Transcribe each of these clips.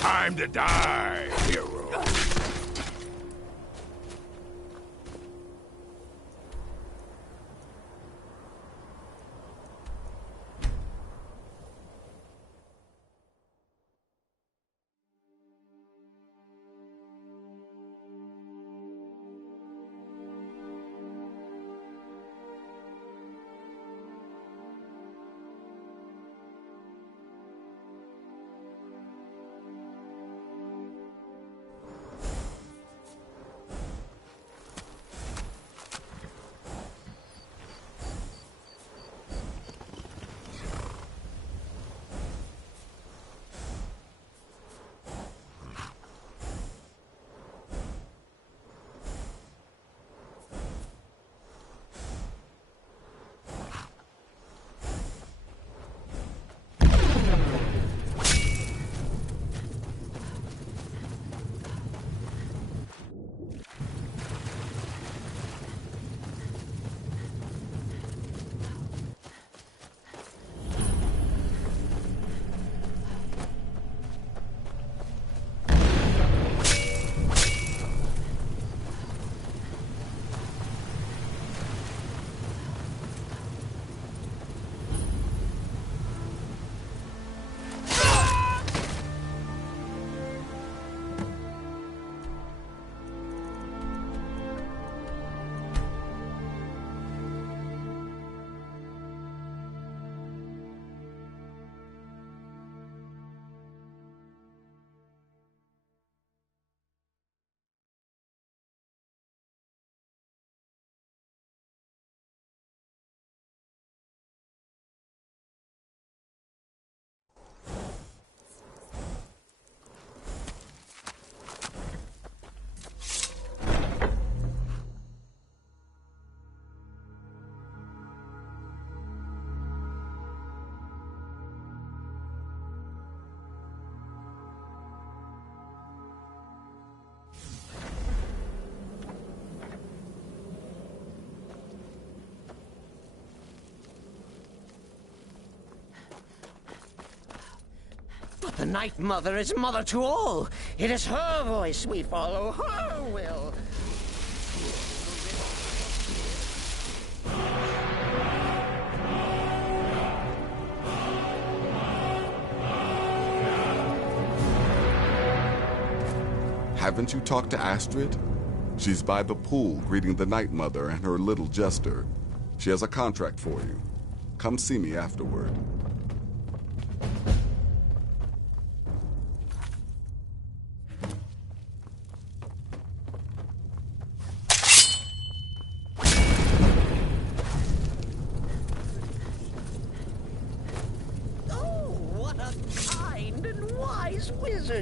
Time to die, hero. But the Night Mother is mother to all. It is her voice we follow, her will. Haven't you talked to Astrid? She's by the pool greeting the Night Mother and her little jester. She has a contract for you. Come see me afterward.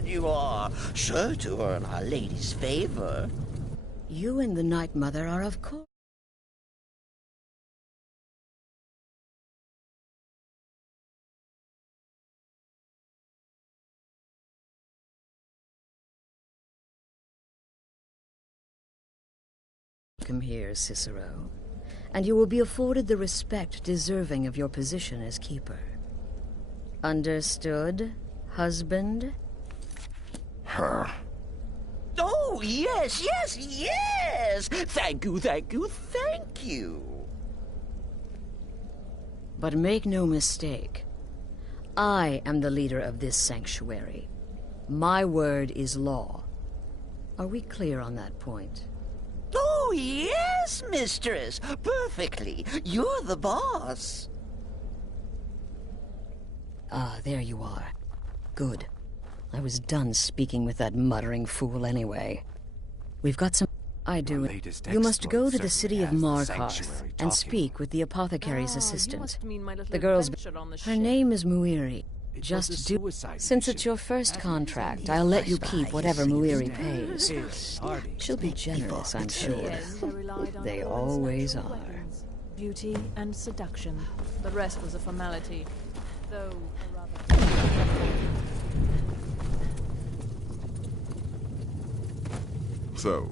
You are sure to earn Our Lady's favor. You and the Night Mother are of course welcome here, Cicero, and you will be afforded the respect deserving of your position as keeper. Understood, husband? Her. Oh, yes, yes, yes! Thank you, thank you, thank you! But make no mistake. I am the leader of this sanctuary. My word is law. Are we clear on that point? Oh, yes, mistress! Perfectly. You're the boss. Ah, there you are. Good. I was done speaking with that muttering fool anyway. We've got some... I do it. You must go to the city of Markarth and speak with the apothecary's assistant. The girl's... Her name is Muiri. Just do... Since it's your first contract, I'll let you keep whatever Muiri pays. She'll be generous, I'm sure. They always are. Beauty and seduction. The rest was a formality. though a rather... So,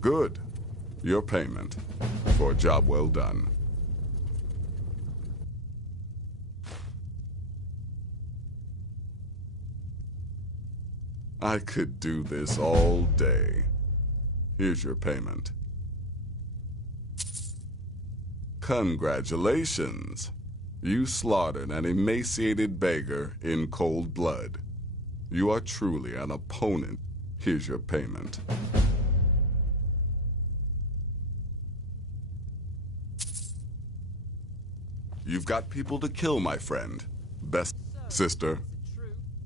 good. Your payment for a job well done. I could do this all day. Here's your payment. Congratulations. You slaughtered an emaciated beggar in cold blood. You are truly an opponent. Here's your payment. You've got people to kill, my friend. Best sister.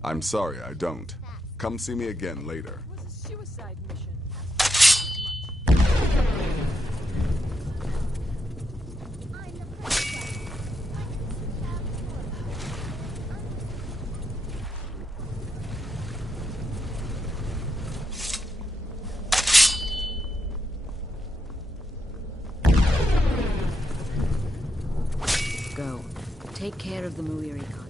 I'm sorry, I don't. Come see me again later. It was a suicide mission. Go. Take care of the Muiri contract.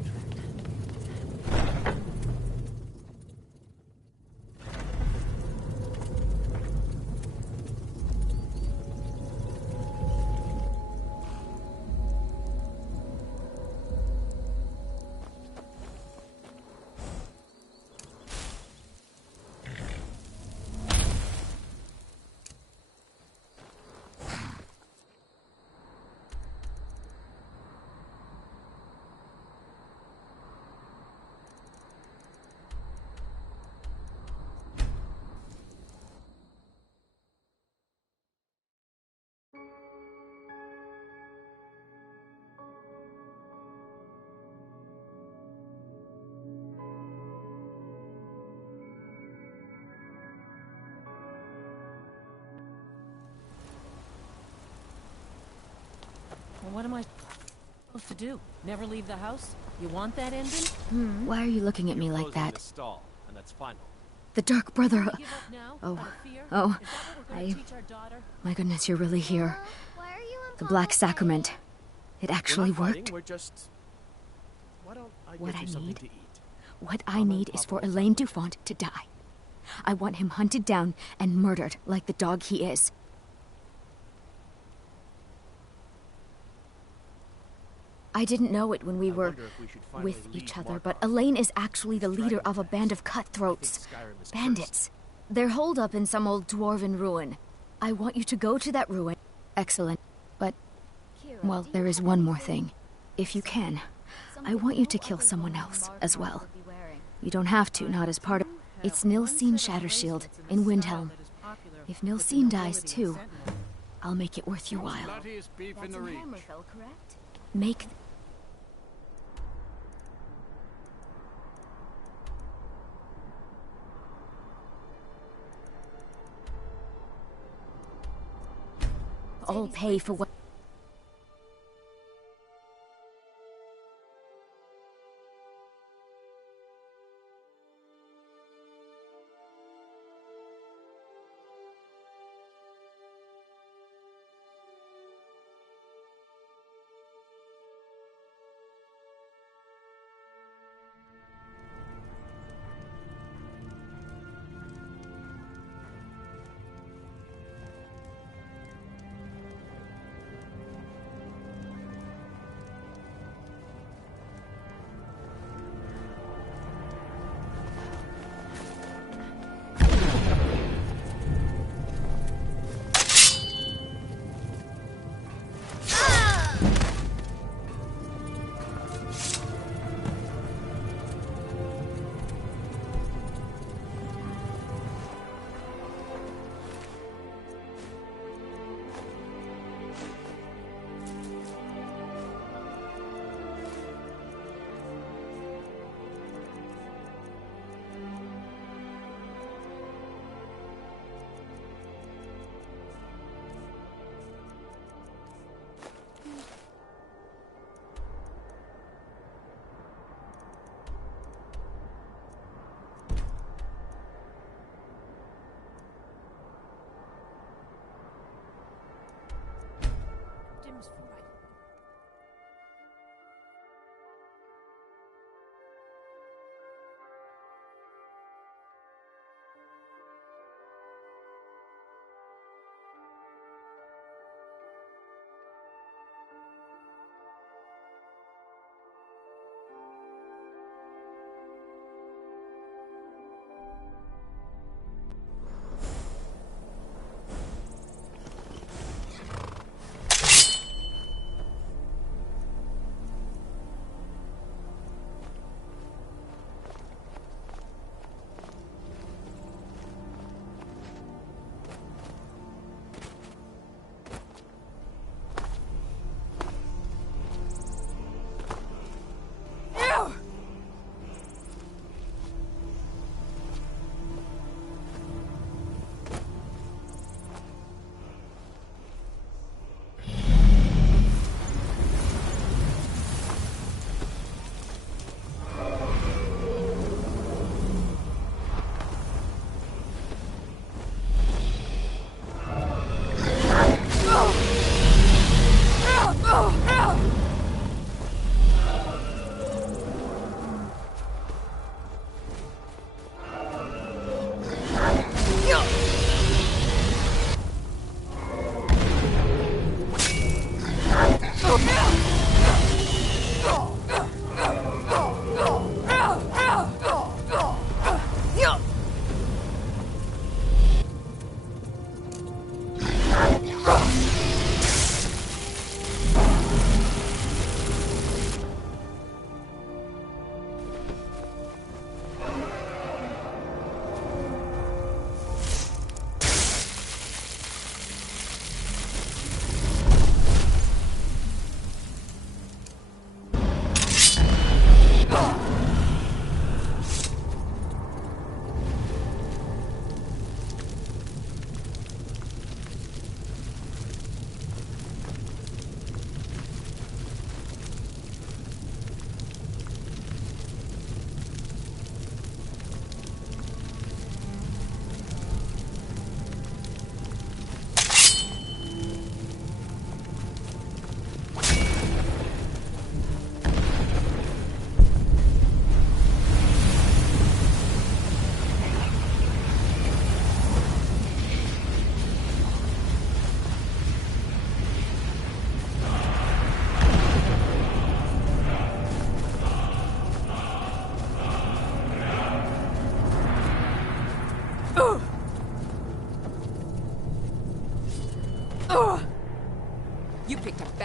Well, what am I supposed to do? Never leave the house? You want that ending? Why are you looking at me like that? Stall, and that's final. The Dark Brother... Give up now? Oh. Out of fear? Oh. Is that what we're going to teach our daughter? My goodness, you're really here. Why are you in The Black Sacrament. It actually We're not worked. fighting, we're just... Why don't I What get I you something need- to eat? What I need is for Elaine Dufont to die. I want him hunted down and murdered like the dog he is. I didn't know it when we I were wonder if we should finally with leave each other, Markov. but Elaine is actually the leader of a band of I cutthroats. think Skyrim is Bandits. They're holed up in some old dwarven ruin. I want you to go to that ruin. Excellent. But, well, there is one more thing. If you can, I want you to kill someone else as well. You don't have to, not as part of... It's Nilsine Shattershield in Windhelm. If Nilsine dies too, I'll make it worth your while. Nuttiest beef in the reach. Make... I'll pay for what...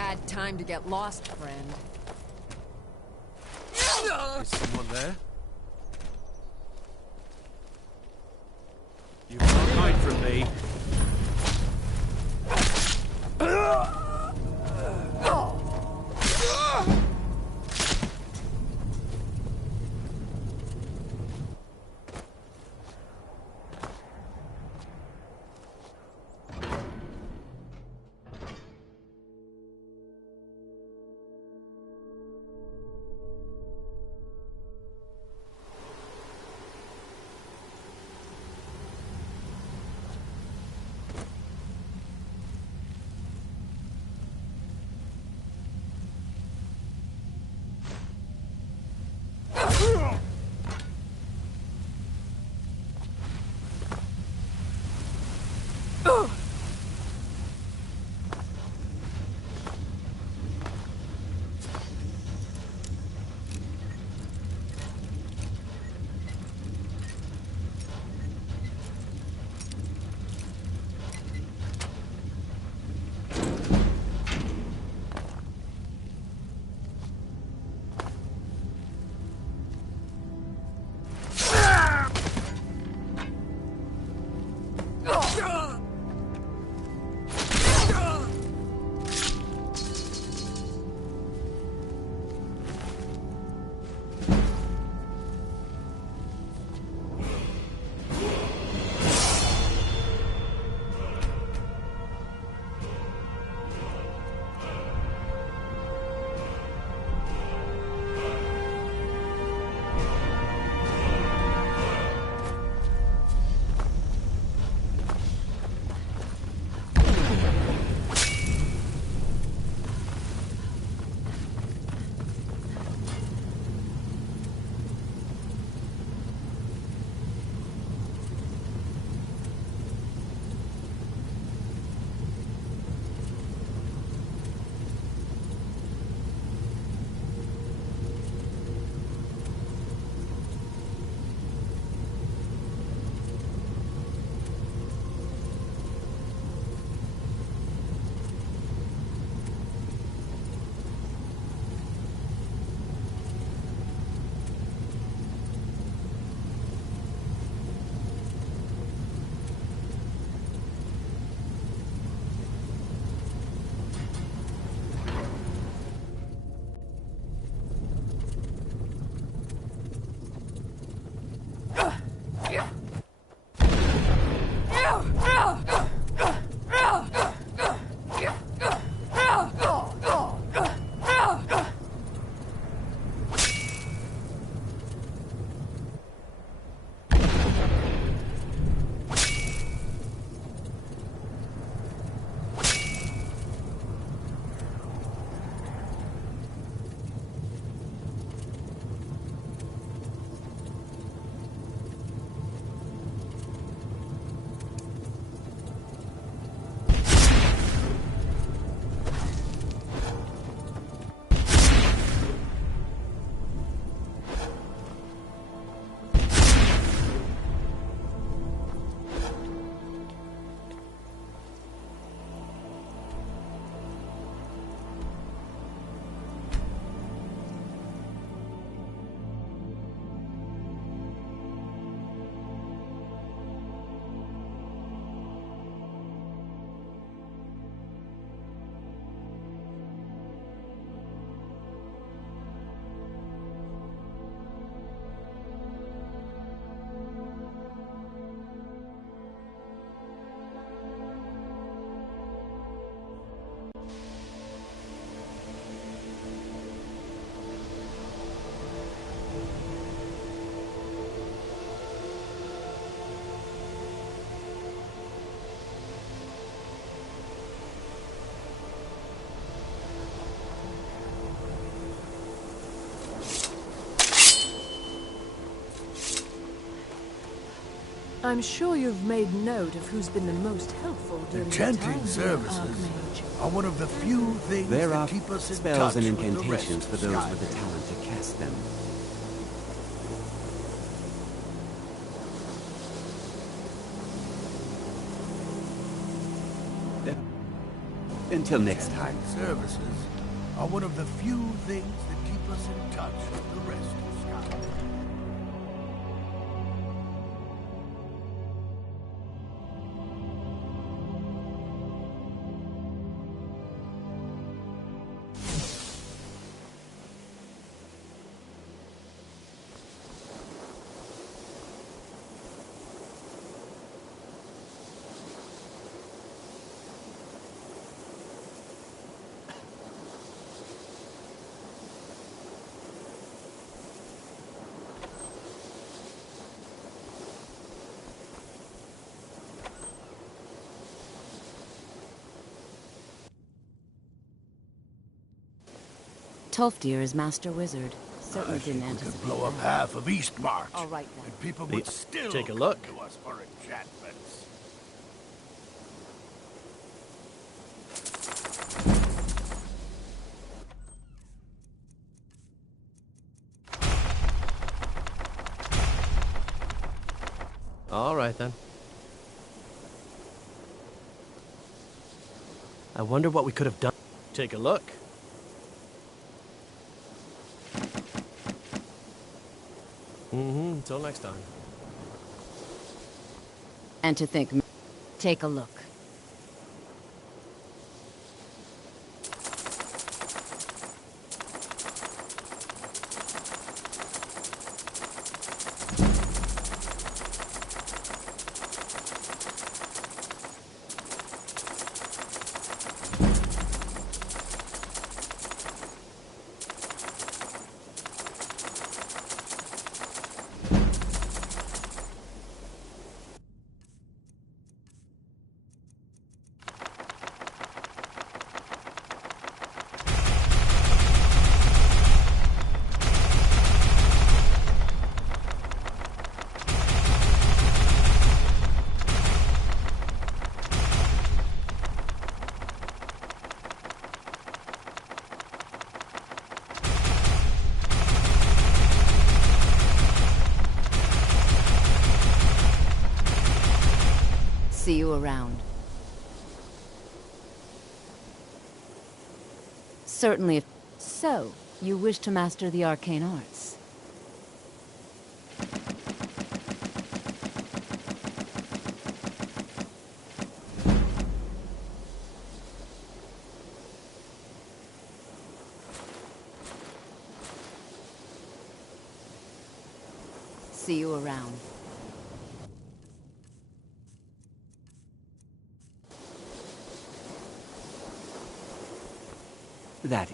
bad time to get lost, friend. Is someone there? You can't hide from me. I'm sure you've made note of who's been the most helpful during The your chanting time here, services Archmage. are one of the few things There that are keep us in spells touch and with the rest incantations of for those Skyrim. with the talent to cast them. Until next time. Services are one of the few things that keep us in touch with the rest of Skyrim. Tolfdir is Master Wizard. Certainly I didn't think we could anticipate blow up that. half of Eastmarch. All right, then. And people would still Take a come look. to us for enchantments. All right, then. I wonder what we could have done. Take a look. Until next time. And to think, take a look. See you around. Certainly. So, you wish to master the arcane arts? See you around. That.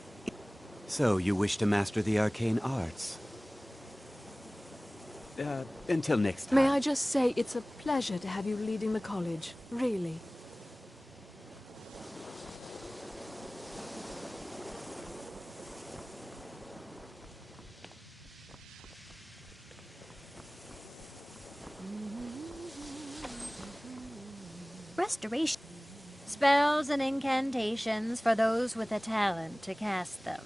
So, you wish to master the arcane arts? Until next time. May I just say it's a pleasure to have you leading the college, really. Restoration. Spells and incantations for those with a talent to cast them.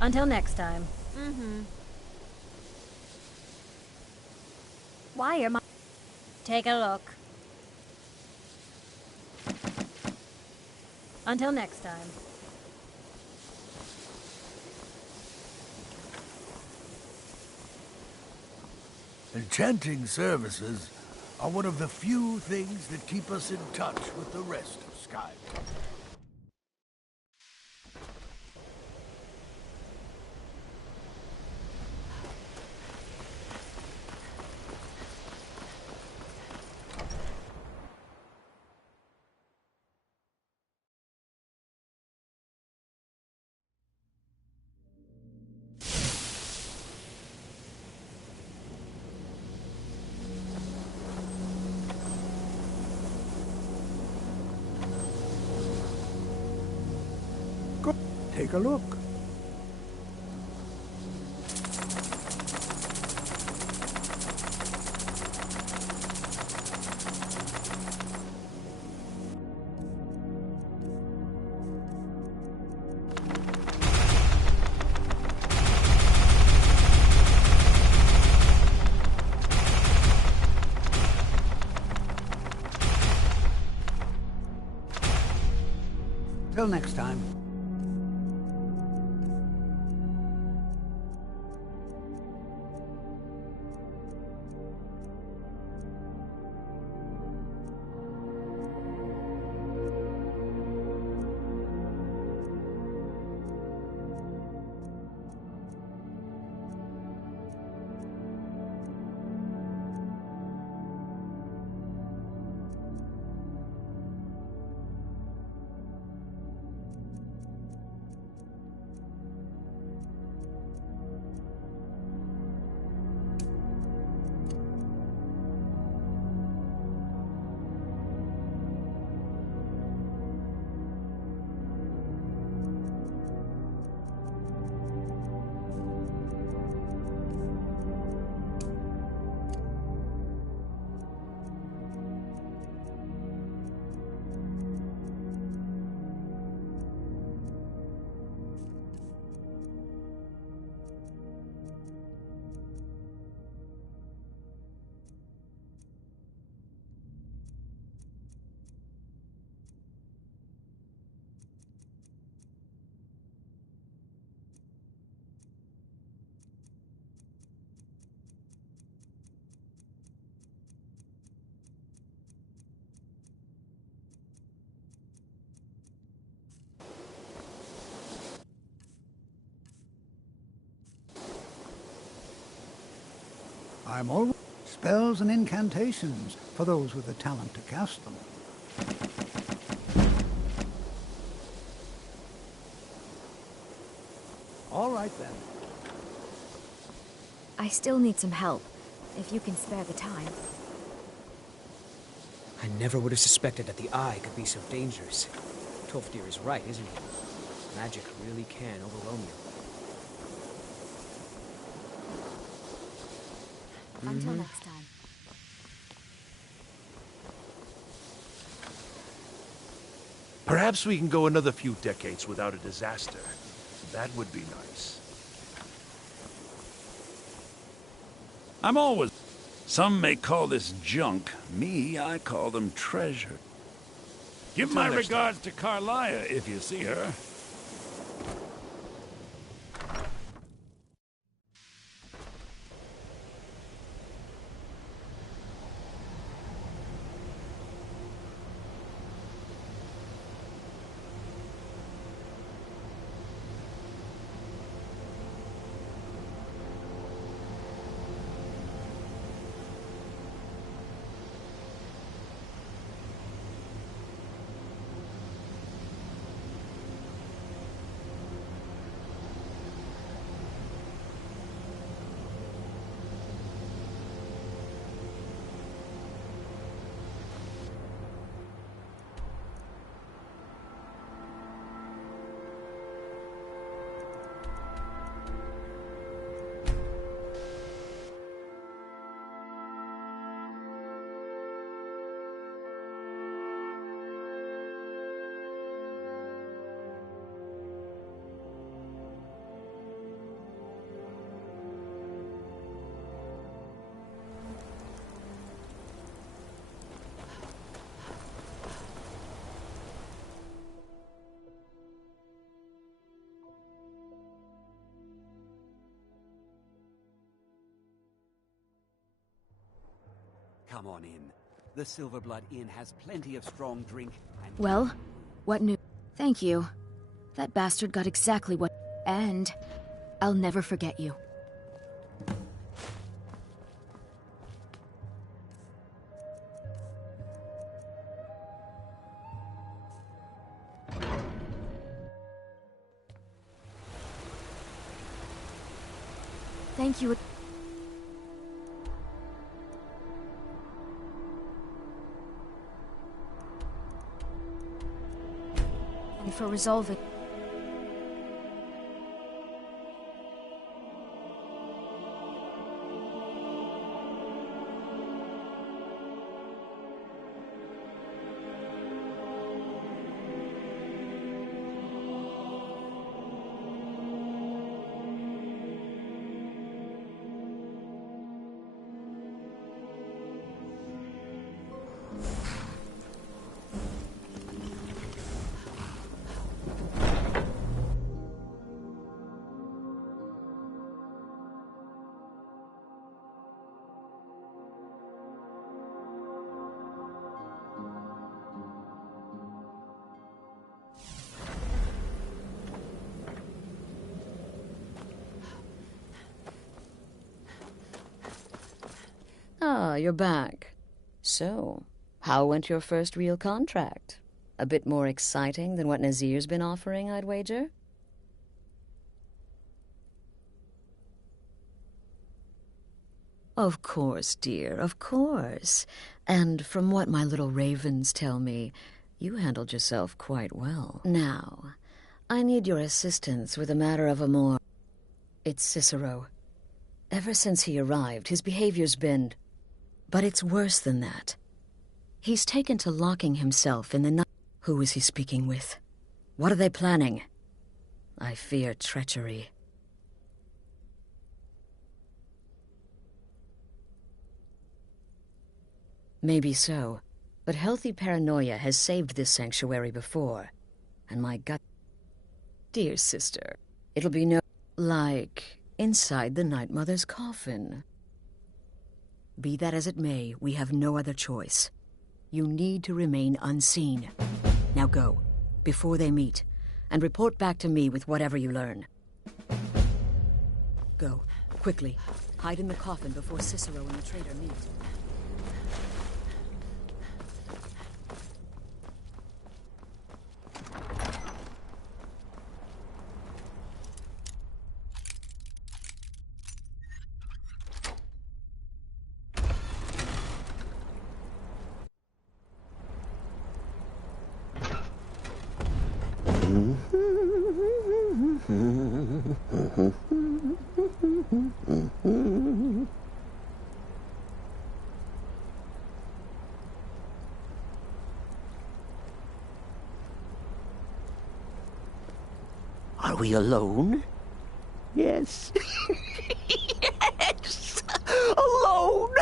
Until next time. Why am I... Take a look. Until next time. Enchanting services are one of the few things that keep us in touch with the rest of Skyrim. Take a look. Till next time. I'm always spells and incantations for those with the talent to cast them. All right then. I still need some help, if you can spare the time. I never would have suspected that the eye could be so dangerous. Tolfdir is right, isn't he? Magic really can overwhelm you. Until next time. Perhaps we can go another few decades without a disaster. That would be nice. I'm always... Some may call this junk. Me, I call them treasure. Give Until my next regards to Carlia if you see her. Come on in. The Silverblood Inn has plenty of strong drink and... Well, what new? Thank you. That bastard got exactly what... And I'll never forget you. Thank you. And for resolving. Ah, you're back. So, how went your first real contract? A bit more exciting than what Nazir's been offering, I'd wager? Of course, dear, of course. And from what my little ravens tell me, you handled yourself quite well. Now, I need your assistance with a matter of a more... It's Cicero. Ever since he arrived, his behavior's been... But it's worse than that. He's taken to locking himself in the night. Who is he speaking with? What are they planning? I fear treachery. Maybe so, but healthy paranoia has saved this sanctuary before, and my gut... Dear sister, it'll be no... like inside the Night Mother's coffin. Be that as it may, we have no other choice. You need to remain unseen. Now go, before they meet, and report back to me with whatever you learn. Go, quickly. Hide in the coffin before Cicero and the traitor meet. Are we alone? Yes. Yes! Alone!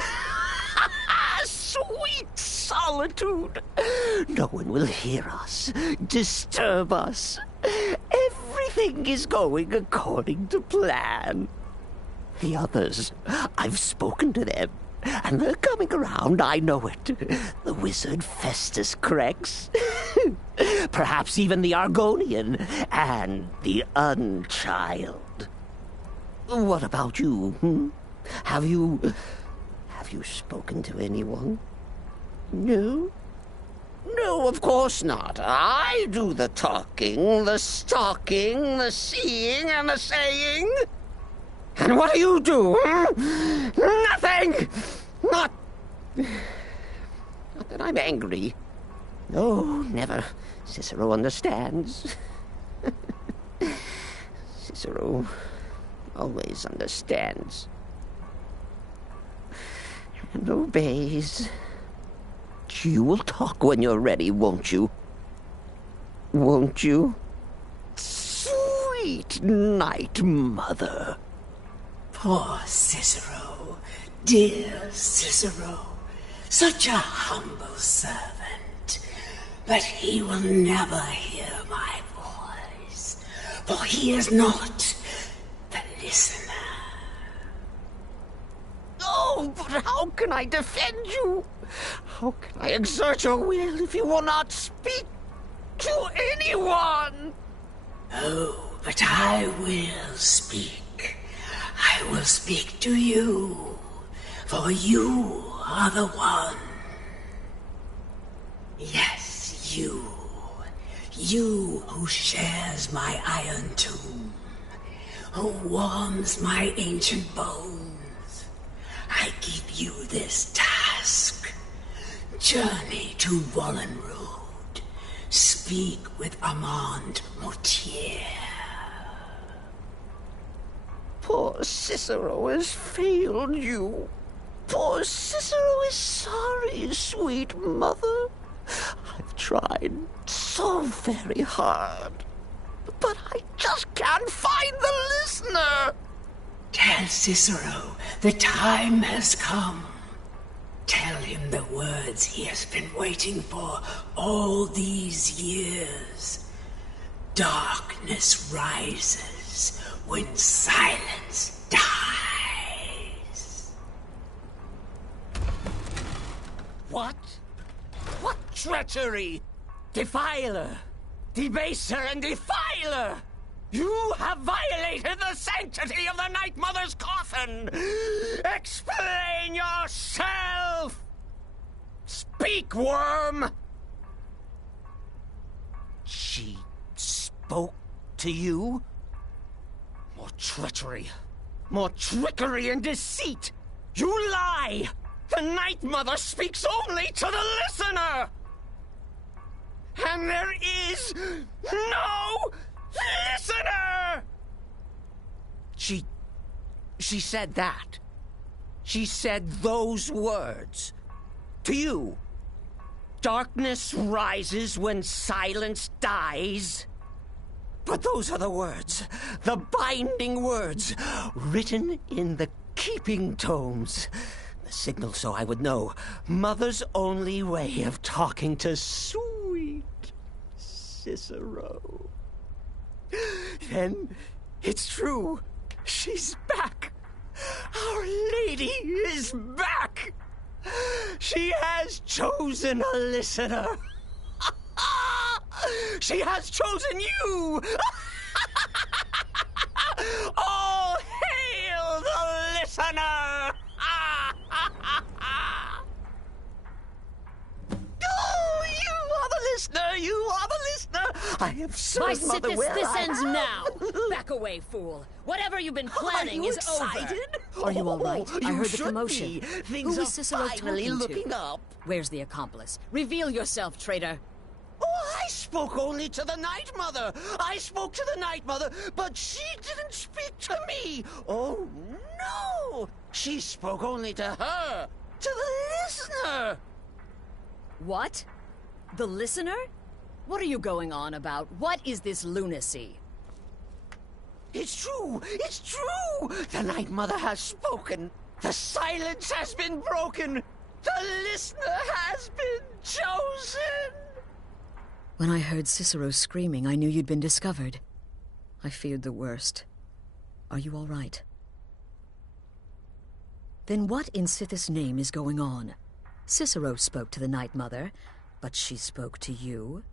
Sweet solitude! No one will hear us, disturb us. Everything is going according to plan. The others, I've spoken to them, and they're coming around, I know it. The wizard Festus Crex. Perhaps even the Argonian and the Unchild. What about you? Have you spoken to anyone? No? No, of course not. I do the talking, the stalking, the seeing, and the saying. And what do you do? Nothing! Not that I'm angry. No, never. Cicero understands. Cicero always understands. And obeys. You will talk when you're ready, won't you? Won't you? Sweet Night Mother. Poor Cicero, dear Cicero, such a humble servant. But he will never hear my voice, for he is not the listener. Oh, but how can I defend you? How can I exert your will if you will not speak to anyone? Oh, but I will speak. I will speak to you, for you are the one. Yes, you. You who shares my iron tomb, who warms my ancient bones. I give you this task. Journey to Wallenrood. Speak with Armand Mortier. Poor Cicero has failed you. Poor Cicero is sorry, sweet mother. I've tried so very hard, but I just can't find the listener. Tell Cicero the time has come. Tell him the words he has been waiting for all these years. Darkness rises when silence dies. What? What treachery? Defiler! Debaser and defiler! You have violated the sanctity of the Night Mother's coffin! Explain yourself! Speak, worm! She spoke to you? More treachery. More trickery and deceit! You lie! The Night Mother speaks only to the listener! And there is no listener! She said that. She said those words. To you. Darkness rises when silence dies. But those are the words, the binding words, written in the keeping tomes. The signal so I would know. Mother's only way of talking to sweet Cicero. Then it's true. She's back. Our Lady is back. She has chosen a listener. She has chosen you. All hail the listener. Oh, you are the listener. You are the listener. I have served Mother Sithis, well. this ends now. Back away, fool. Whatever you've been planning is excited? over. Are you all right? I You heard the should commotion. be. Things Who are is Cicero finally talking looking to? up. Where's the accomplice? Reveal yourself, traitor. Oh, I spoke only to the Night Mother. I spoke to the Night Mother, but she didn't speak to me. Oh, no. She spoke only to her, to the listener. What? The listener? What are you going on about? What is this lunacy? It's true. It's true. The Night Mother has spoken. The silence has been broken. The listener has been chosen. When I heard Cicero screaming, I knew you'd been discovered. I feared the worst. Are you all right? Then what in Sithis' name is going on? Cicero spoke to the Night Mother, but she spoke to you?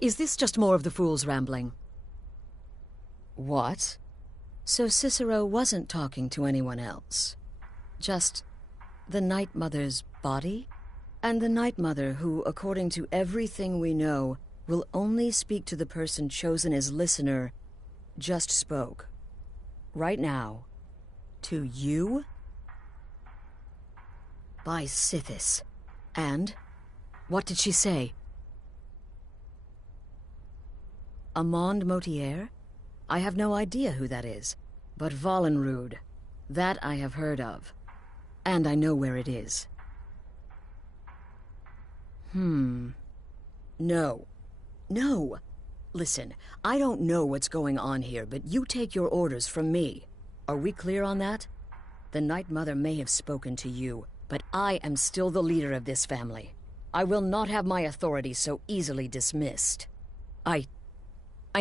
Is this just more of the fool's rambling? What? So Cicero wasn't talking to anyone else? Just the Night Mother's body? And the Night Mother who, according to everything we know, will only speak to the person chosen as listener, just spoke. Right now. To you? By Sithis. And? What did she say? Amand Motier? I have no idea who that is. But Valenrud, that I have heard of. And I know where it is. No. No. Listen, I don't know what's going on here, but you take your orders from me. Are we clear on that? The Night Mother may have spoken to you, but I am still the leader of this family. I will not have my authority so easily dismissed. I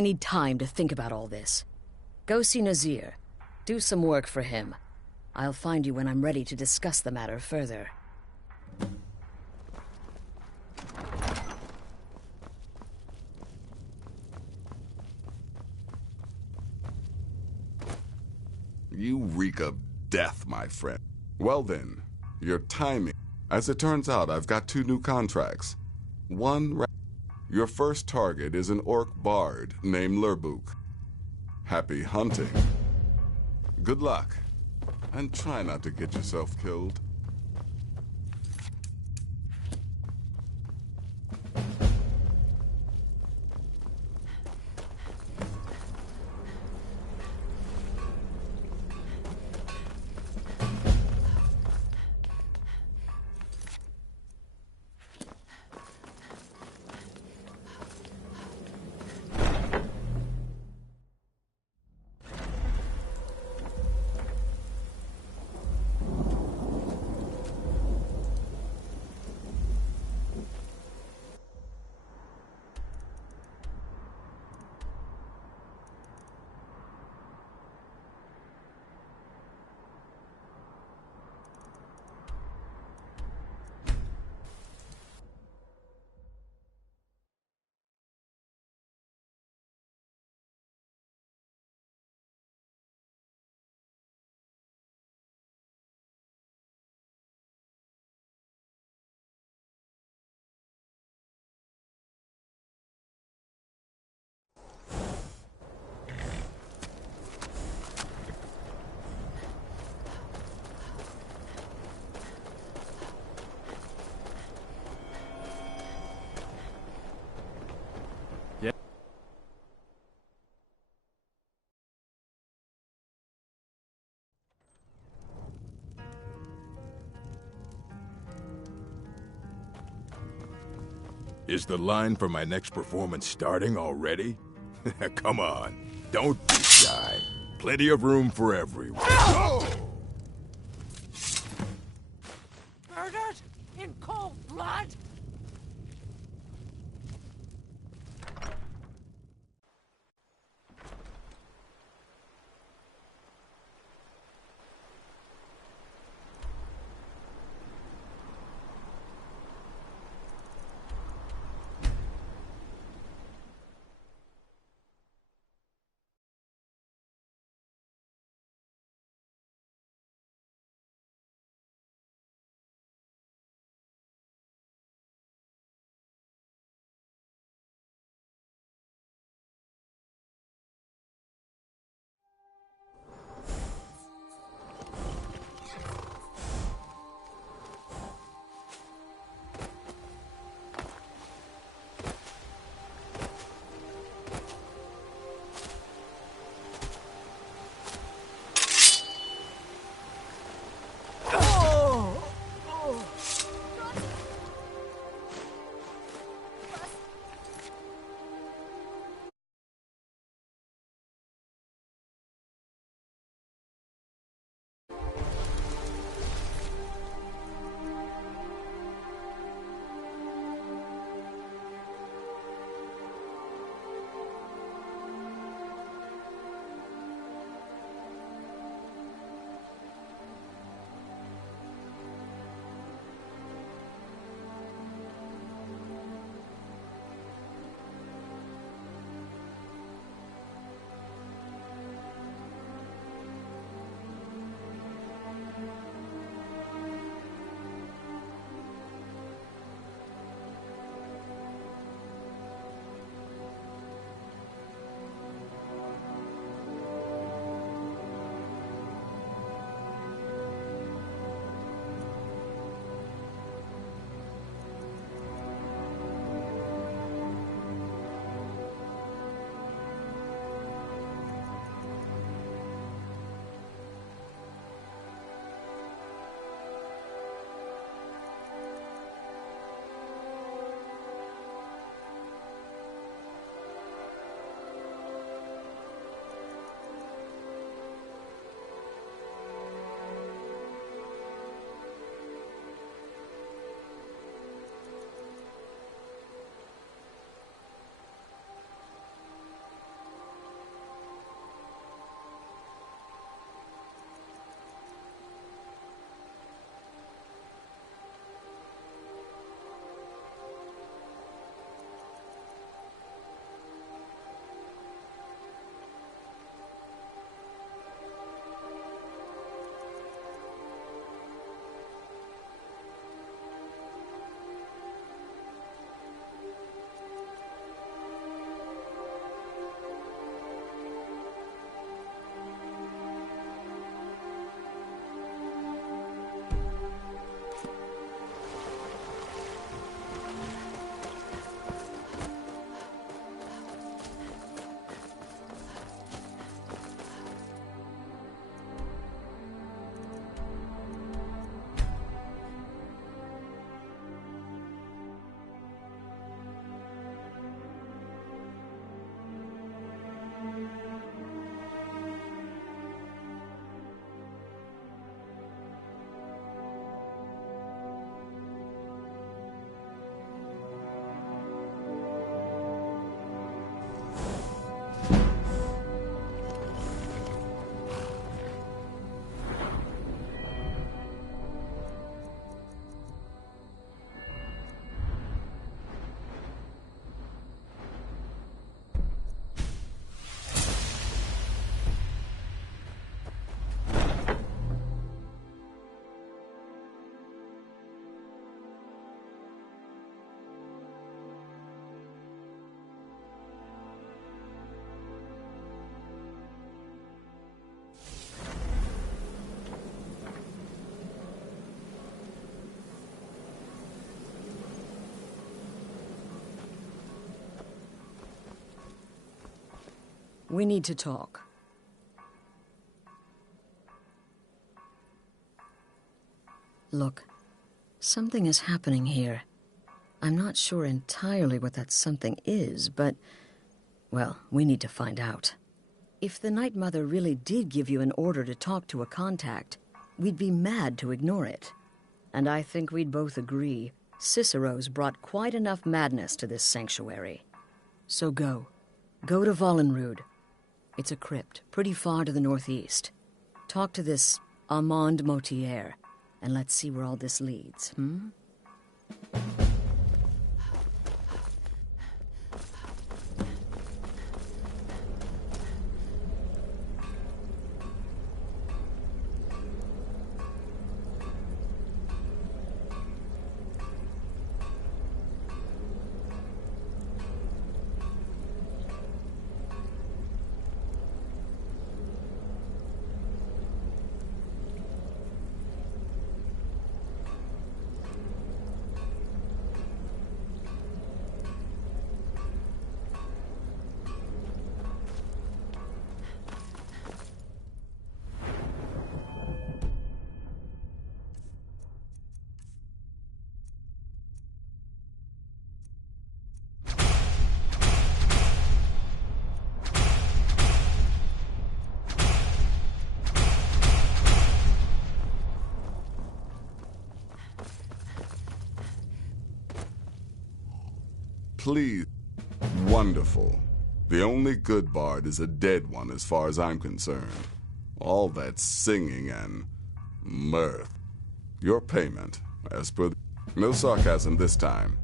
need time to think about all this. Go see Nazir. Do some work for him. I'll find you when I'm ready to discuss the matter further. You reek of death, my friend. Well then, your timing. As it turns out, I've got 2 new contracts. Your first target is an orc bard named Lurbuk. Happy hunting. Good luck, and try not to get yourself killed. Is the line for my next performance starting already? Come on, don't be shy. Plenty of room for everyone. Murdered in cold blood? We need to talk. Look, something is happening here. I'm not sure entirely what that something is, but, well, we need to find out. If the Night Mother really did give you an order to talk to a contact, we'd be mad to ignore it. And I think we'd both agree Cicero's brought quite enough madness to this sanctuary. So go. Go to Vollenrud. It's a crypt, pretty far to the northeast. Talk to this Armand Motier, and let's see where all this leads, Please. Wonderful. The only good bard is a dead one as far as I'm concerned. All that singing and mirth. Your payment, as per... No sarcasm this time.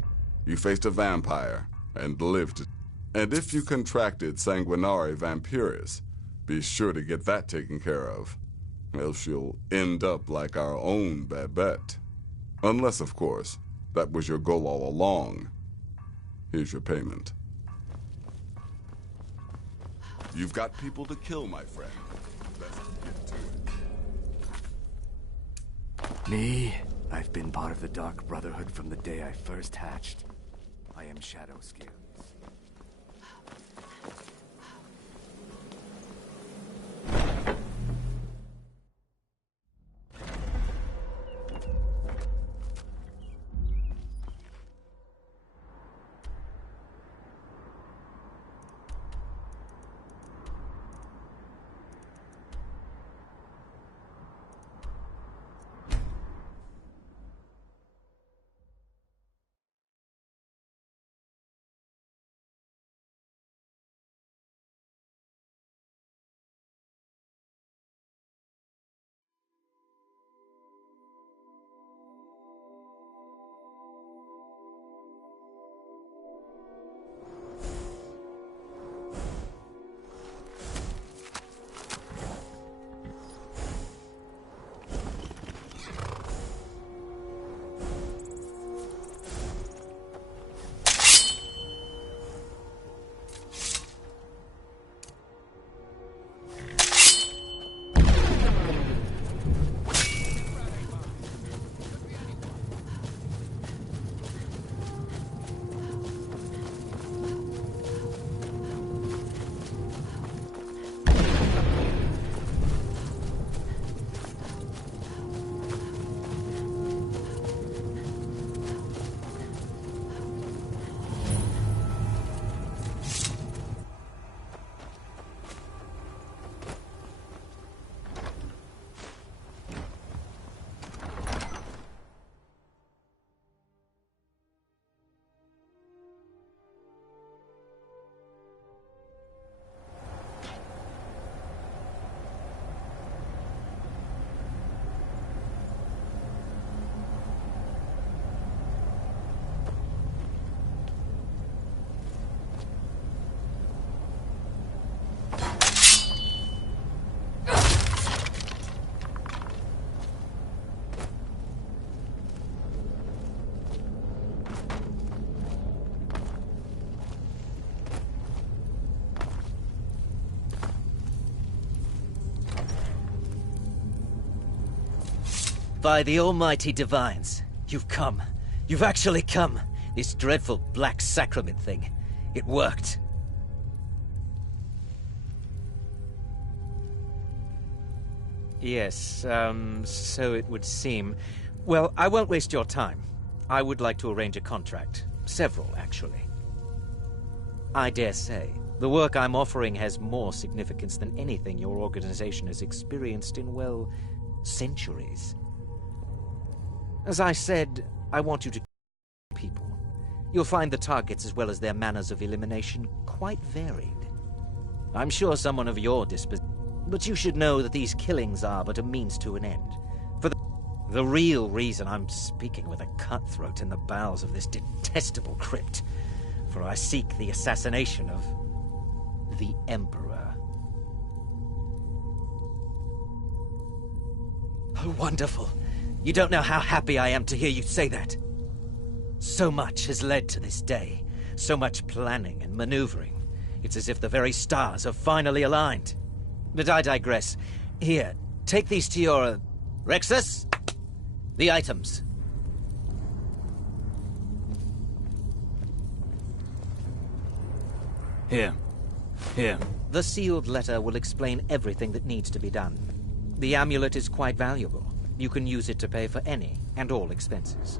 You faced a vampire and lived. And if you contracted sanguinare vampiris, be sure to get that taken care of. Else you'll end up like our own Babette. Unless, of course, that was your goal all along. Here's your payment. You've got people to kill, my friend. Best get to it. Me? I've been part of the Dark Brotherhood from the day I first hatched. I am Shadow Skills. By the almighty divines, you've come. You've actually come. This dreadful black sacrament thing. It worked. Yes, so it would seem. Well, I won't waste your time. I would like to arrange a contract. Several, actually. I dare say, the work I'm offering has more significance than anything your organization has experienced in, well, centuries. As I said, I want you to kill people. You'll find the targets as well as their manners of elimination quite varied. I'm sure someone of your disposition, but you should know that these killings are but a means to an end. For the real reason I'm speaking with a cutthroat in the bowels of this detestable crypt, for I seek the assassination of the Emperor. Oh, wonderful. You don't know how happy I am to hear you say that. So much has led to this day. So much planning and maneuvering. It's as if the very stars have finally aligned. But I digress. Here, take these to your... Rexus? The items. Here. The sealed letter will explain everything that needs to be done. The amulet is quite valuable. You can use it to pay for any and all expenses.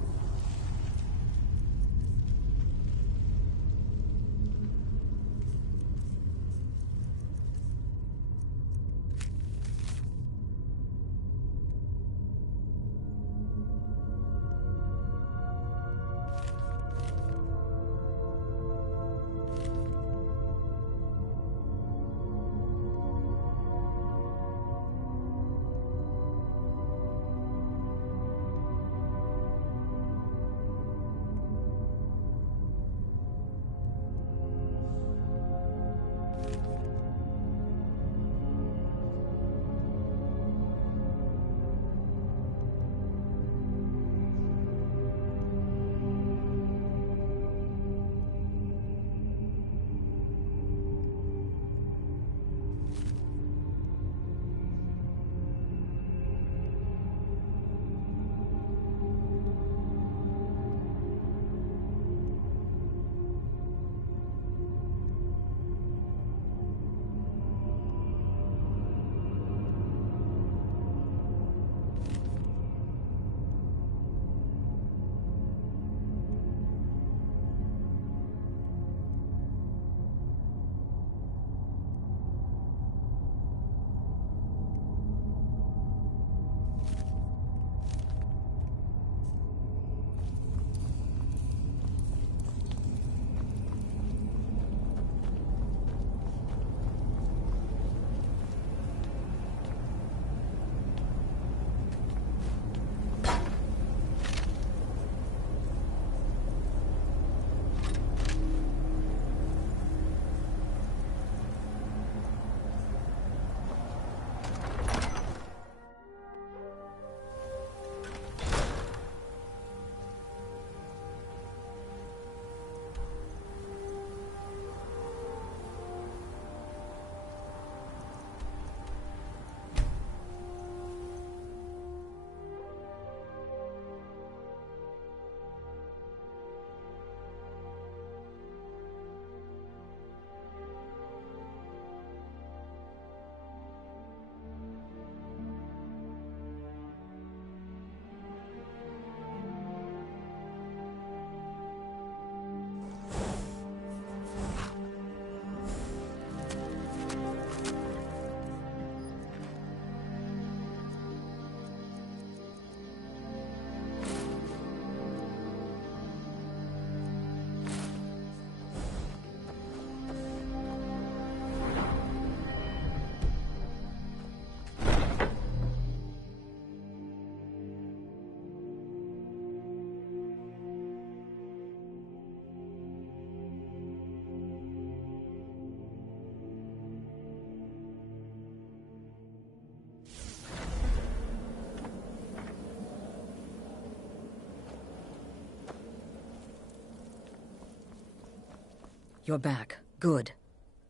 You're back. Good.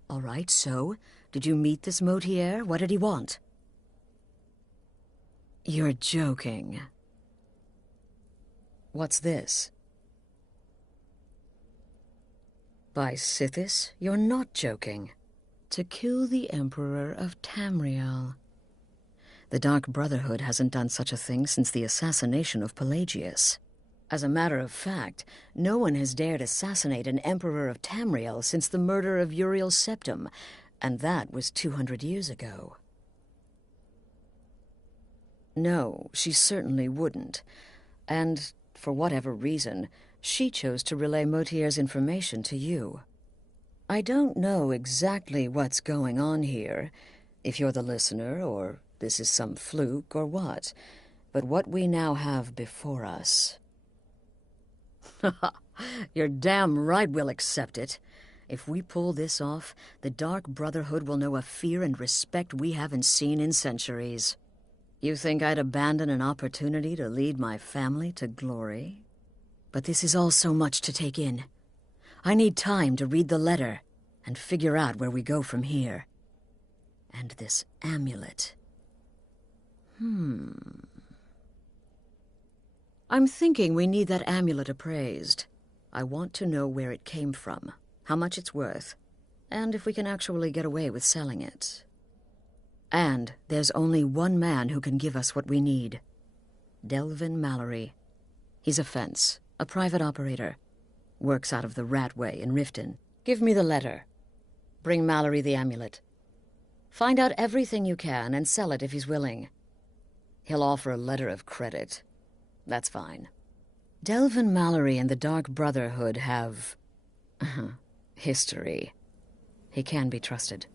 All right, so, did you meet this Motier? What did he want? You're joking. What's this? By Sithis, you're not joking. To kill the Emperor of Tamriel. The Dark Brotherhood hasn't done such a thing since the assassination of Pelagius. As a matter of fact, no one has dared assassinate an emperor of Tamriel since the murder of Uriel Septim, and that was 200 years ago. No, she certainly wouldn't. And, for whatever reason, she chose to relay Motier's information to you. I don't know exactly what's going on here, if you're the listener, or this is some fluke, or what. But what we now have before us... You're damn right we'll accept it. If we pull this off, the Dark Brotherhood will know a fear and respect we haven't seen in centuries. You think I'd abandon an opportunity to lead my family to glory? But this is all so much to take in. I need time to read the letter and figure out where we go from here. And this amulet. I'm thinking we need that amulet appraised. I want to know where it came from, how much it's worth, and if we can actually get away with selling it. And there's only one man who can give us what we need. Delvin Mallory. He's a fence, a private operator. Works out of the Ratway in Riften. Give me the letter. Bring Mallory the amulet. Find out everything you can and sell it if he's willing. He'll offer a letter of credit. That's fine. Delvin Mallory and the Dark Brotherhood have... history. He can be trusted.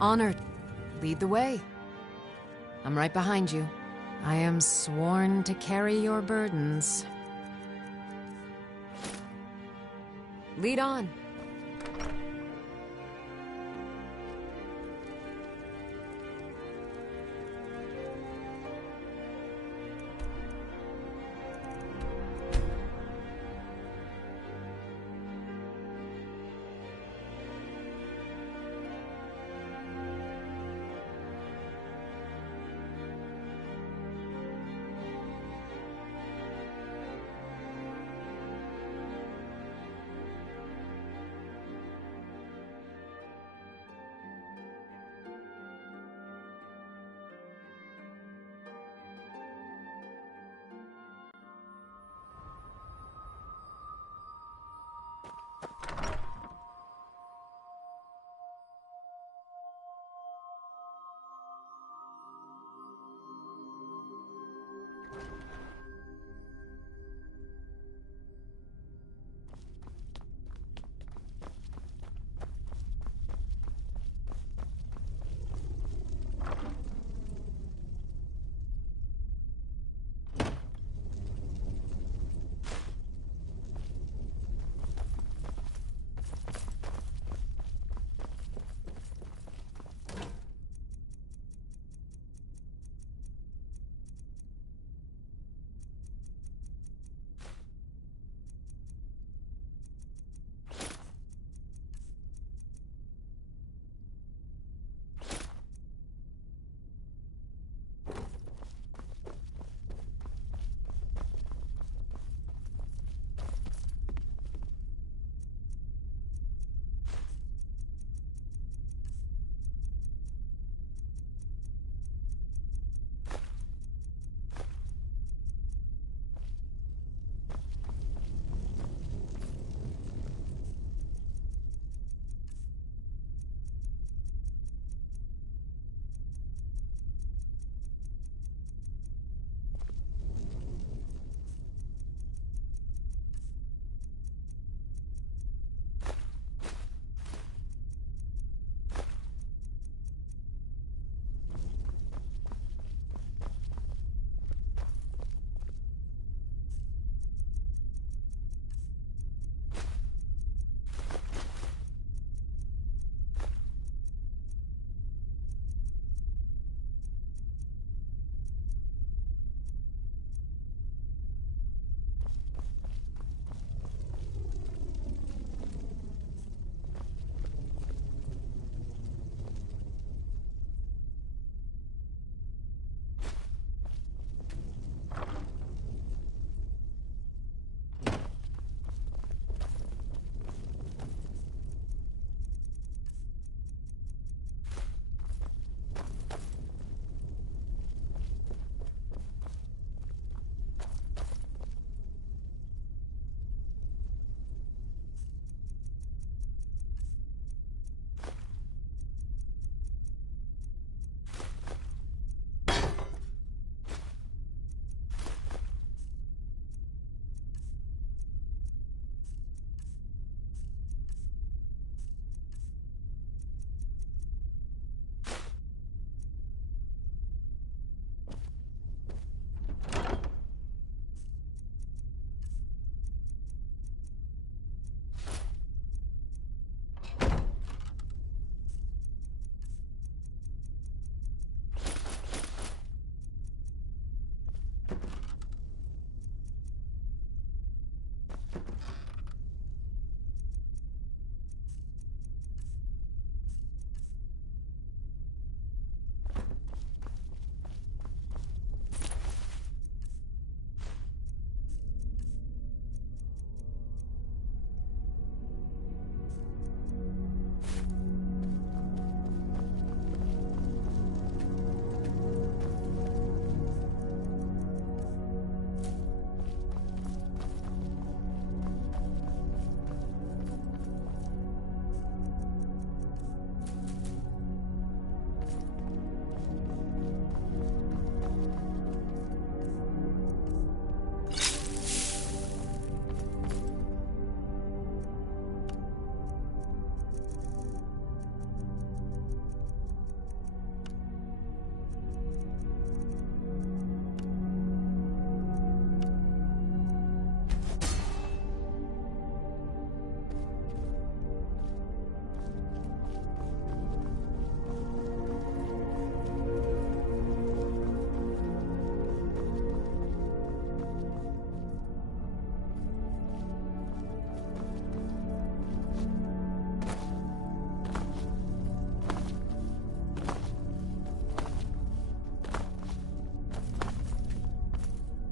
Honored. Lead the way. I'm right behind you. I am sworn to carry your burdens. Lead on.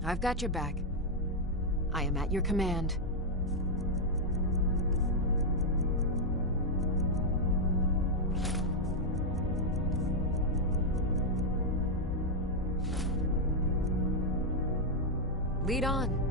I've got your back. I am at your command. Lead on.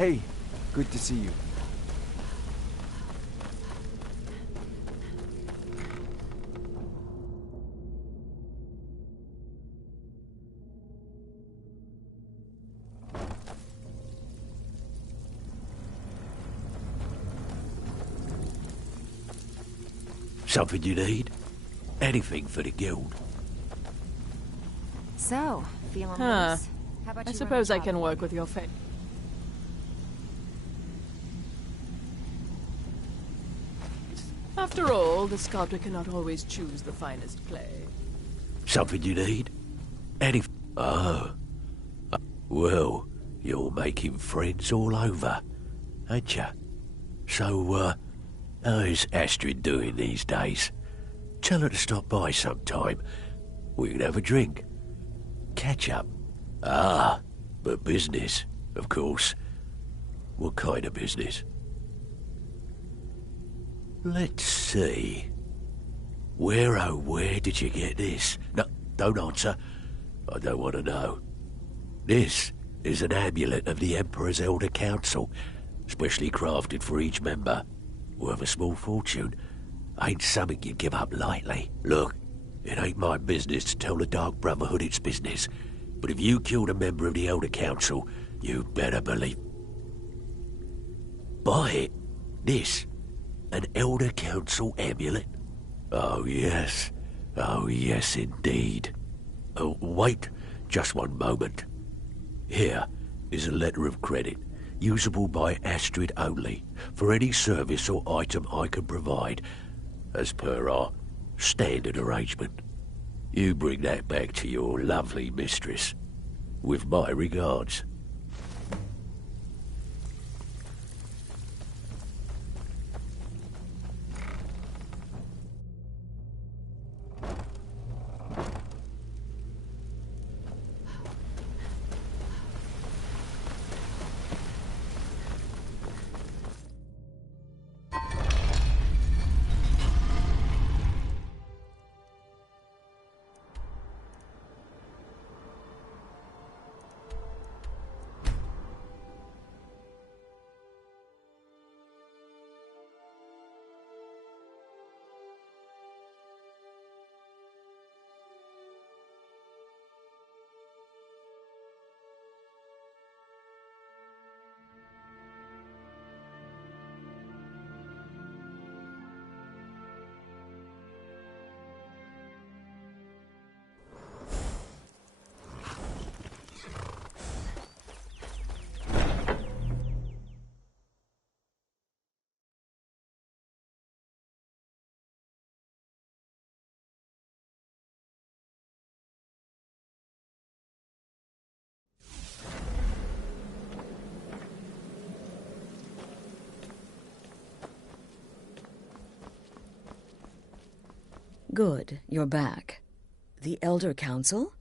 Hey, good to see you. Something you need? Anything for the guild. So, feeling Huh. loose? How about I you suppose run I the can job? work with your fate. After all, the sculptor cannot always choose the finest clay. Something you need? Anything? Oh. Well, you're making friends all over, ain't ya? So, how's Astrid doing these days? Tell her to stop by sometime. We can have a drink. Catch up. Ah, but business, of course. What kind of business? Let's see. Where, oh, where did you get this? No, don't answer. I don't want to know. This is an amulet of the Emperor's Elder Council, specially crafted for each member. Worth a small fortune. Ain't something you give up lightly. Look, it ain't my business to tell the Dark Brotherhood its business, but if you killed a member of the Elder Council, you better believe... Buy it. This. An Elder Council amulet. Oh, yes. Oh, yes, indeed. Oh, wait just one moment. Here is a letter of credit, usable by Astrid only, for any service or item I can provide, as per our standard arrangement. You bring that back to your lovely mistress, with my regards. Good, you're back. The Elder Council?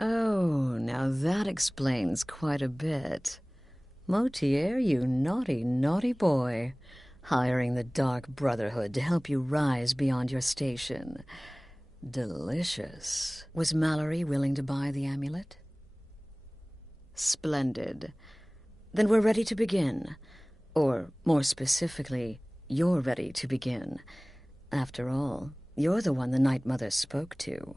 Oh, now that explains quite a bit. Motier, you naughty, naughty boy. Hiring the Dark Brotherhood to help you rise beyond your station. Delicious. Was Mallory willing to buy the amulet? Splendid. Then we're ready to begin. Or, more specifically, you're ready to begin. After all, you're the one the Night Mother spoke to.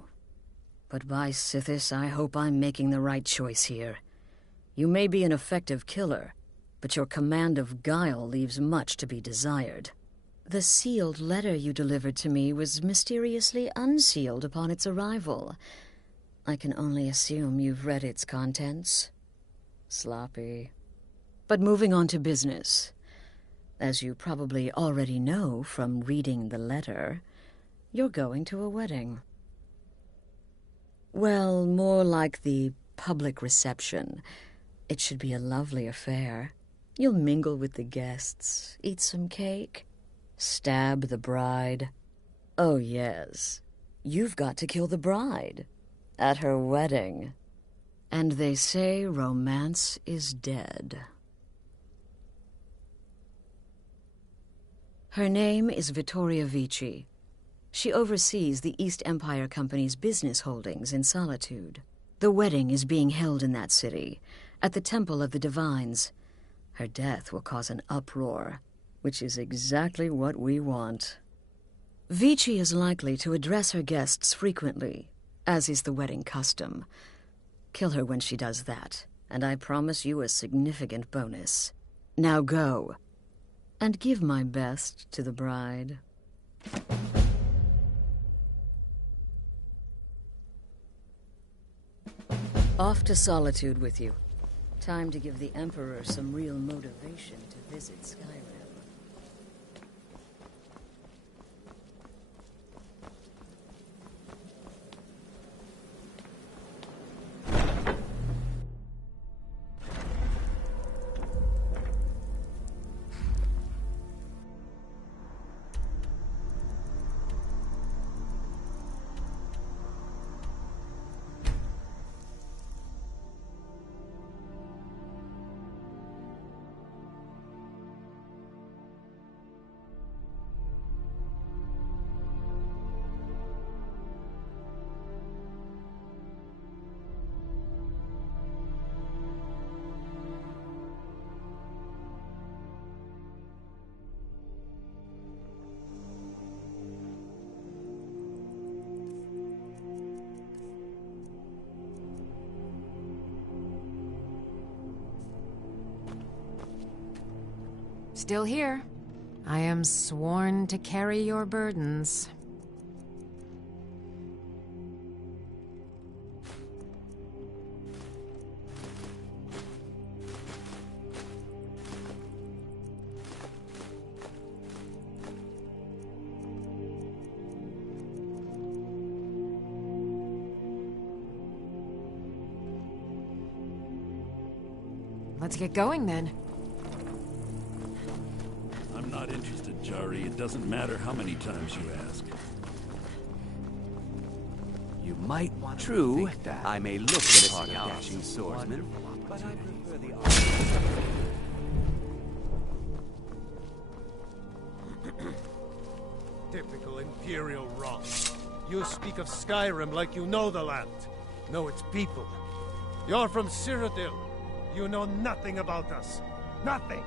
But by Sithis, I hope I'm making the right choice here. You may be an effective killer, but your command of guile leaves much to be desired. The sealed letter you delivered to me was mysteriously unsealed upon its arrival. I can only assume you've read its contents. Sloppy. But moving on to business. As you probably already know from reading the letter, you're going to a wedding. Well, more like the public reception. It should be a lovely affair. You'll mingle with the guests, eat some cake, stab the bride. Oh, yes. You've got to kill the bride at her wedding. And they say romance is dead. Her name is Vittoria Vici. She oversees the East Empire Company's business holdings in Solitude. The wedding is being held in that city, at the Temple of the Divines. Her death will cause an uproar, which is exactly what we want. Vici is likely to address her guests frequently, as is the wedding custom. Kill her when she does that, and I promise you a significant bonus. Now go. And give my best to the bride. Off to Solitude with you. Time to give the Emperor some real motivation to visit Skyrim. Still here. I am sworn to carry your burdens. Let's get going, then. I'm not interested, Jari. It doesn't matter how many times you ask. You might want to think that. I may look at a dashing swordsman, but I prefer the Typical Imperial rot. You speak of Skyrim like you know the land. Know its people. You're from Cyrodiil. You know nothing about us. Nothing!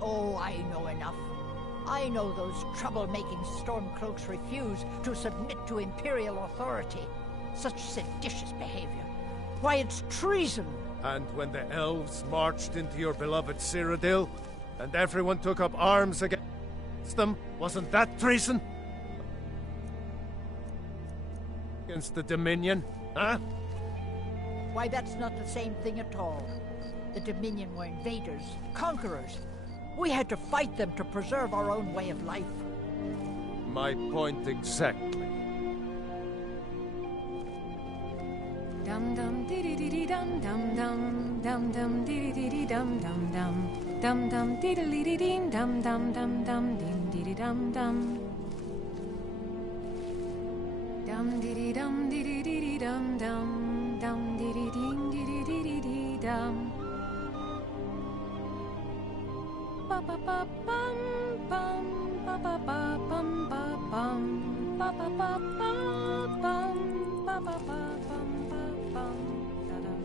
Oh, I know enough. I know those trouble-making Stormcloaks refuse to submit to Imperial authority. Such seditious behavior. Why, it's treason! And when the elves marched into your beloved Cyrodiil, and everyone took up arms against them, wasn't that treason? Against the Dominion, huh? Why, that's not the same thing at all. The Dominion were invaders, conquerors. We had to fight them to preserve our own way of life. My point exactly. Dum dum dee dee dee dum dum dum dum dum dee dee dee dum dum dum dum dum dee dee dee dee dum dum dum dum dee dee dum dum dum dee dee dum dee dee dee dum dum dum dee dee dee dee dee dee dum. Ba ba ba bum bum ba ba ba bum ba bum ba ba ba ba bum ba ba ba bum ba bum da dum.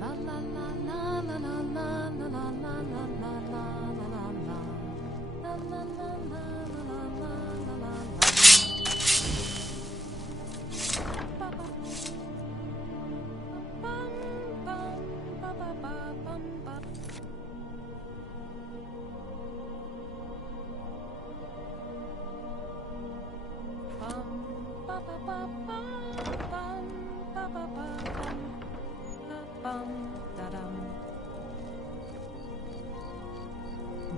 La la la la la la la la la la la la la la la la la la. Ba ba bum bum ba ba ba bum ba.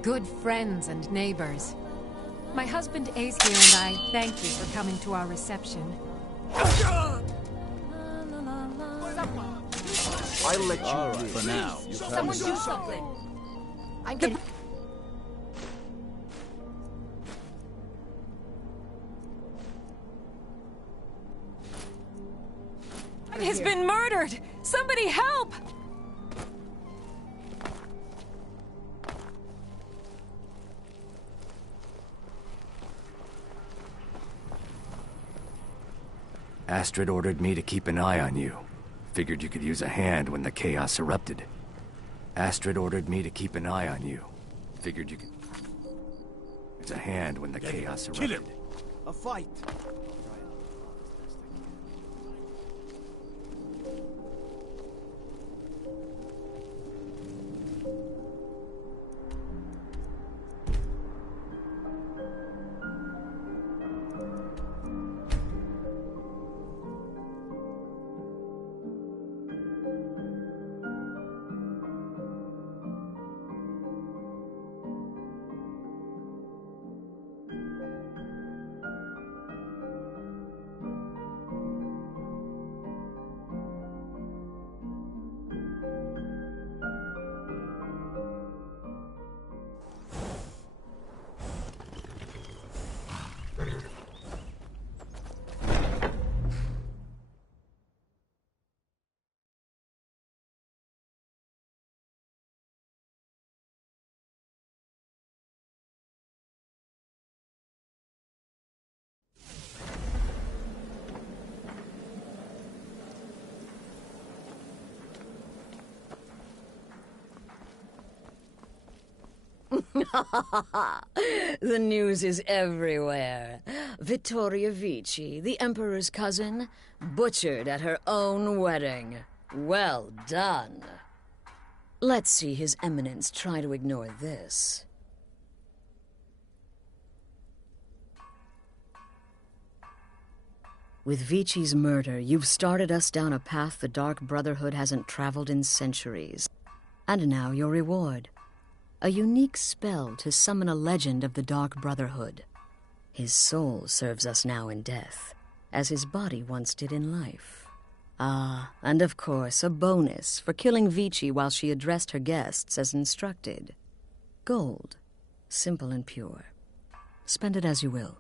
Good friends and neighbors. My husband Ace here and I thank you for coming to our reception. I'll let you all right, for now. Someone do something. I'm getting... He's been murdered! Somebody help! Astrid ordered me to keep an eye on you. Figured you could use a hand when the chaos erupted. Astrid ordered me to keep an eye on you. Figured you could use a hand when the chaos erupted. Kill him! A fight! The news is everywhere. Vittoria Vici, the Emperor's cousin, butchered at her own wedding. Well done. Let's see His Eminence try to ignore this. With Vici's murder, you've started us down a path the Dark Brotherhood hasn't traveled in centuries. And now your reward. A unique spell to summon a legend of the Dark Brotherhood. His soul serves us now in death, as his body once did in life. Ah, and of course, a bonus for killing Vici while she addressed her guests as instructed. Gold. Simple and pure. Spend it as you will.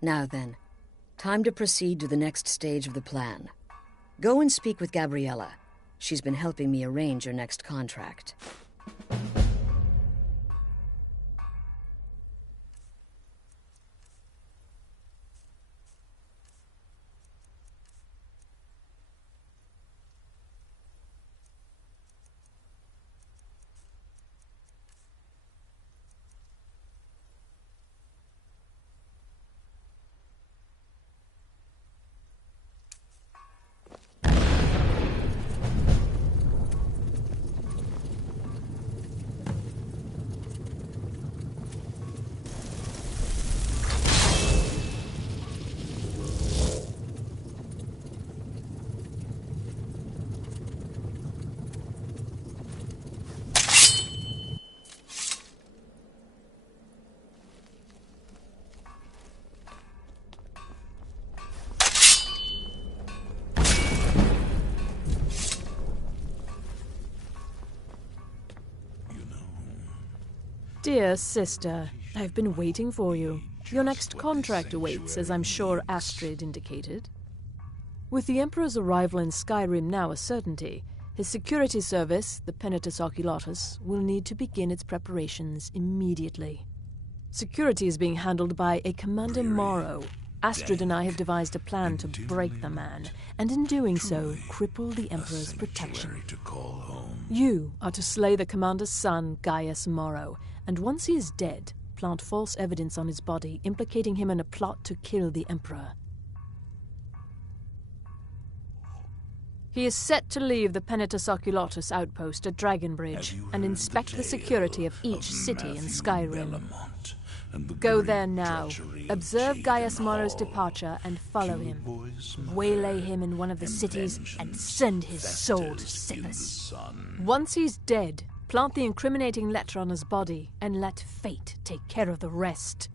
Now then, time to proceed to the next stage of the plan. Go and speak with Gabriella. She's been helping me arrange your next contract. Dear sister, I've been waiting for you. Your next contract awaits, as I'm sure Astrid indicated. With the Emperor's arrival in Skyrim now a certainty, his security service, the Penitus Oculatus, will need to begin its preparations immediately. Security is being handled by a Commander Morrow. Astrid and I have devised a plan to break the man, and in doing so, cripple the Emperor's protection. You are to slay the Commander's son, Gaius Morrow, and once he is dead, plant false evidence on his body, implicating him in a plot to kill the Emperor. He is set to leave the Penitus Oculatus outpost at Dragonbridge and inspect the security of each city in Skyrim. Go there now, observe Gaius Morrow's departure and follow him. Waylay him in one of the cities and send his soul to Sippus. Once he's dead, plant the incriminating letter on his body and let fate take care of the rest.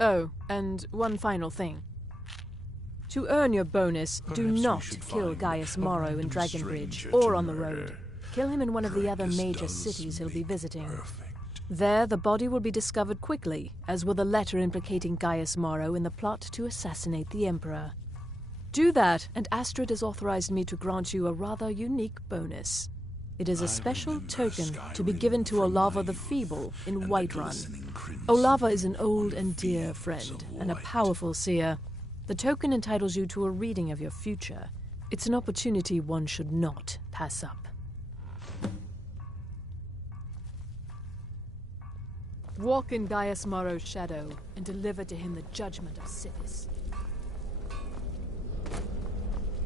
Oh, and one final thing. To earn your bonus, do not kill Gaius Morrow in Dragonbridge or on the road. Kill him in one of the other major cities he'll be visiting. There, the body will be discovered quickly, as will the letter implicating Gaius Morrow in the plot to assassinate the Emperor. Do that, and Astrid has authorized me to grant you a rather unique bonus. It is a special token to be given to Olava the Feeble in Whiterun. Olava is an old and dear friend, and a powerful seer. The token entitles you to a reading of your future. It's an opportunity one should not pass up. Walk in Gaius Morrow's shadow and deliver to him the judgment of Sippus.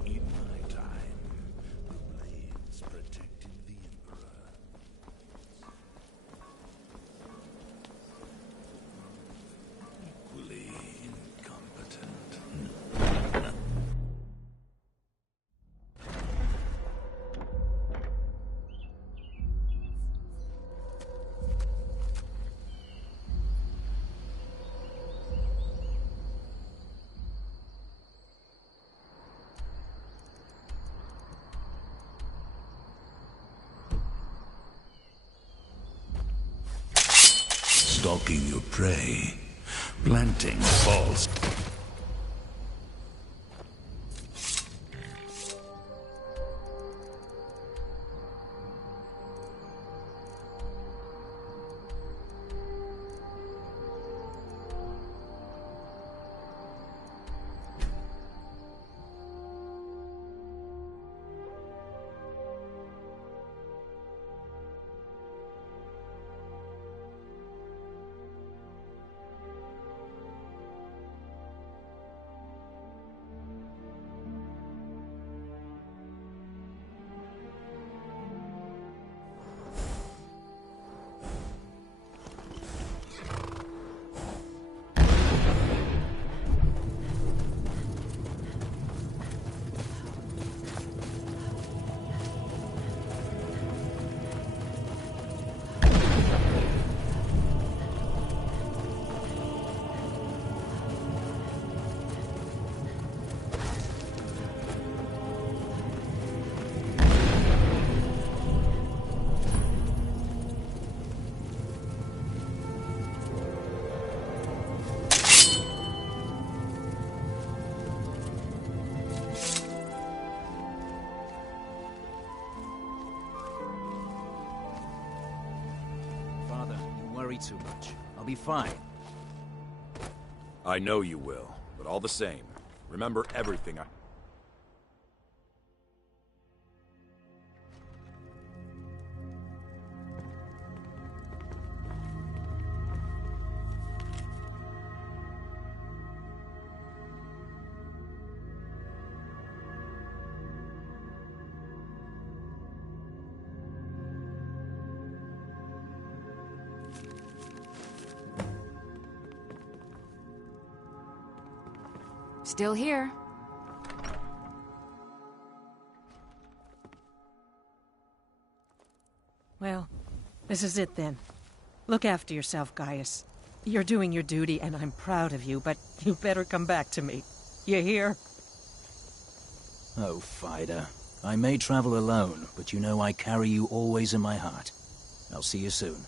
In my time, the blades protected the Emperor. Equally incompetent. Stalking your prey, planting false. worry too much. I'll be fine. I know you will, but all the same, remember everything I... Still here. Well, this is it then. Look after yourself, Gaius. You're doing your duty, and I'm proud of you, but you better come back to me. You hear? Oh, Fida. I may travel alone, but you know I carry you always in my heart. I'll see you soon.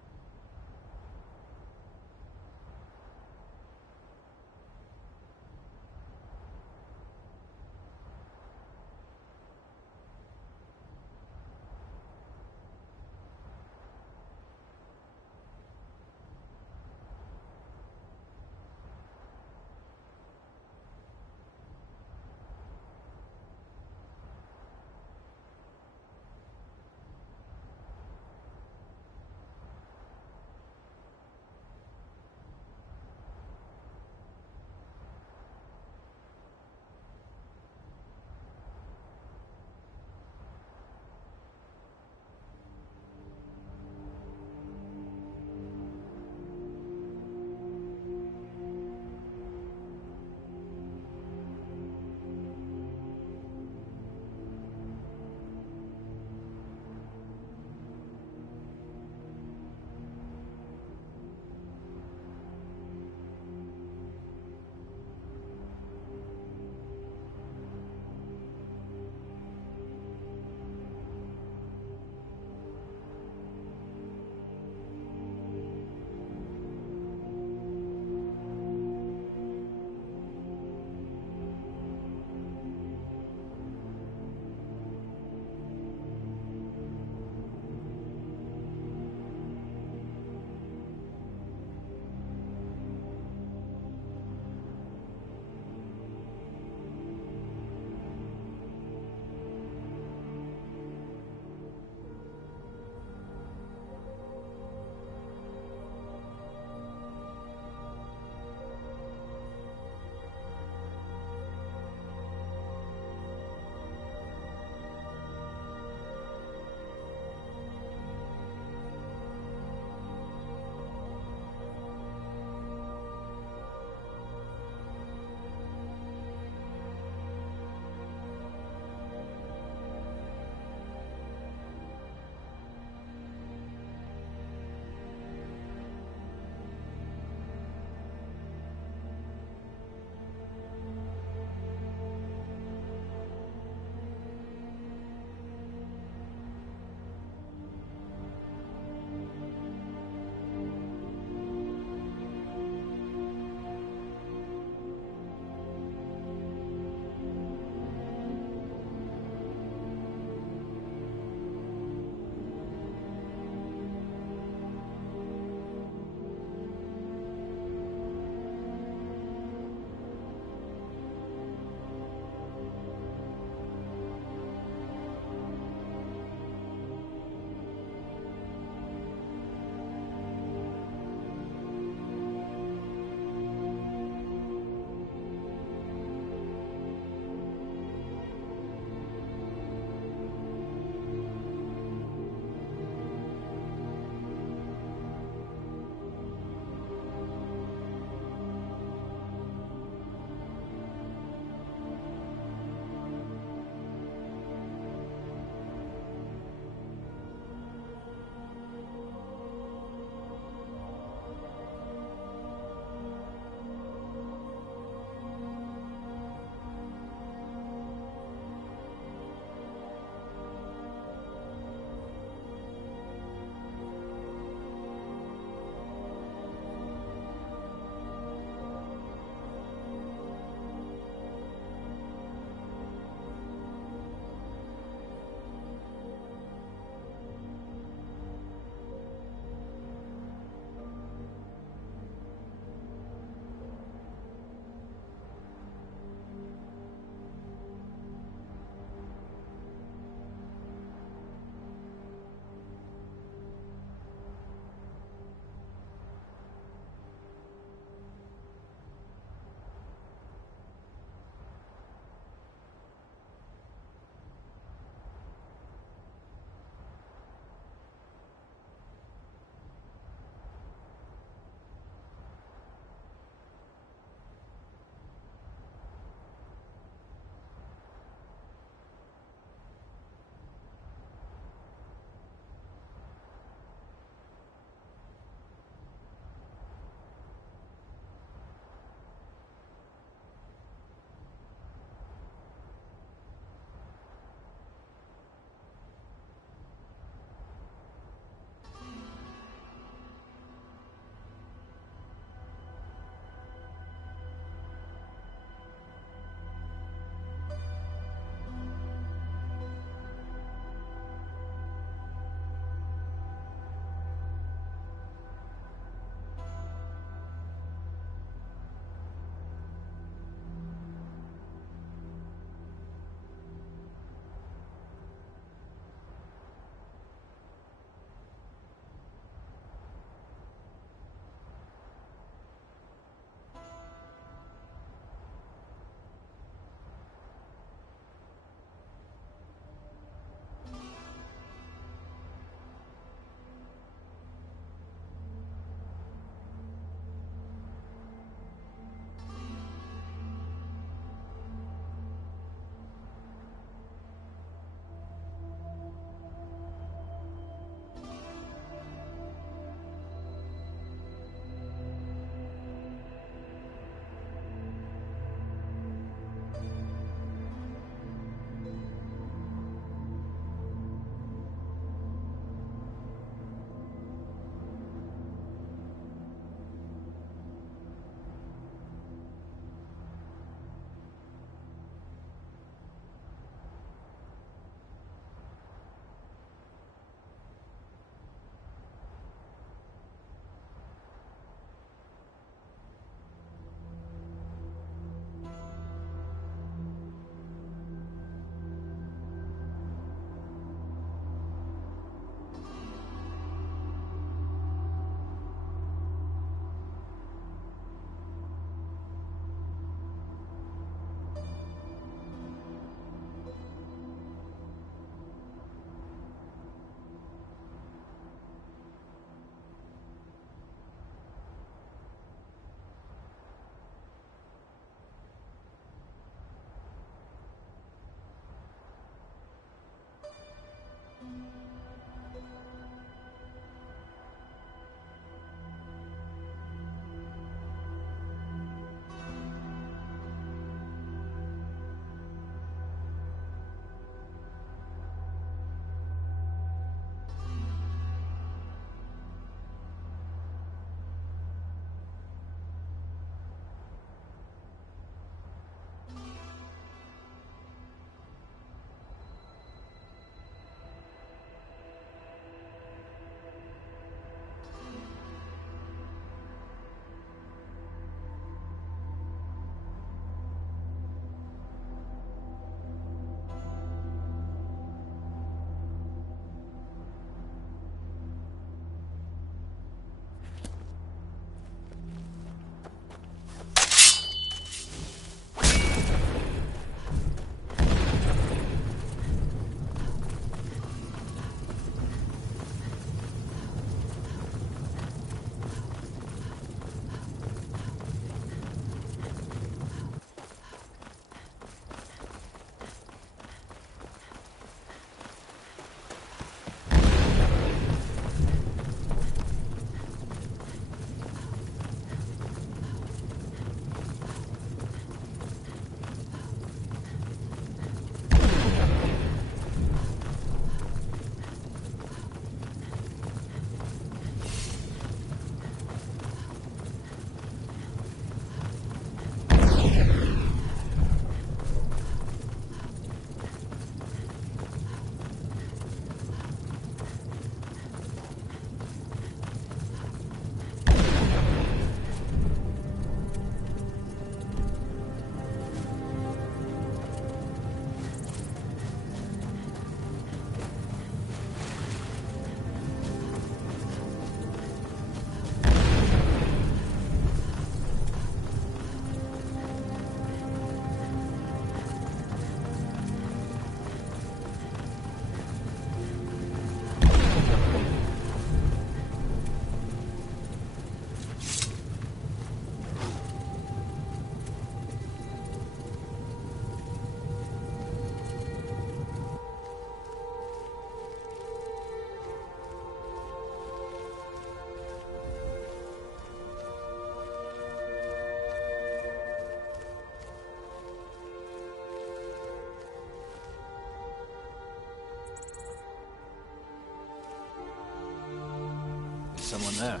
Someone there.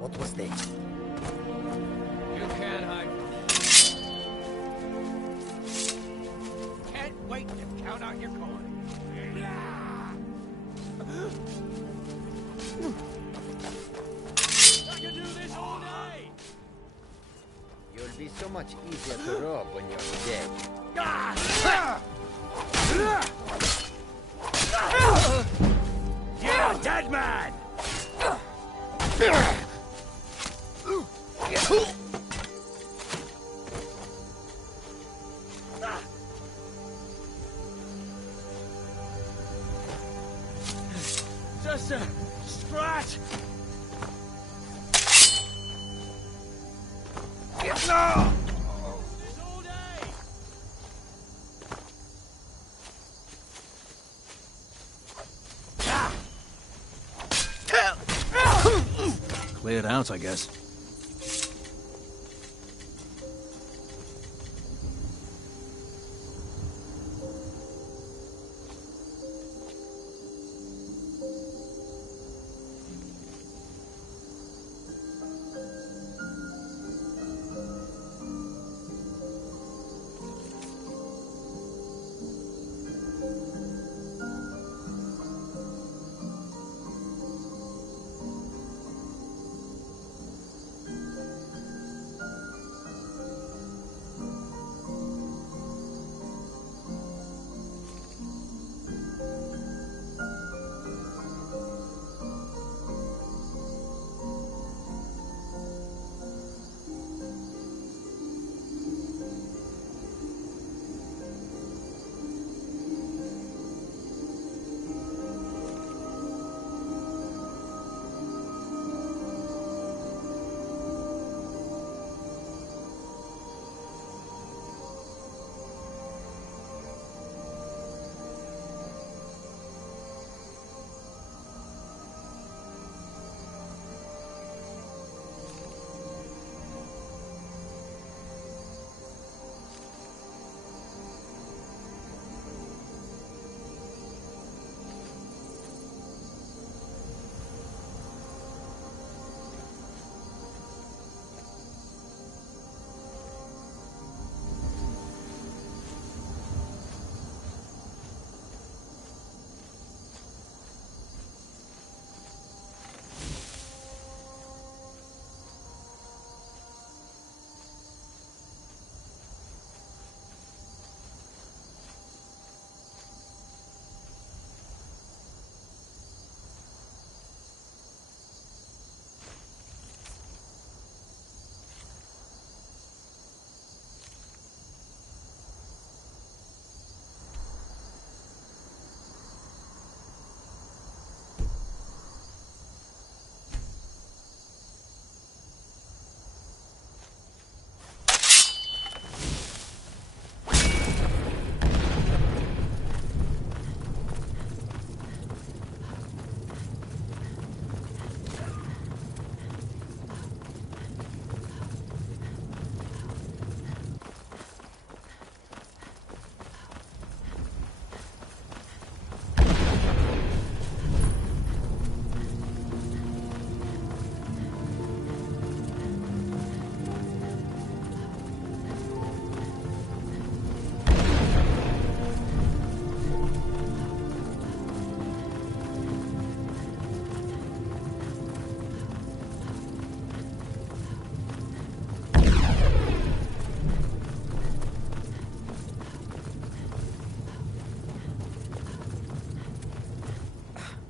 What was that? You can't hide. Can't wait to count out your coin. I can do this all day. You'll be so much easier to rob when you're dead. You're a dead man. Just a scratch. No! Cleared out, I guess.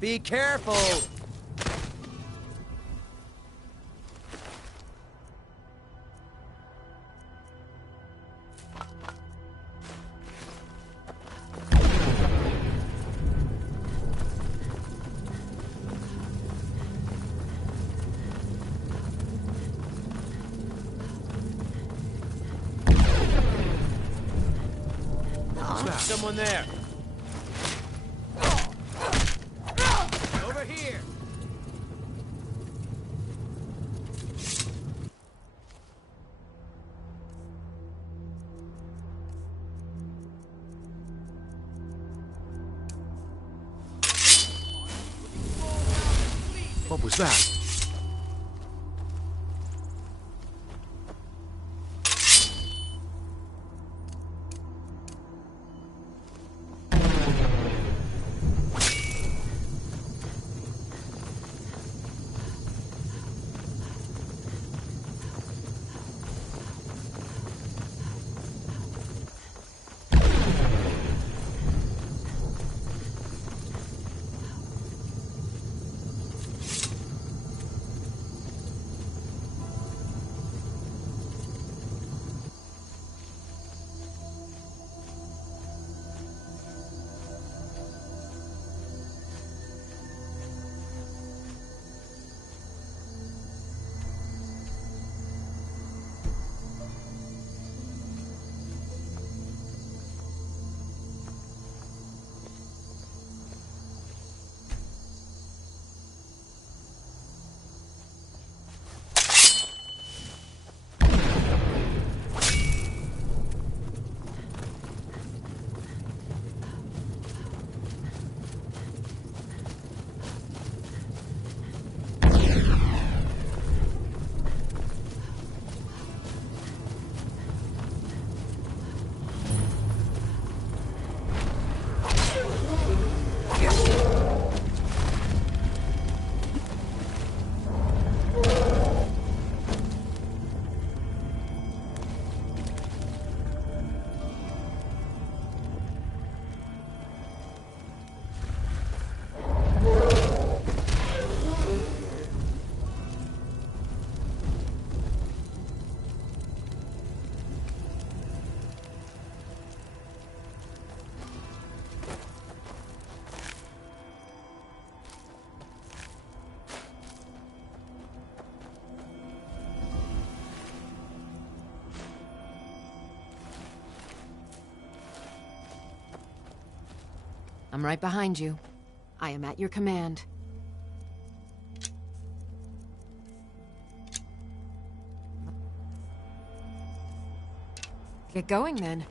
Be careful! Someone there. Over here. was that? I'm right behind you. I am at your command. Get going, then.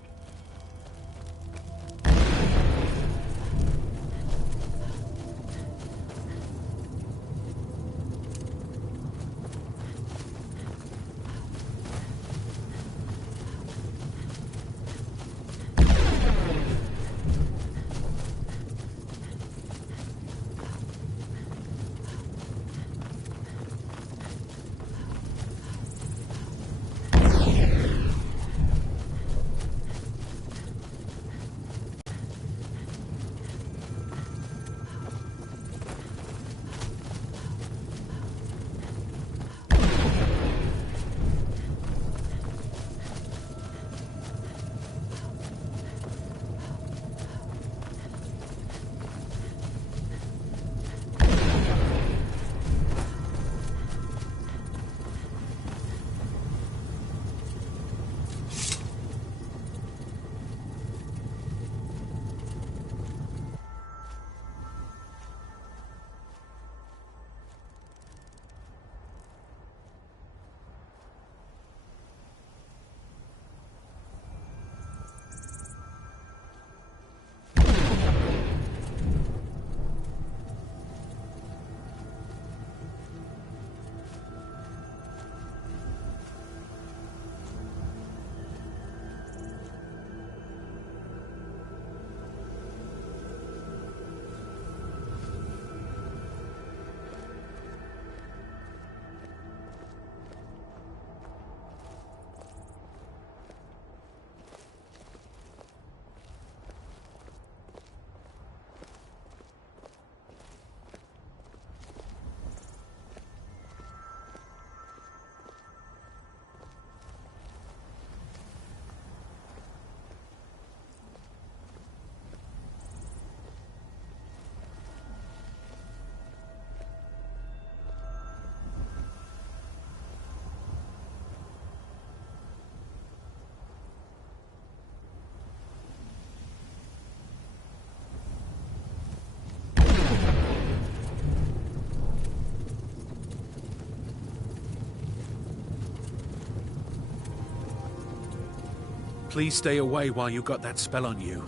Please stay away while you got that spell on you.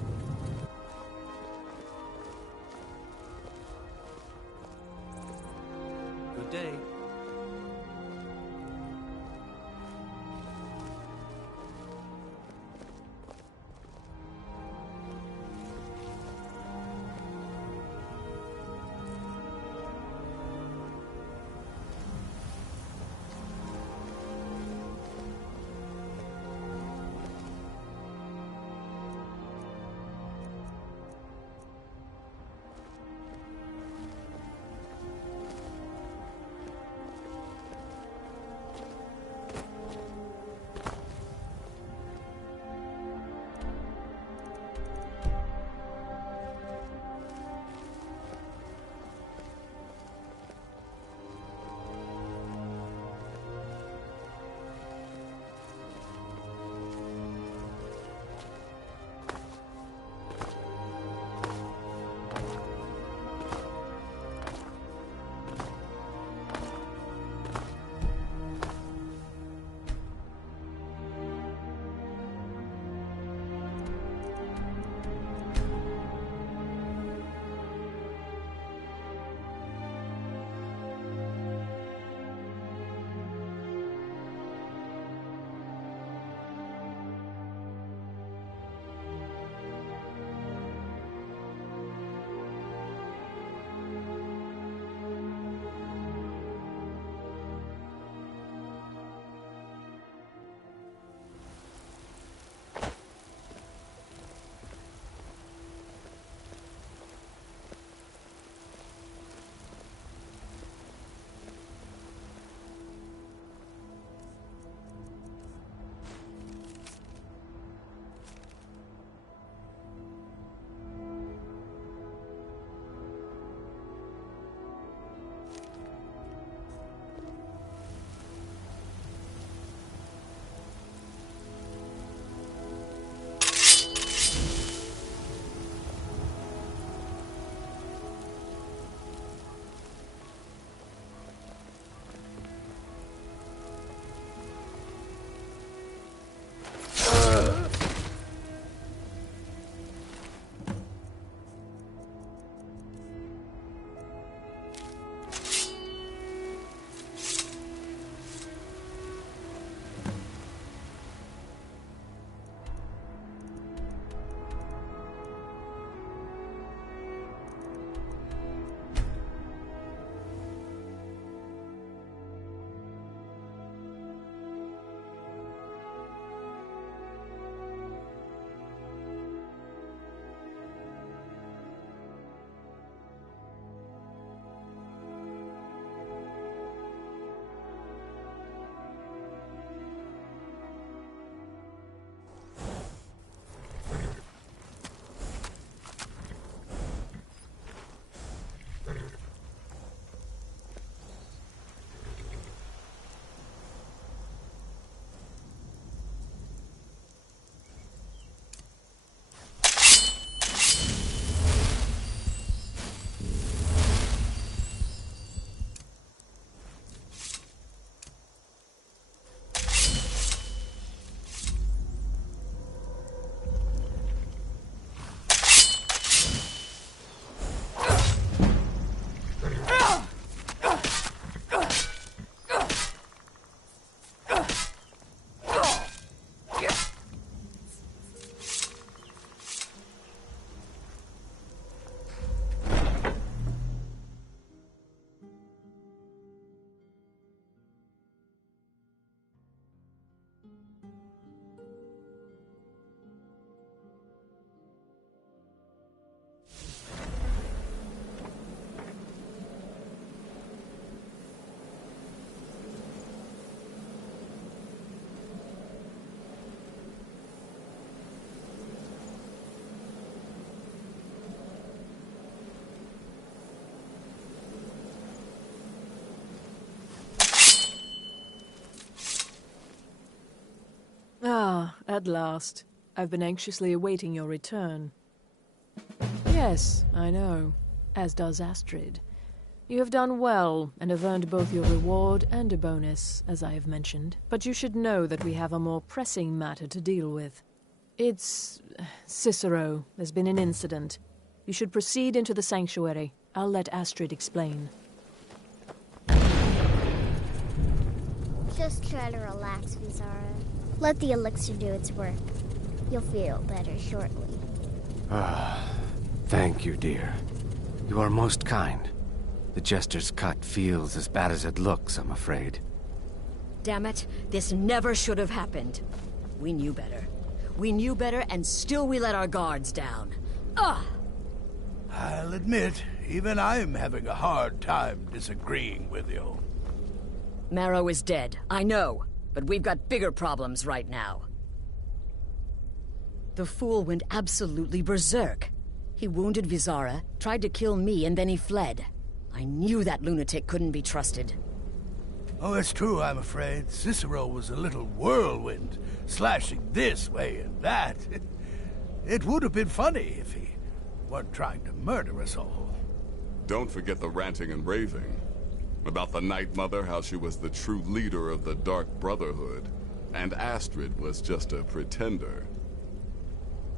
At last. I've been anxiously awaiting your return. Yes, I know. As does Astrid. You have done well, and have earned both your reward and a bonus, as I have mentioned. But you should know that we have a more pressing matter to deal with. It's... Cicero. There's been an incident. You should proceed into the sanctuary. I'll let Astrid explain. Just try to relax, Vizara. Let the elixir do its work. You'll feel better shortly. Thank you, dear. You are most kind. The Jester's cut feels as bad as it looks, I'm afraid. Damn it, this never should have happened. We knew better. We knew better, and still we let our guards down. Ugh! I'll admit, even I'm having a hard time disagreeing with you. Marrow is dead, I know, but we've got bigger problems right now. The fool went absolutely berserk. He wounded Vizara, tried to kill me, and then he fled. I knew that lunatic couldn't be trusted. Oh, it's true, I'm afraid. Cicero was a little whirlwind, slashing this way and that. It would have been funny if he weren't trying to murder us all. Don't forget the ranting and raving. About the Night Mother, how she was the true leader of the Dark Brotherhood, and Astrid was just a pretender.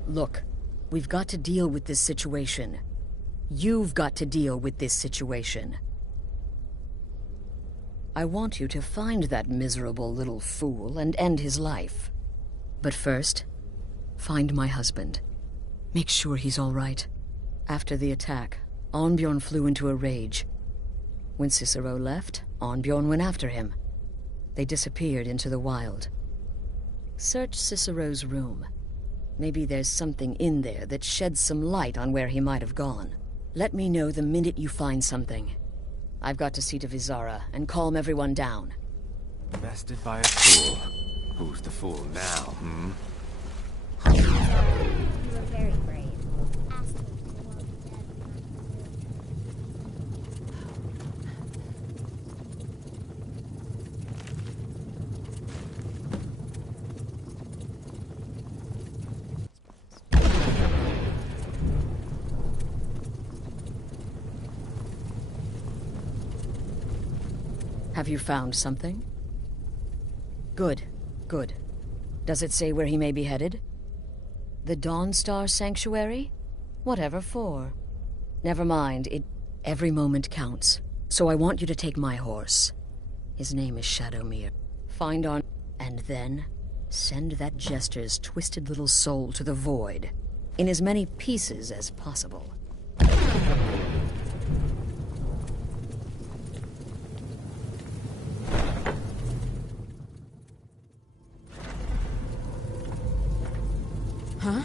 Look, we've got to deal with this situation. You've got to deal with this situation. I want you to find that miserable little fool and end his life. But first, find my husband. Make sure he's all right. After the attack, Arnbjorn flew into a rage. When Cicero left, Arnbjorn went after him. They disappeared into the wild. Search Cicero's room. Maybe there's something in there that sheds some light on where he might have gone. Let me know the minute you find something. I've got to see to Vizara and calm everyone down. Bested by a fool. Who's the fool now, You were very brave. Have you found something? Good, good. Does it say where he may be headed? The Dawnstar Sanctuary? Whatever for. Never mind, every moment counts. So I want you to take my horse. His name is Shadowmere. Find on... and then send that Jester's twisted little soul to the void, in as many pieces as possible. Huh?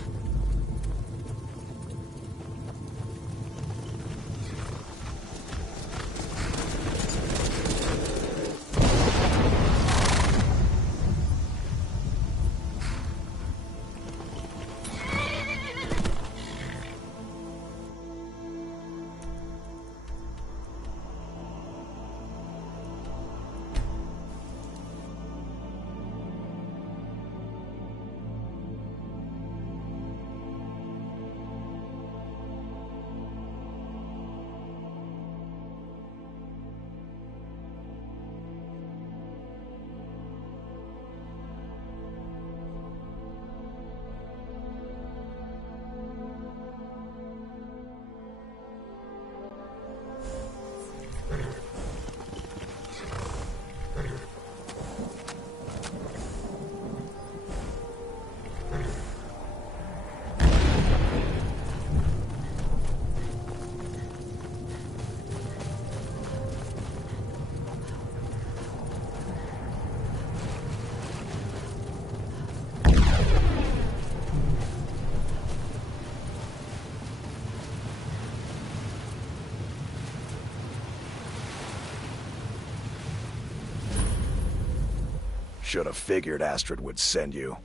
Should have figured Astrid would send you.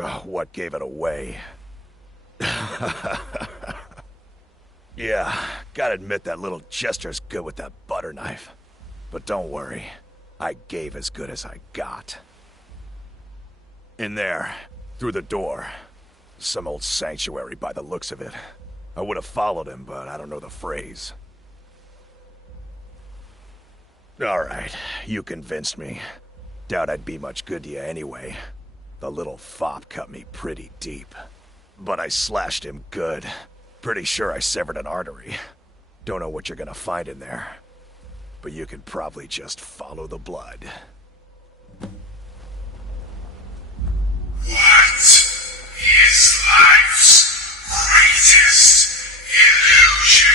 Ugh, what gave it away? Yeah, gotta admit that little Jester's good with that butter knife. But don't worry, I gave as good as I got. In there, through the door. Some old sanctuary by the looks of it. I would have followed him, but I don't know the phrase. Alright, you convinced me. Doubt I'd be much good to you anyway. The little fop cut me pretty deep. But I slashed him good. Pretty sure I severed an artery. Don't know what you're gonna find in there. But you can probably just follow the blood. What is life's greatest illusion?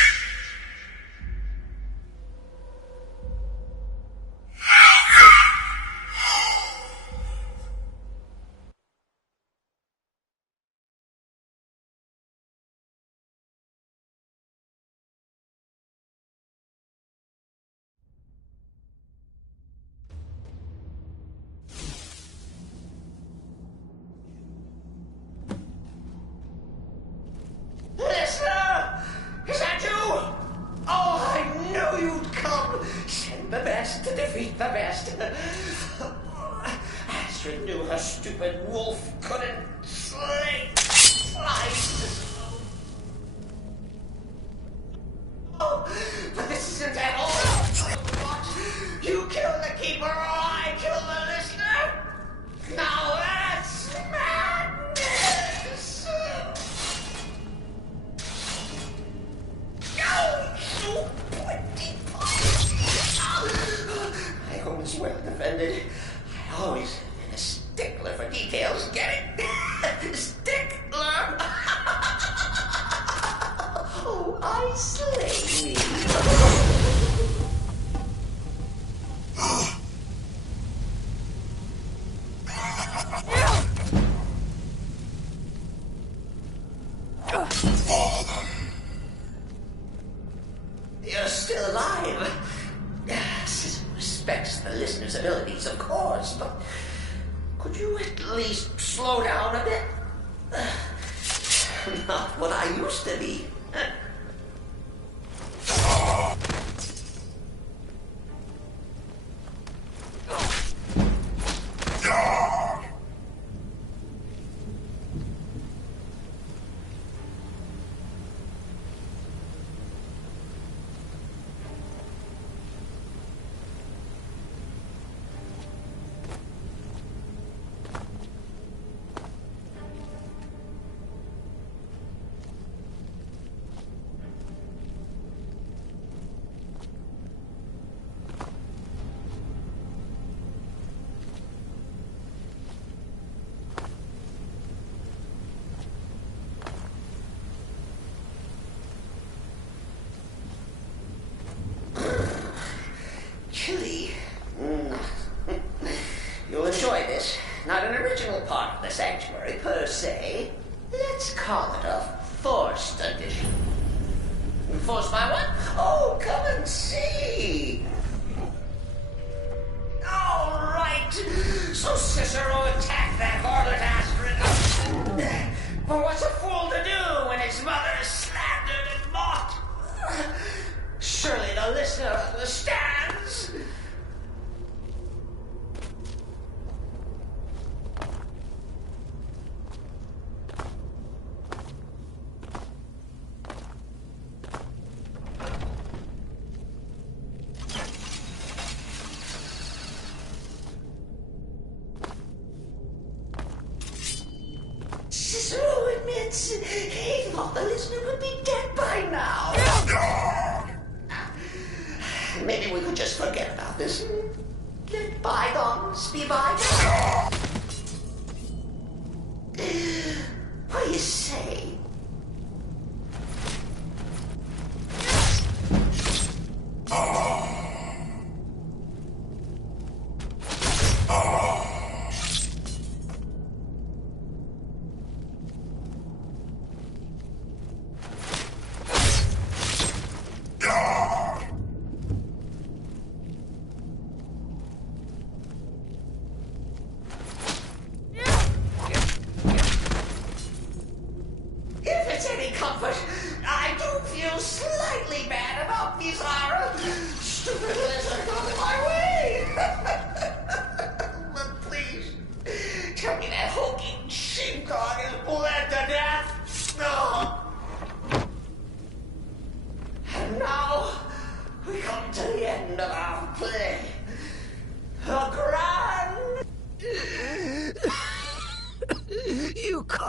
Listener! Is that you? Oh, I knew you'd come. Send the best to defeat the best. Astrid knew her stupid wolf couldn't slice. Oh, but this isn't at all what? You kill the keeper or I kill the listener? Now that's madness! My home's well defended. I always been a stickler for details. Get it? Stickler! Oh, I slay me. You're still alive. Respects the listener's abilities, of course, but could you at least slow down a bit? Not what I used to be. Chilly. You'll enjoy this. Not an original part of the sanctuary, per se. Let's call it a forced addition. Forced by what? Oh, come and see! All right. So Cicero attacked that harlot Astrid. Well, what's a fool to do when his mother is slandered and mocked? Surely the listener understands. Cicero admits he thought the listener would be dead by now. Maybe we could just forget about this and let bygones be bygones. What do you say?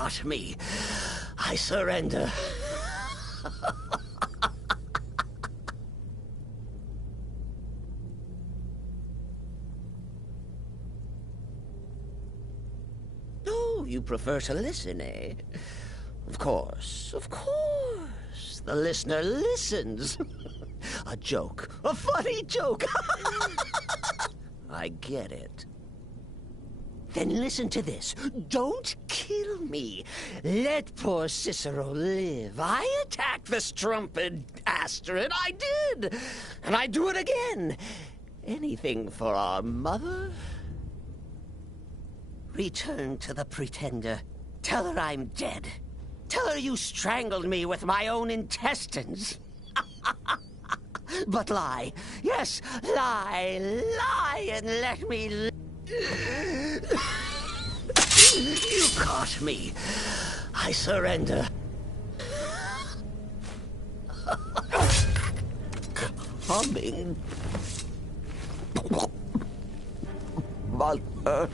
caught me. I surrender. Oh, you prefer to listen, eh? Of course, of course. The listener listens. A joke. A funny joke. I get it. Then listen to this. Don't kill me. Let poor Cicero live. I attacked the strumpet Astrid. I did. And I do it again. Anything for our mother? Return to the Pretender. Tell her I'm dead. Tell her you strangled me with my own intestines. But lie. Yes, lie. Lie and let me live. You caught me. I surrender. Coming. Mother.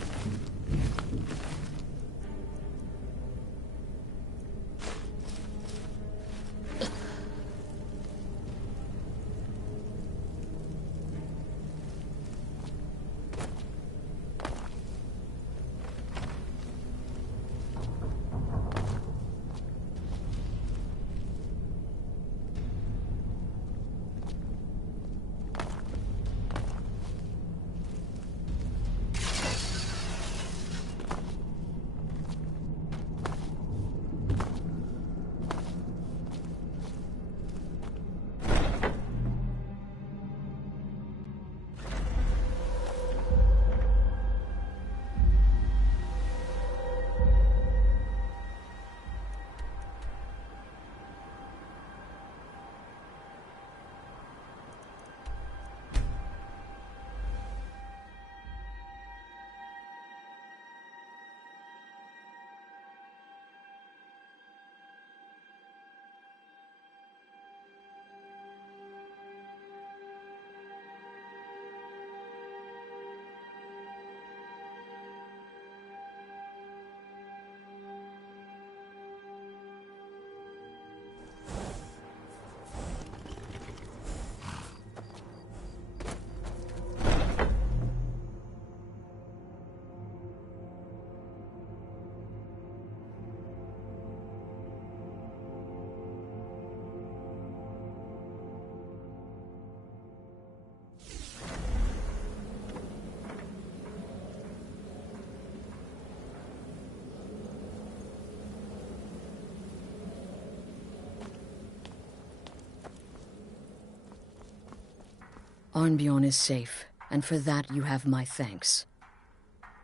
Arnbjorn is safe, and for that you have my thanks.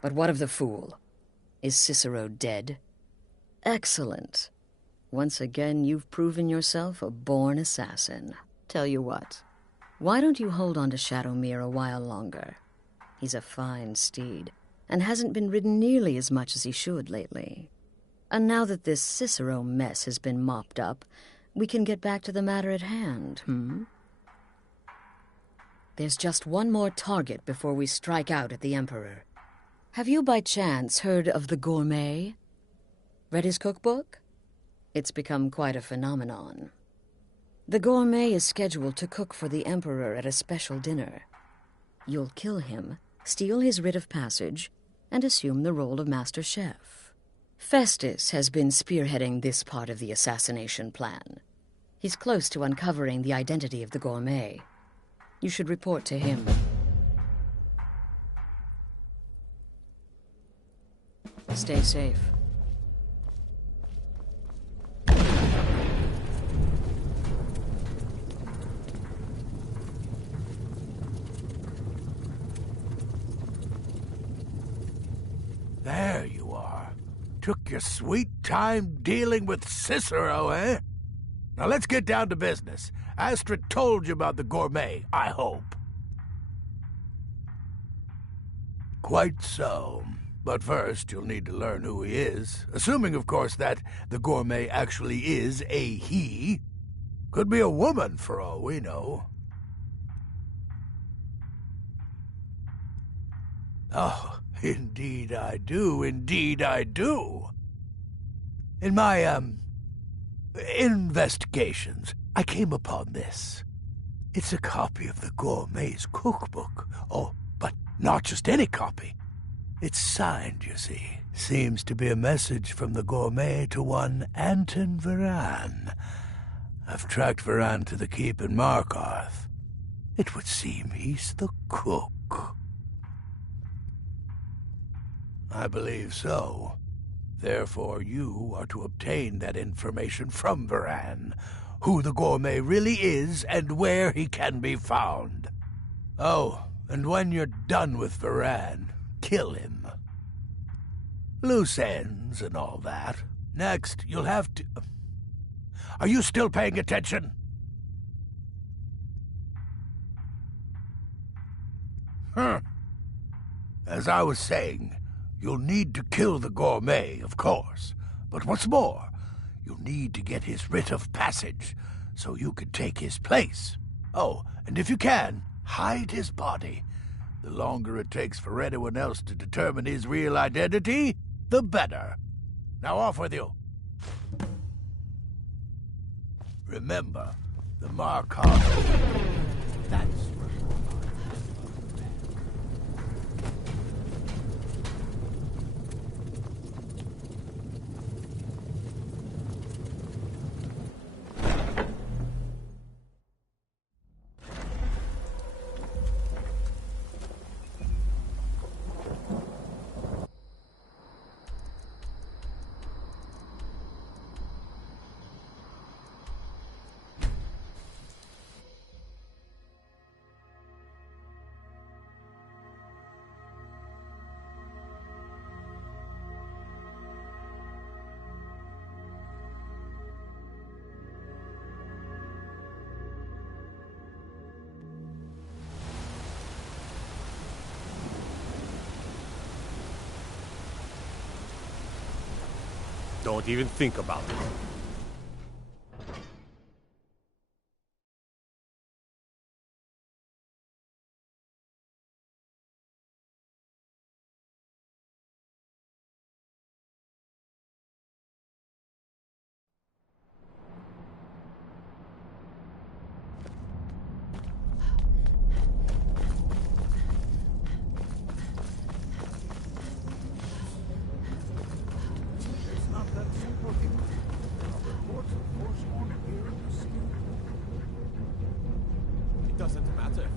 But what of the fool? Is Cicero dead? Excellent. Once again, you've proven yourself a born assassin. Tell you what, why don't you hold on to Shadowmere a while longer? He's a fine steed, and hasn't been ridden nearly as much as he should lately. And now that this Cicero mess has been mopped up, we can get back to the matter at hand, There's just one more target before we strike out at the Emperor. Have you by chance heard of the Gourmet? Read his cookbook? It's become quite a phenomenon. The Gourmet is scheduled to cook for the Emperor at a special dinner. You'll kill him, steal his writ of passage, and assume the role of Master Chef. Festus has been spearheading this part of the assassination plan. He's close to uncovering the identity of the Gourmet. You should report to him. Stay safe. There you are. Took your sweet time dealing with Cicero, eh? Now let's get down to business. Astrid told you about the Gourmet, I hope. Quite so. But first, you'll need to learn who he is. Assuming, of course, that the Gourmet actually is a he. Could be a woman, for all we know. Oh, indeed I do. Indeed I do. In my, investigations, I came upon this. It's a copy of the Gourmet's cookbook. Oh, but not just any copy. It's signed, you see. Seems to be a message from the Gourmet to one Anton Varan. I've tracked Varan to the keep in Markarth. It would seem he's the cook. I believe so. Therefore, you are to obtain that information from Varan, who the Gourmet really is and where he can be found. Oh, and when you're done with Varan, kill him. Loose ends and all that. Next, you'll have to... Are you still paying attention? As I was saying, you'll need to kill the Gourmet, of course. But what's more, you'll need to get his writ of passage, so you can take his place. Oh, and if you can, hide his body. The longer it takes for anyone else to determine his real identity, the better. Now off with you. Remember, the Markarth... That's... Don't even think about it.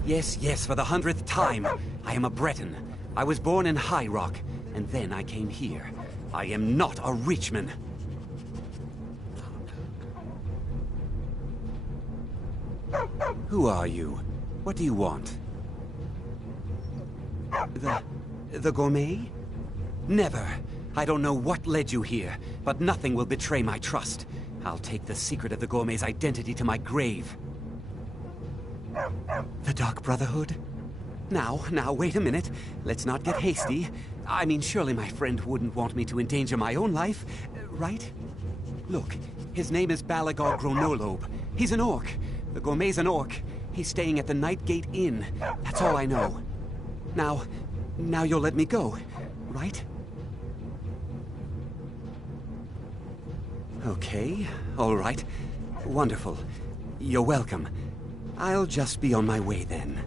Yes, yes, for the 100th time. I am a Breton. I was born in High Rock, and then I came here. I am not a Richman. Who are you? What do you want? The Gourmet? Never. I don't know what led you here, but nothing will betray my trust. I'll take the secret of the Gourmet's identity to my grave. The Dark Brotherhood? Now, wait a minute. Let's not get hasty. I mean, surely my friend wouldn't want me to endanger my own life, right? Look, his name is Balagor Gronolobe. He's an orc. The Gourmet's an orc. He's staying at the Nightgate Inn. That's all I know. Now you'll let me go, right? Okay, all right. Wonderful. You're welcome. I'll just be on my way then.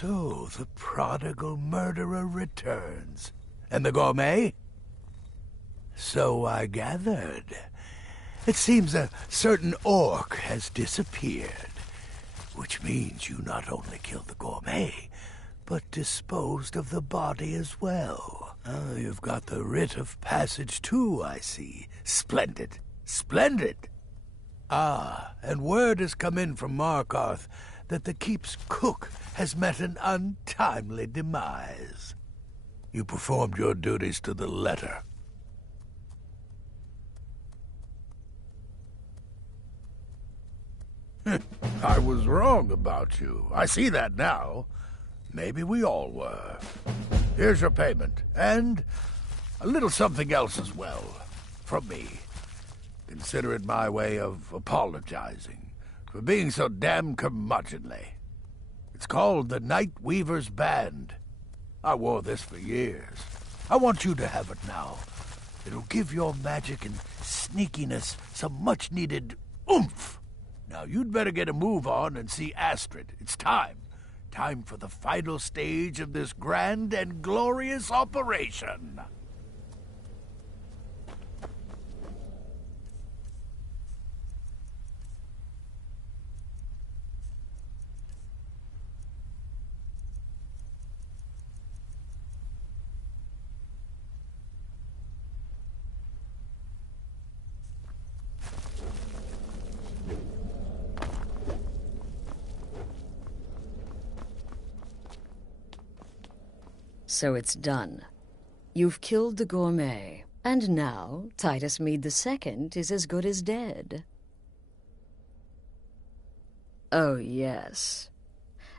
So the prodigal murderer returns. And the gourmet? So I gathered. It seems a certain orc has disappeared. Which means you not only killed the gourmet, but disposed of the body as well. Oh, you've got the writ of passage too, I see. Splendid. Splendid! Ah, and word has come in from Markarth that the keep's cook has met an untimely demise. You performed your duties to the letter. I was wrong about you. I see that now. Maybe we all were. Here's your payment, and a little something else as well, from me. Consider it my way of apologizing for being so damn curmudgeonly. It's called the Night Weaver's Band. I wore this for years. I want you to have it now. It'll give your magic and sneakiness some much-needed oomph. Now, you'd better get a move on and see Astrid. It's time. Time for the final stage of this grand and glorious operation. So it's done. You've killed the gourmet, and now Titus Mead II is as good as dead. Oh, yes.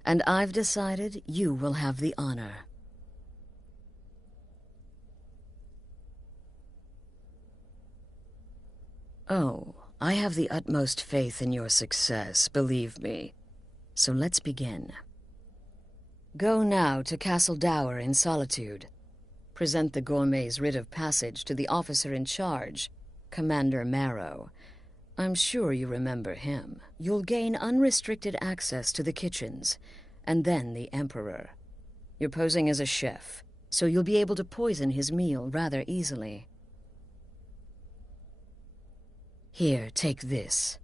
And I've decided you will have the honor. Oh, I have the utmost faith in your success, believe me. So let's begin. Go now to Castle Dower in Solitude. Present the gourmet's writ of passage to the officer in charge, Commander Marrow. I'm sure you remember him. You'll gain unrestricted access to the kitchens, and then the Emperor. You're posing as a chef, so you'll be able to poison his meal rather easily. Here, take this.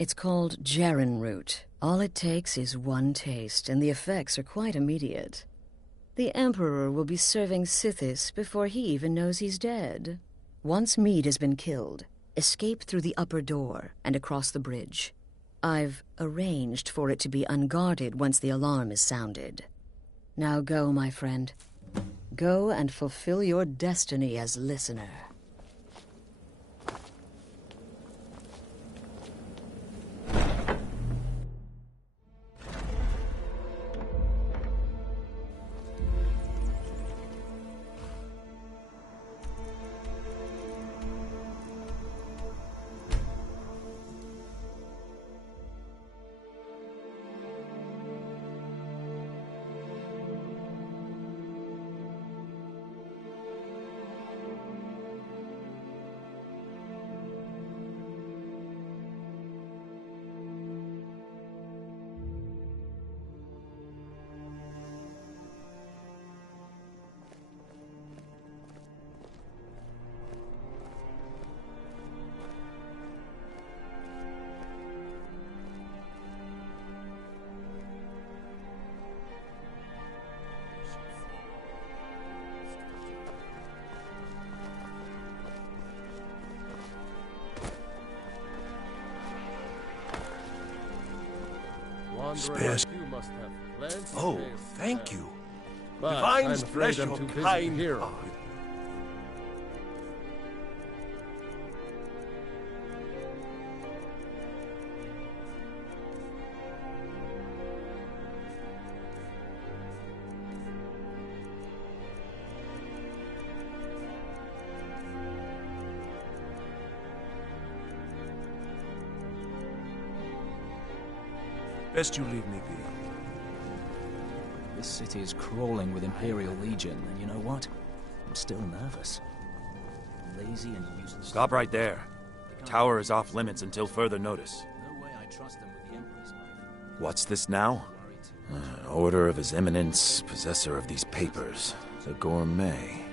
It's called Jaren root. All it takes is one taste, and the effects are quite immediate. The Emperor will be serving Sithis before he even knows he's dead. Once Mead has been killed, escape through the upper door and across the bridge. I've arranged for it to be unguarded once the alarm is sounded. Now go, my friend. Go and fulfill your destiny as listener. Spares. Oh, thank you. But Divine's I'm afraid bless I'm your too busy kind here. heart. Best you leave me be. This city is crawling with Imperial Legion, and you know what? I'm still nervous. Lazy and useless. Stop right there. The tower is off limits until further notice. No way I trust them with the Emperor's life. What's this now? Order of His Eminence, possessor of these papers. The Gourmet.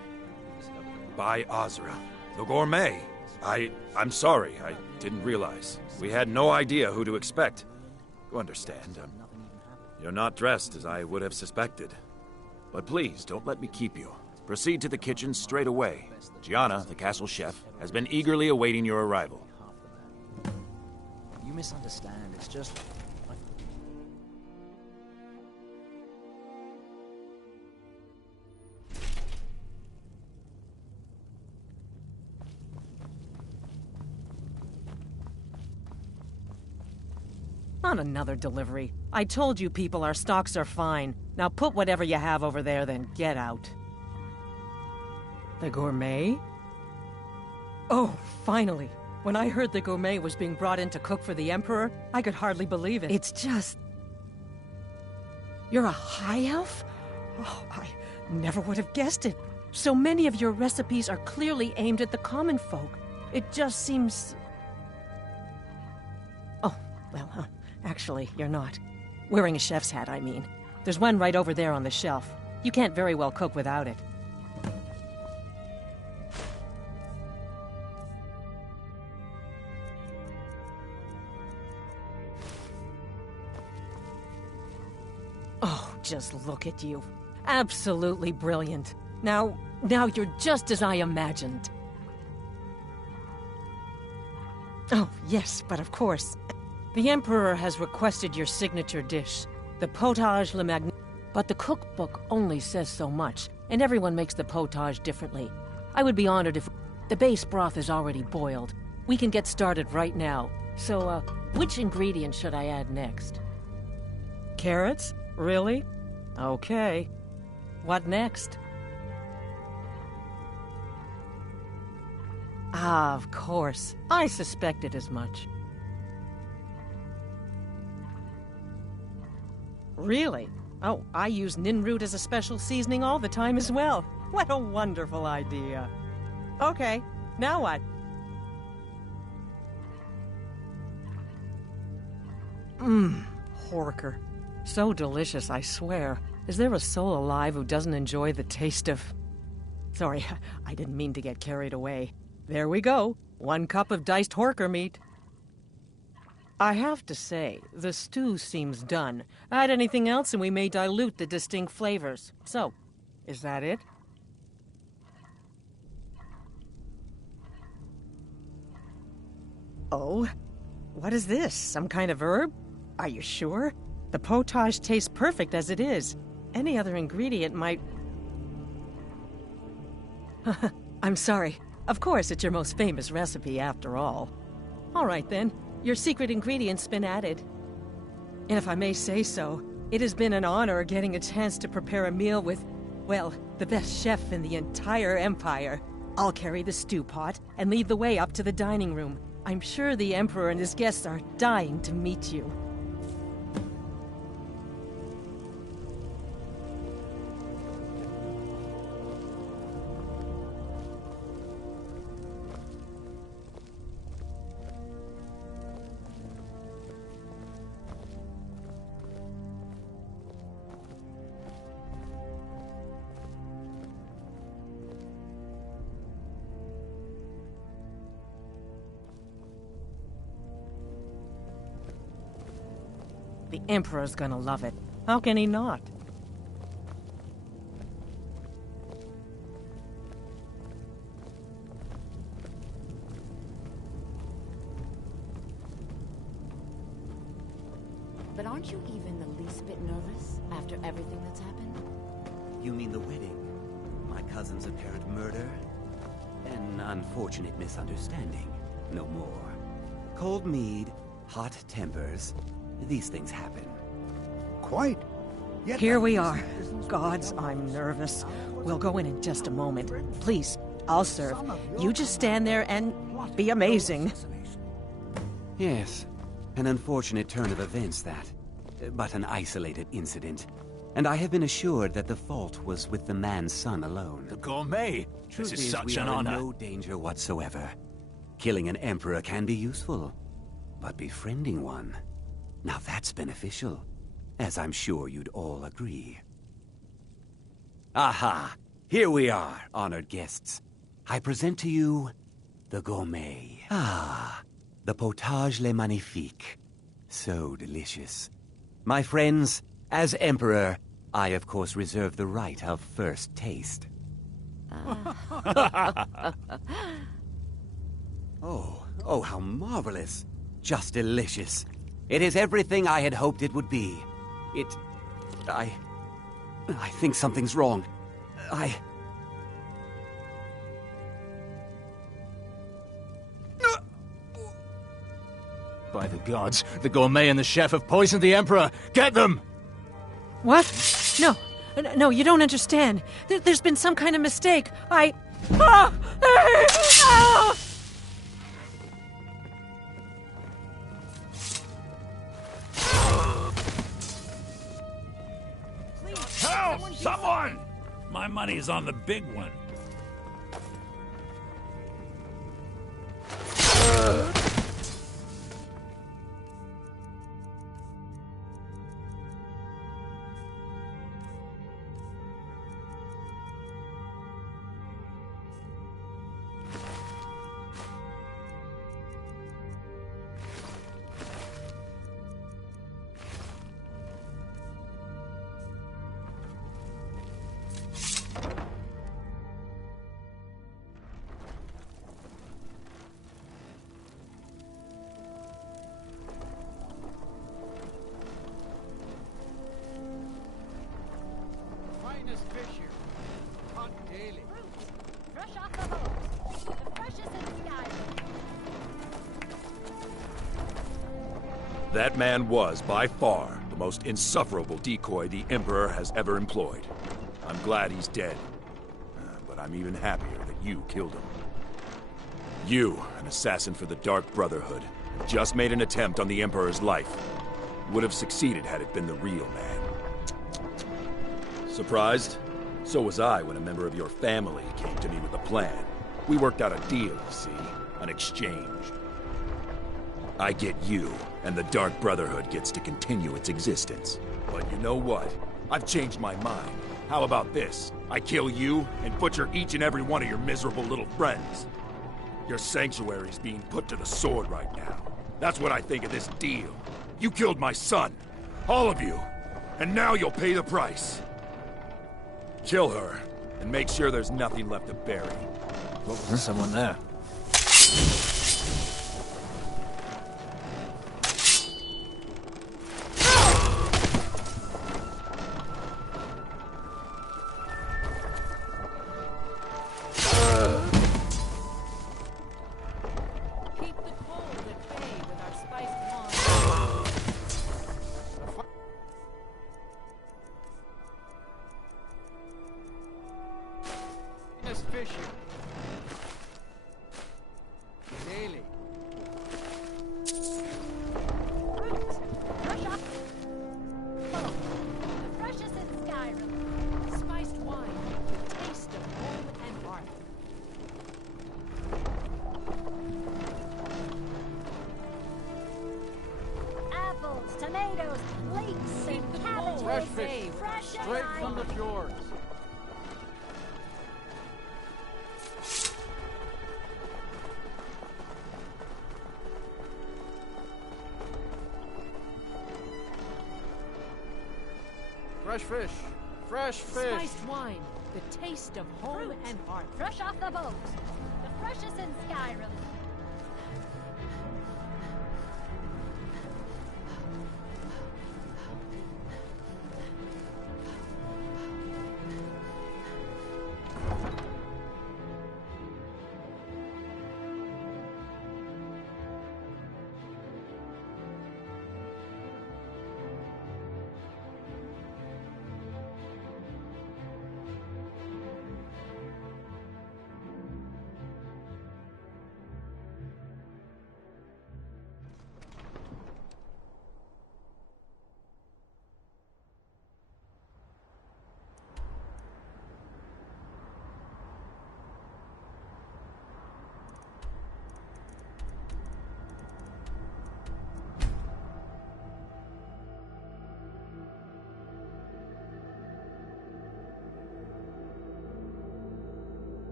By Azra. The Gourmet! I'm sorry, I didn't realize. We had no idea who to expect. You understand, you're not dressed as I would have suspected. But please, don't let me keep you. Proceed to the kitchen straight away. Gianna, the castle chef, has been eagerly awaiting your arrival. You misunderstand, it's just... Not another delivery. I told you people our stocks are fine. Now put whatever you have over there, then get out. The Gourmet? Oh, finally. When I heard the Gourmet was being brought in to cook for the Emperor, I could hardly believe it. It's just... You're a high elf? Oh, I never would have guessed it. So many of your recipes are clearly aimed at the common folk. It just seems... Oh, well, actually, you're not. Wearing a chef's hat, I mean. There's one right over there on the shelf. You can't very well cook without it. Oh, just look at you. Absolutely brilliant. Now you're just as I imagined. Oh, yes, but of course. The Emperor has requested your signature dish, the potage le magnifique. But the cookbook only says so much, and everyone makes the potage differently. I would be honored if... The base broth is already boiled. We can get started right now. So, which ingredient should I add next? Carrots? Really? Okay. What next? Ah, of course. I suspected as much. Really? Oh, I use ninroot as a special seasoning all the time as well. What a wonderful idea. Okay, now what? Horker. So delicious, I swear. Is there a soul alive who doesn't enjoy the taste of... Sorry, I didn't mean to get carried away. There we go. 1 cup of diced horker meat. I have to say, the stew seems done. Add anything else and we may dilute the distinct flavors. So, is that it? Oh? What is this? Some kind of herb? Are you sure? The potage tastes perfect as it is. Any other ingredient might... I'm sorry. Of course, it's your most famous recipe, after all. All right, then. Your secret ingredient's been added. And if I may say so, it has been an honor getting a chance to prepare a meal with, well, the best chef in the entire Empire. I'll carry the stew pot and lead the way up to the dining room. I'm sure the Emperor and his guests are dying to meet you. The Emperor's gonna love it. How can he not? But aren't you even the least bit nervous after everything that's happened? You mean the wedding? My cousin's apparent murder? An unfortunate misunderstanding. No more. Cold mead, hot tempers. These things happen. Quite. Yet here we are. Gods, I'm nervous. We'll go in just a moment. Please, I'll serve. You just stand there and be amazing. Yes, an unfortunate turn of events, that. But an isolated incident. And I have been assured that the fault was with the man's son alone. The Gourmet! This is such an honor. We are in no danger whatsoever. Killing an emperor can be useful, but befriending one... Now that's beneficial. as I'm sure you'd all agree. Aha! Here we are, honored guests. I present to you the gourmet. Ah, the potage le magnifique. So delicious. My friends, as Emperor, I of course reserve the right of first taste. Oh, how marvelous. Just delicious. It is everything I had hoped it would be. I think something's wrong. By the gods, the gourmet and the chef have poisoned the Emperor! Get them! What? No, you don't understand. There's been some kind of mistake. Help! Someone! My money's on the big one. Finest fish here. Caught daily. Fresh off the boat. The freshest in Skyrim. That man was, by far, the most insufferable decoy the Emperor has ever employed. I'm glad he's dead. But I'm even happier that you killed him. You, an assassin for the Dark Brotherhood, just made an attempt on the Emperor's life. Would have succeeded had it been the real man. Surprised? So was I when a member of your family came to me with a plan. We worked out a deal, you see, an exchange. I get you, and the Dark Brotherhood gets to continue its existence. But you know what? I've changed my mind. How about this? I kill you, and butcher each and every one of your miserable little friends. Your sanctuary's being put to the sword right now. That's what I think of this deal. You killed my son. All of you. And now you'll pay the price. Kill her, and make sure there's nothing left to bury. Well, there's someone there. Fish here. Daily. Fruit. Fresh off the boat. The freshest in Skyrim. Spiced wine. The taste of home and hearth. Apples, tomatoes, leeks, and cabbages. Fresh fish. Fresh Straight from the fjords. Fresh fish. Fresh fish. Spiced wine. The taste of home Fruit. and hearth. Fresh off the boat. The freshest in Skyrim.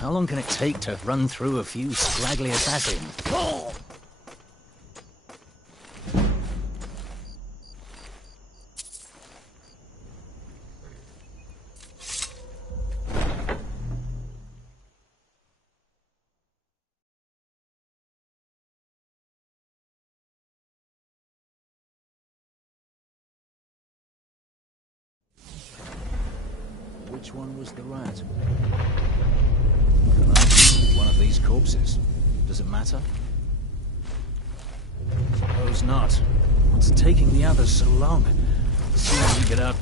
How long can it take to run through a few scraggly assassins? Which one was the rat? I don't know. One of these corpses. Does it matter? Suppose not. What's taking the others so long? As soon as we get out...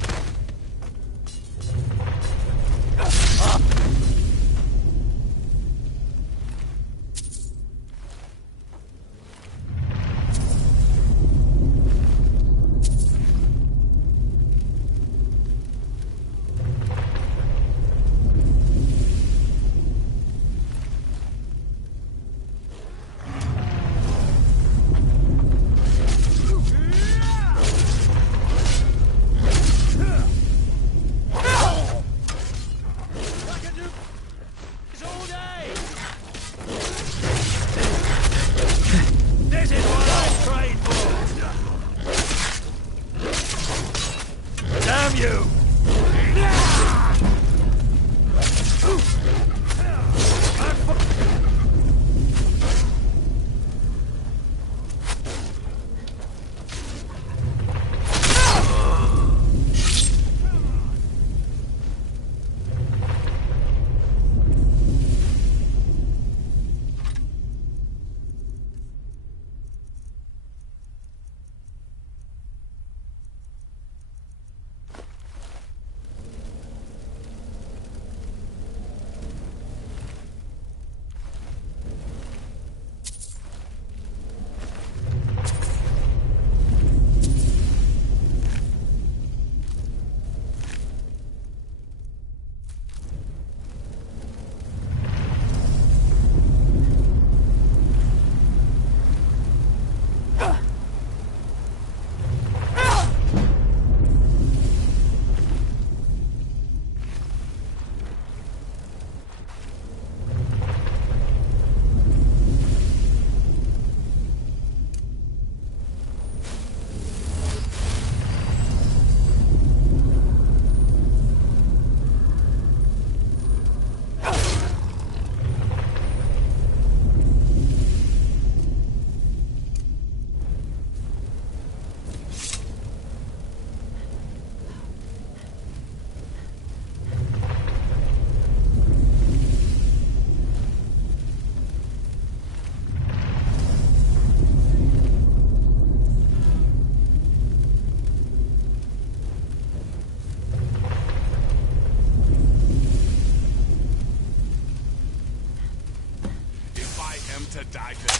To die today,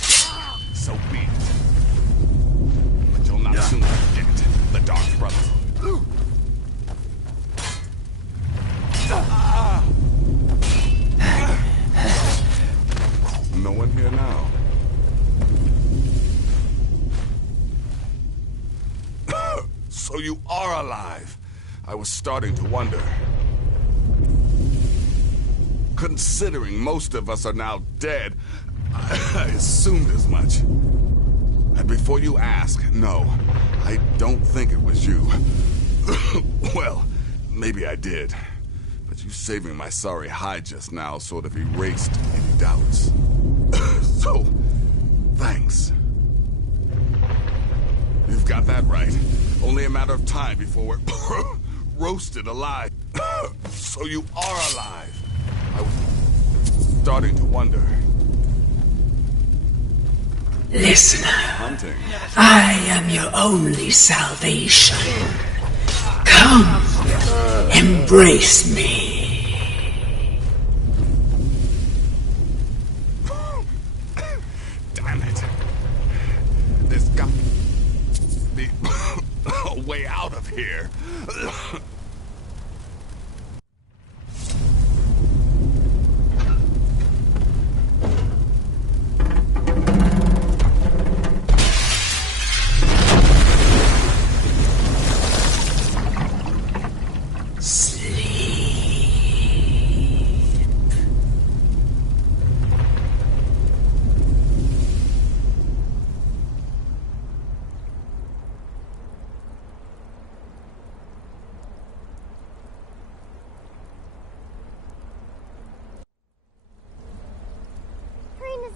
so be it. But you'll not soon forget the Dark Brotherhood. No one here now. So you are alive. I was starting to wonder. Considering most of us are now dead, I assumed as much. And before you ask, no, I don't think it was you. Well, maybe I did. But you saving my sorry hide just now sort of erased any doubts. So, thanks. You've got that right. Only a matter of time before we're roasted alive. So you are alive. I was starting to wonder. Listener, Hunting. I am your only salvation. Come, embrace me. Damn it. There's got to be a way out of here.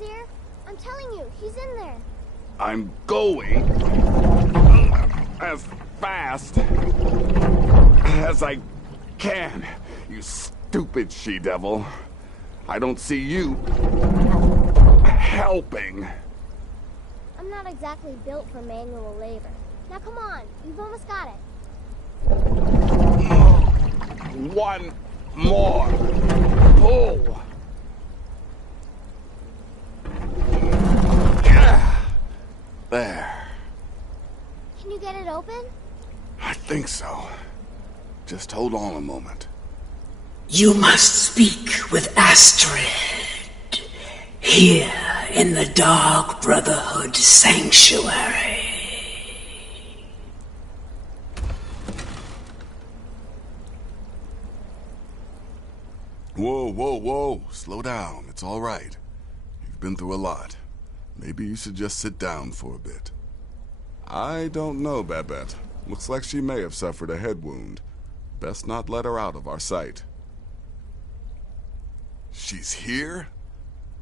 here? I'm telling you, he's in there. I'm going as fast as I can, you stupid she-devil. I don't see you helping. I'm not exactly built for manual labor. Now come on, you've almost got it. One more pull. There. Can you get it open? I think so. Just hold on a moment. You must speak with Astrid. Here in the Dark Brotherhood Sanctuary. Whoa, whoa, whoa. Slow down. It's all right. You've been through a lot. Maybe you should just sit down for a bit. I don't know, Babette. Looks like she may have suffered a head wound. Best not let her out of our sight. She's here?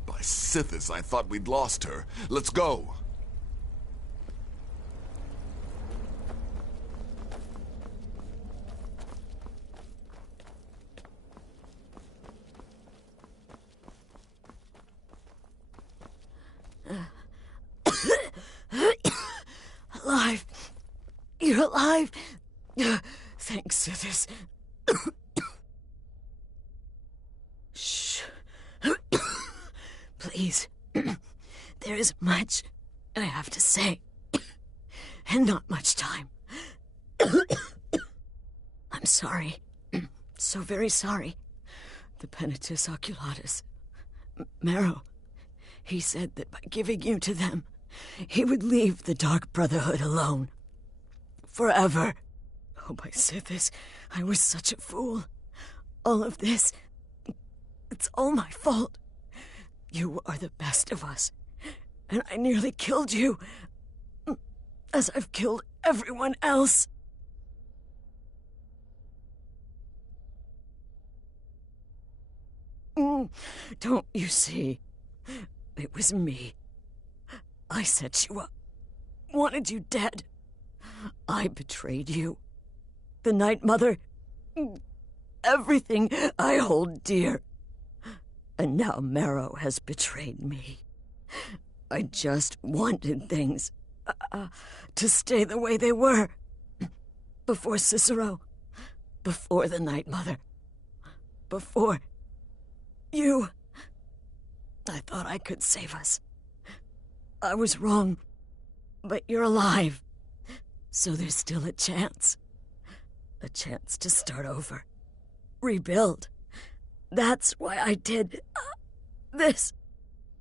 By Sithis, I thought we'd lost her. Let's go. Alive. You're alive. Thanks, Sithis. Shh. Please. There is much I have to say. And not much time. I'm sorry. So very sorry. The Penitus Oculatus. Marrow. He said that by giving you to them, he would leave the Dark Brotherhood alone. Forever. Oh, my Sithis, I was such a fool. All of this, it's all my fault. You are the best of us, and I nearly killed you, as I've killed everyone else. Don't you see? It was me. I set you up, wanted you dead. I betrayed you. The Night Mother, everything I hold dear. And now Marrow has betrayed me. I just wanted things to stay the way they were. Before Cicero, before the Night Mother, before you. I thought I could save us. I was wrong, but you're alive. So there's still a chance. A chance to start over. Rebuild. That's why I did this.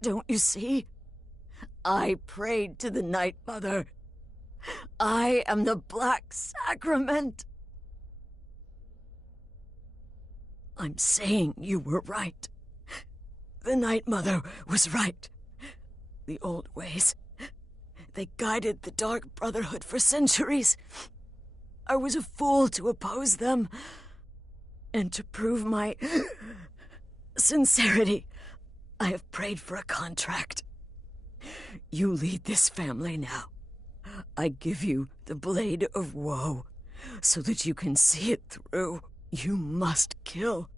Don't you see? I prayed to the Night Mother. I am the Black Sacrament. I'm saying you were right. The Night Mother was right. The old ways, they guided the Dark Brotherhood for centuries. I was a fool to oppose them. And to prove my sincerity, I have prayed for a contract. You lead this family now. I give you the Blade of Woe, so that you can see it through. You must kill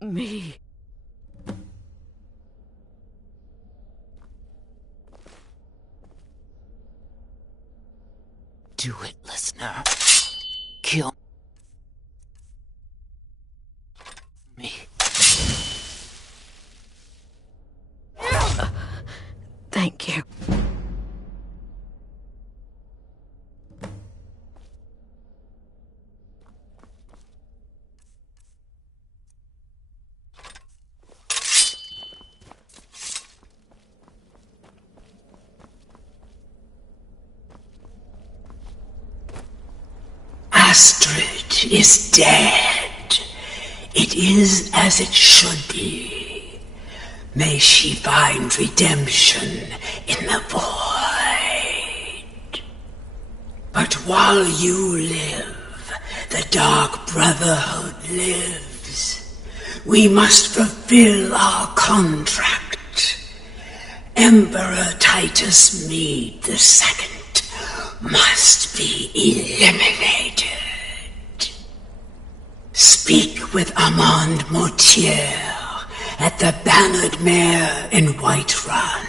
me. Do it, listener. Kill me. Thank you. Astrid is dead. It is as it should be. May she find redemption in the void. But while you live, the Dark Brotherhood lives. We must fulfill our contract. Emperor Titus Mede II must be eliminated. Speak with Armand Mortier at the Bannered Mare in Whiterun.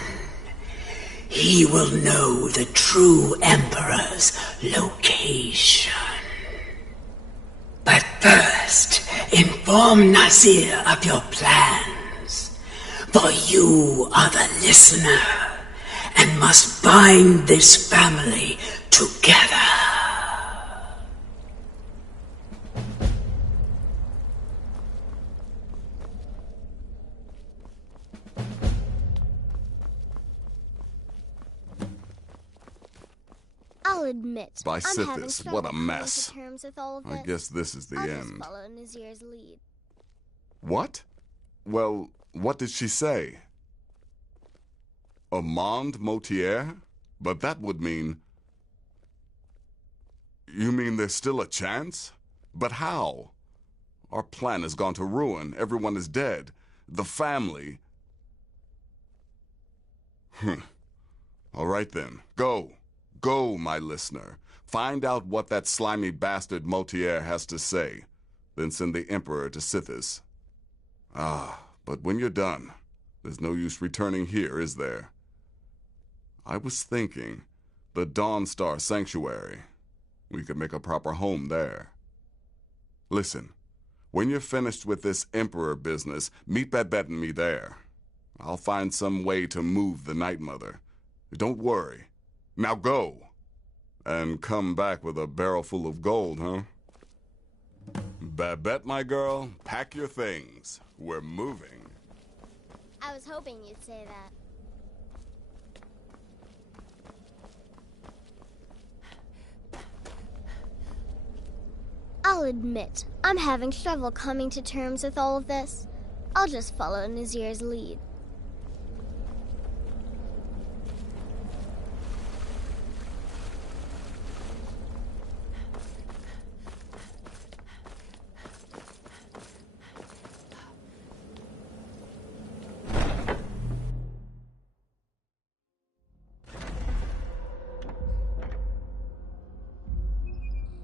He will know the true Emperor's location. But first, inform Nazir of your plans, for you are the listener and must bind this family together. I'll admit, By I'm having Sithis, trouble what a coming mess. to terms with all of I this. guess this is the I'll end. just follow Nazir's lead. What? Well, what did she say? Armand Mortier? But that would mean... You mean there's still a chance? But how? Our plan has gone to ruin. Everyone is dead. The family... All right then. Go. Go, my listener. Find out what that slimy bastard Mortier has to say. Then send the Emperor to Sithis. Ah, but when you're done, there's no use returning here, is there? I was thinking, the Dawnstar Sanctuary. We could make a proper home there. Listen, when you're finished with this Emperor business, meet Babette and me there. I'll find some way to move the Night Mother. Don't worry. Now go. And come back with a barrel full of gold, huh? Babette, my girl, pack your things. We're moving. I was hoping you'd say that. I'll admit, I'm having trouble coming to terms with all of this. I'll just follow Nazir's lead.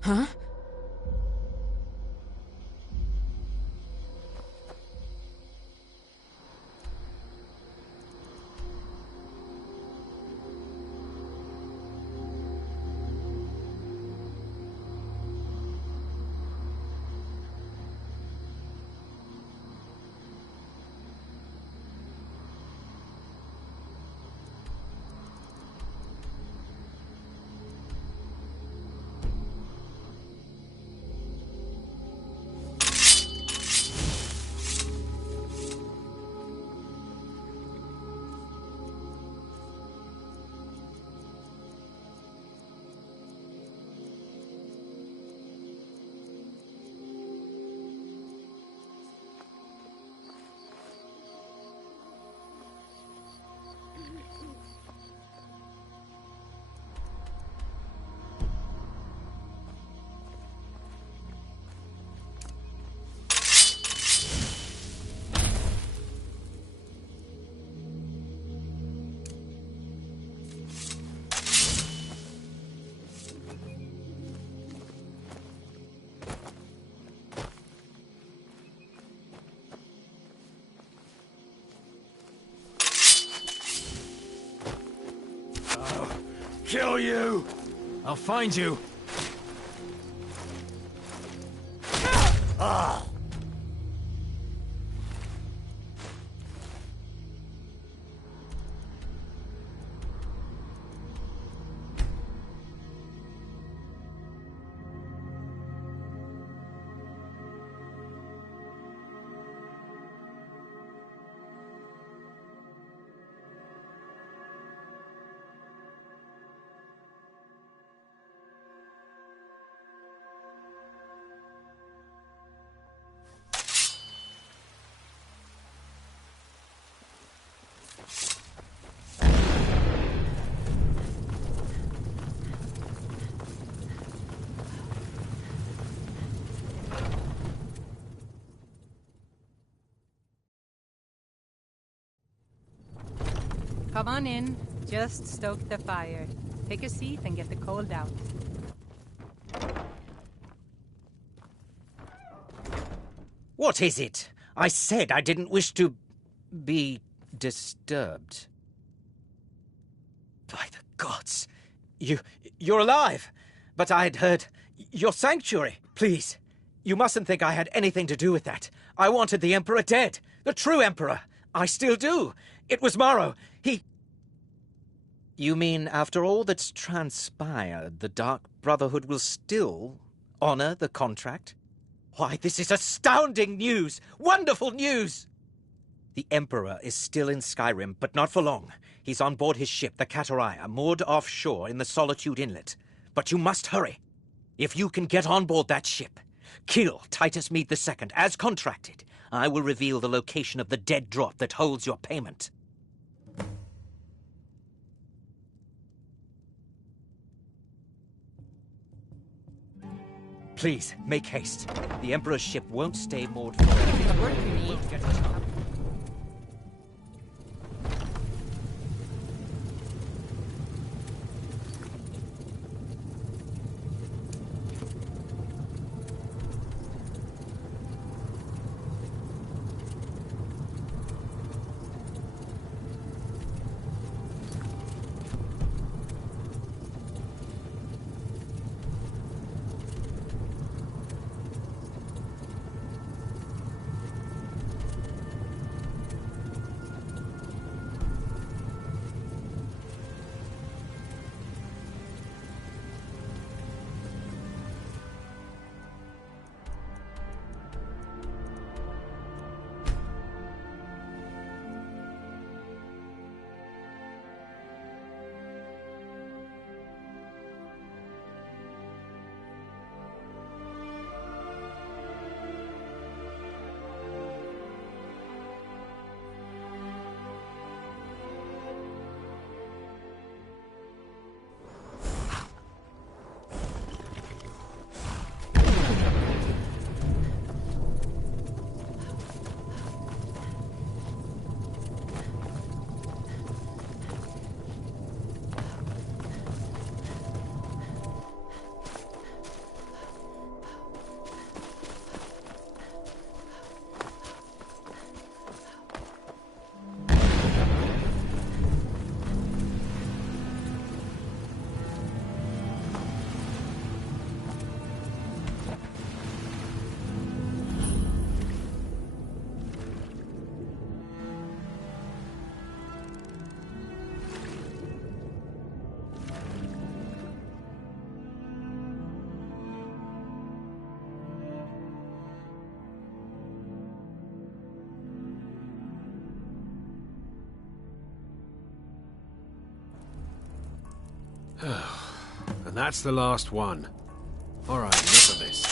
Huh? Kill you! I'll find you. Ah! Come on in. Just stoke the fire. Take a seat and get the cold out. What is it? I said I didn't wish to be disturbed. By the gods! You're alive! But I had heard your sanctuary. Please, you mustn't think I had anything to do with that. I wanted the Emperor dead. The true Emperor. I still do. It was Morrow. He... You mean after all that's transpired, the Dark Brotherhood will still honor the contract? Why, this is astounding news! Wonderful news! The Emperor is still in Skyrim, but not for long. He's on board his ship, the Kataraya, moored offshore in the Solitude Inlet. But you must hurry. If you can get on board that ship, kill Titus Mead II, as contracted, I will reveal the location of the dead drop that holds your payment. Please, make haste. The Emperor's ship won't stay moored forever. Work you need. And that's the last one. Alright, enough of this.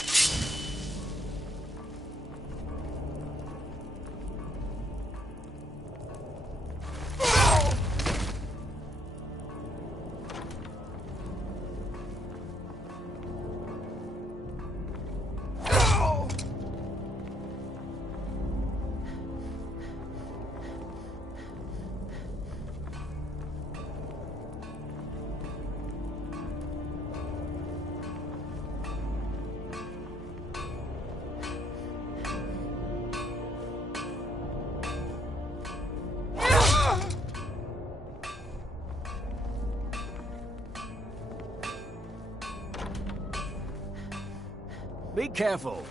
Be careful.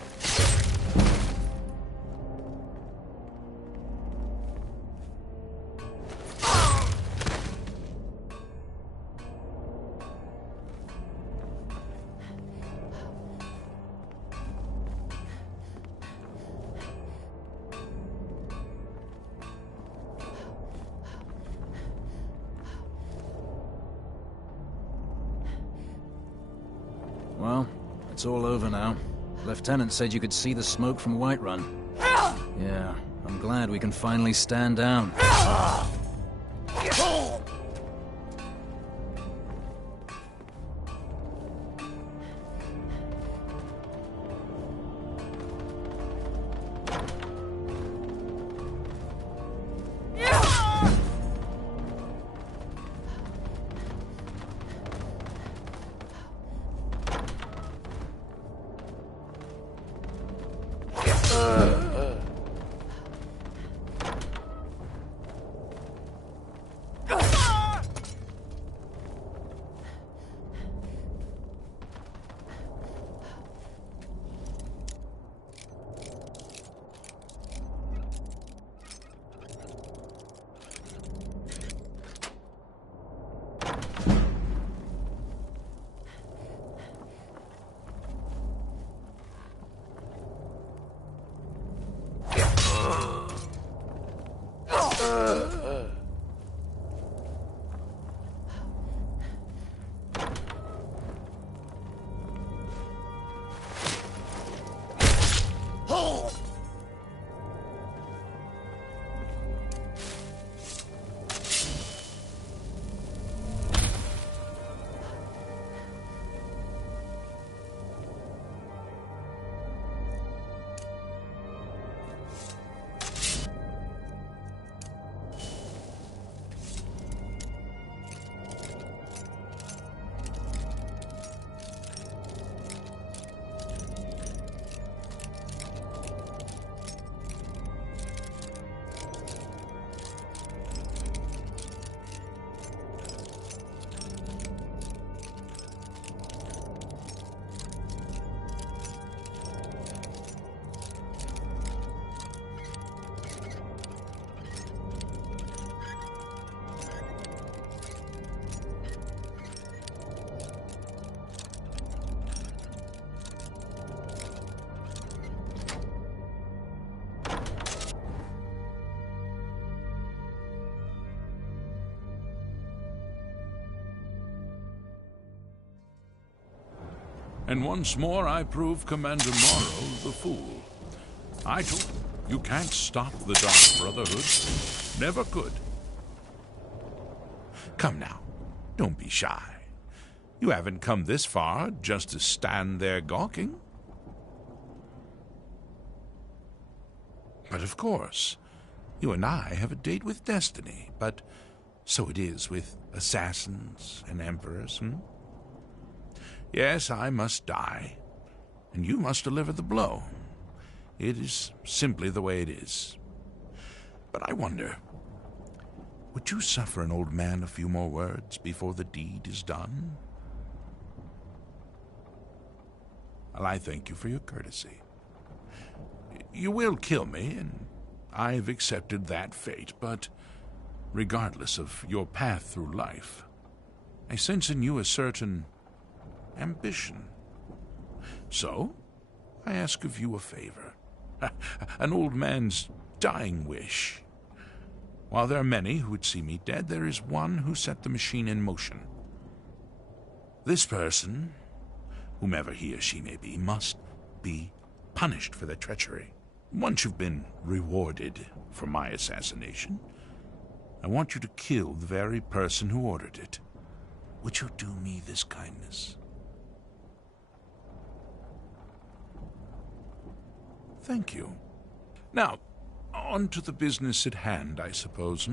Well, it's all over now. Lieutenant said you could see the smoke from Whiterun. Yeah, I'm glad we can finally stand down. And once more I prove Commander Morrow the fool. I told you can't stop the Dark Brotherhood. Never could. Come now, don't be shy. You haven't come this far just to stand there gawking. But of course, you and I have a date with destiny, but so it is with assassins and emperors, Yes, I must die, and you must deliver the blow. It is simply the way it is. But I wonder, would you suffer an old man a few more words before the deed is done? Well, I thank you for your courtesy. You will kill me, and I've accepted that fate, but regardless of your path through life, I sense in you a certain ambition. So, I ask of you a favor. An old man's dying wish. While there are many who would see me dead, there is one who set the machine in motion. This person, whomever he or she may be, must be punished for their treachery. Once you've been rewarded for my assassination, I want you to kill the very person who ordered it. Would you do me this kindness? Thank you. Now, on to the business at hand, I suppose,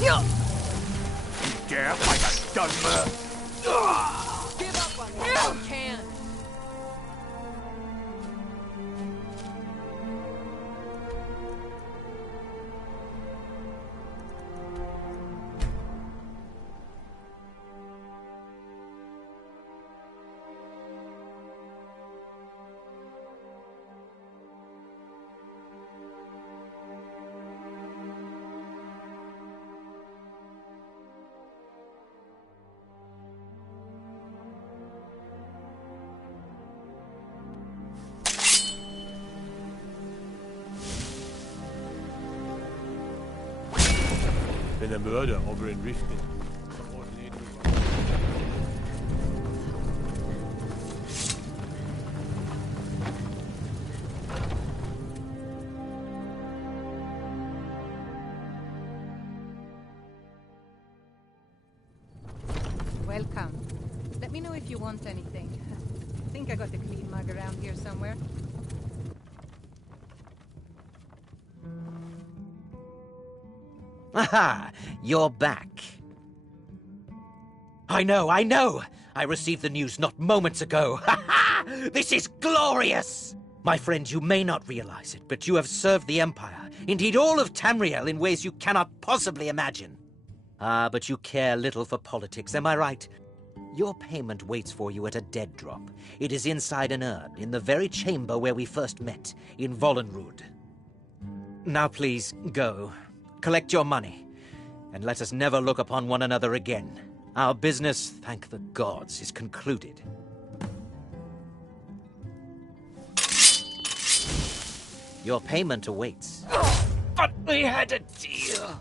Dare fight a Dunmer? Give up on me if you can. Been a murder over in Riften. Welcome. Let me know if you want anything. I think I got a clean mug around here somewhere. Aha! You're back. I know! I received the news not moments ago. Ha ha! This is glorious! My friend, you may not realize it, but you have served the Empire, indeed all of Tamriel, in ways you cannot possibly imagine. Ah, but you care little for politics, am I right? Your payment waits for you at a dead drop. It is inside an urn, in the very chamber where we first met, in Vollenrud. Now please, go. Collect your money, and let us never look upon one another again. Our business, thank the gods, is concluded. Your payment awaits. But we had a deal.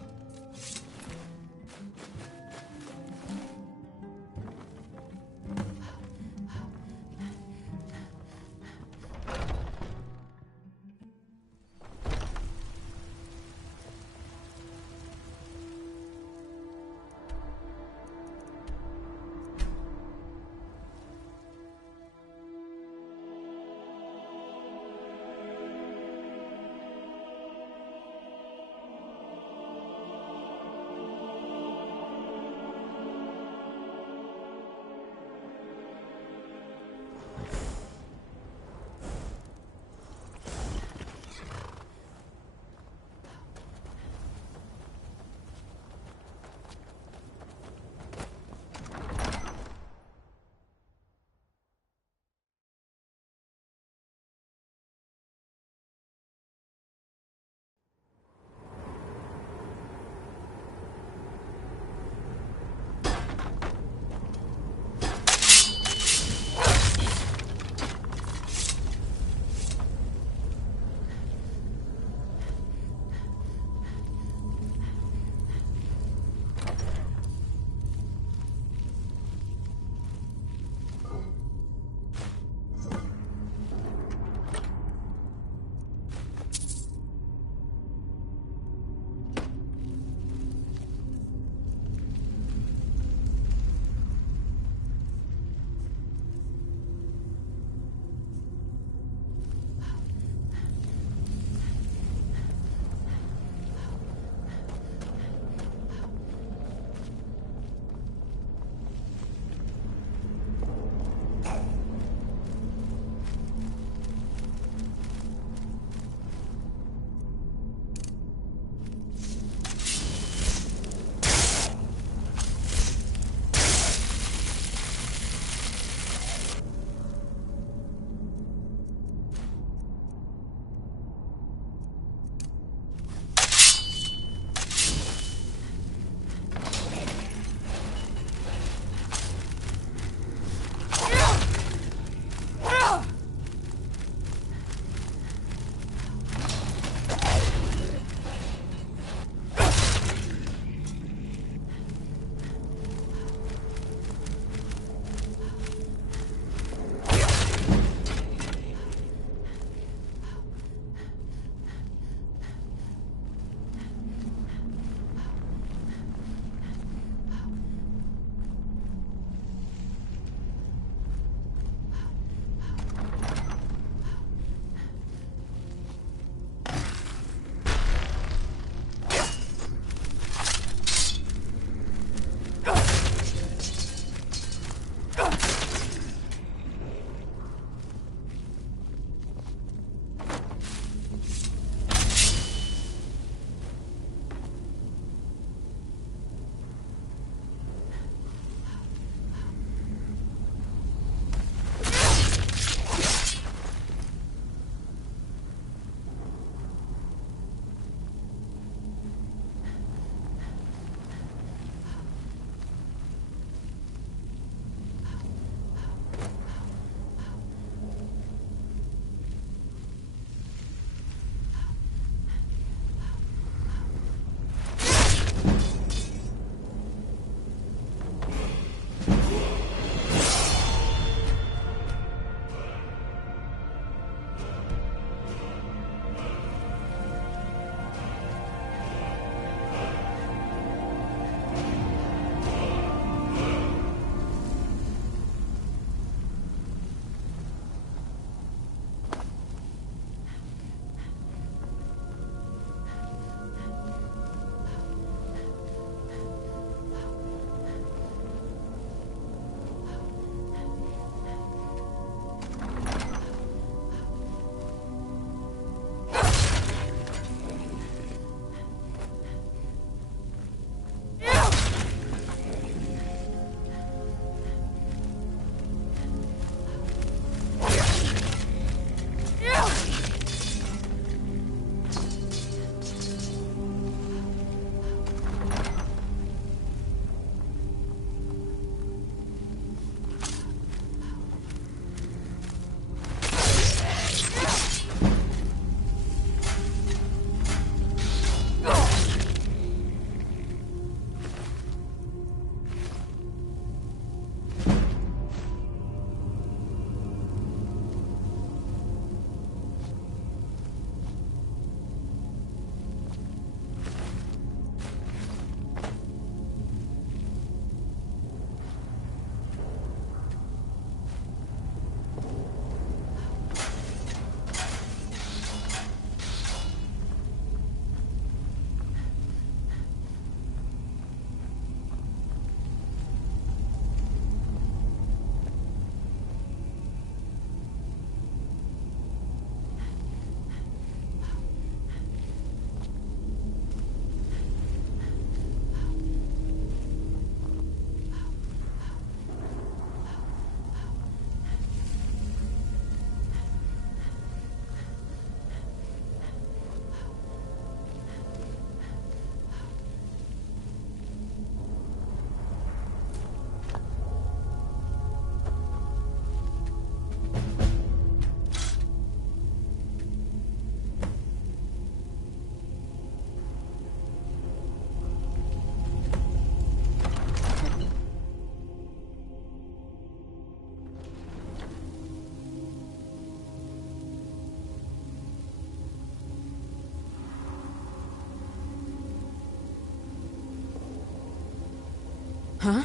Huh?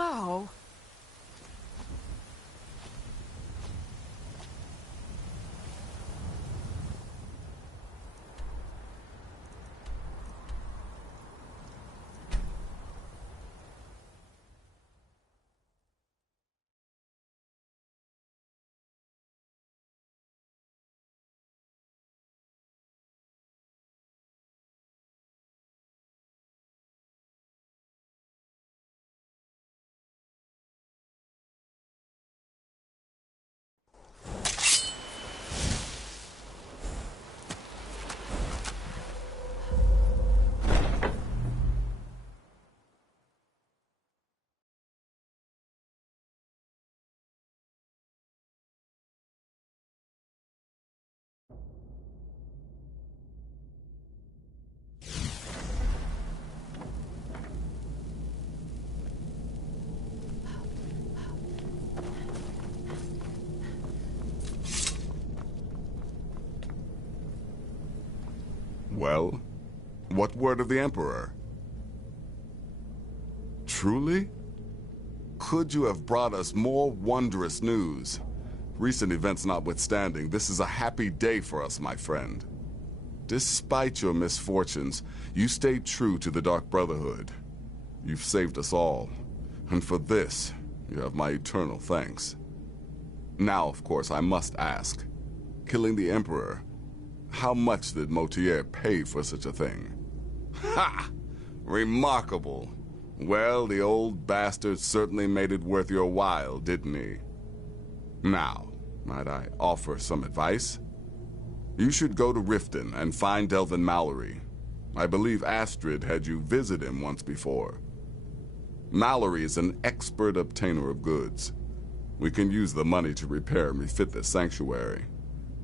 Oh. Well, what word of the Emperor? Truly? Could you have brought us more wondrous news? Recent events notwithstanding, this is a happy day for us, my friend. Despite your misfortunes, you stayed true to the Dark Brotherhood. You've saved us all, and for this, you have my eternal thanks. Now, of course, I must ask, killing the Emperor, how much did Motier pay for such a thing? Ha! Remarkable. Well, the old bastard certainly made it worth your while, didn't he? Now, might I offer some advice? You should go to Riften and find Delvin Mallory. I believe Astrid had you visit him once before. Mallory is an expert obtainer of goods. We can use the money to repair and refit the sanctuary.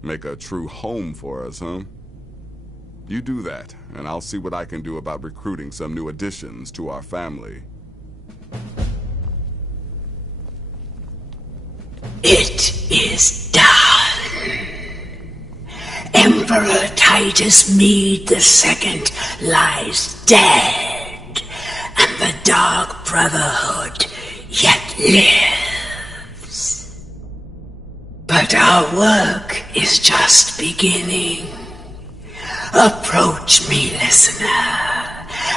Make a true home for us, huh? You do that, and I'll see what I can do about recruiting some new additions to our family. It is done. Emperor Titus Mede II lies dead, and the Dark Brotherhood yet lives. But our work is just beginning. Approach me, listener,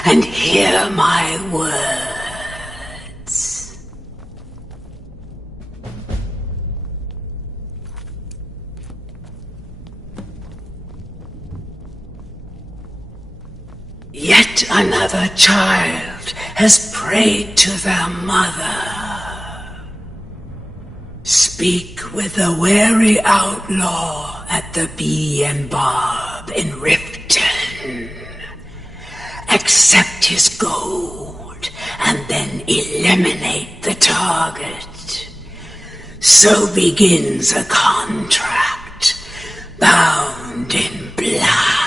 and hear my words. Yet another child has prayed to their mother. Speak with the wary outlaw at the Bee and Barb in Riften. Accept his gold and then eliminate the target. So begins a contract bound in blood.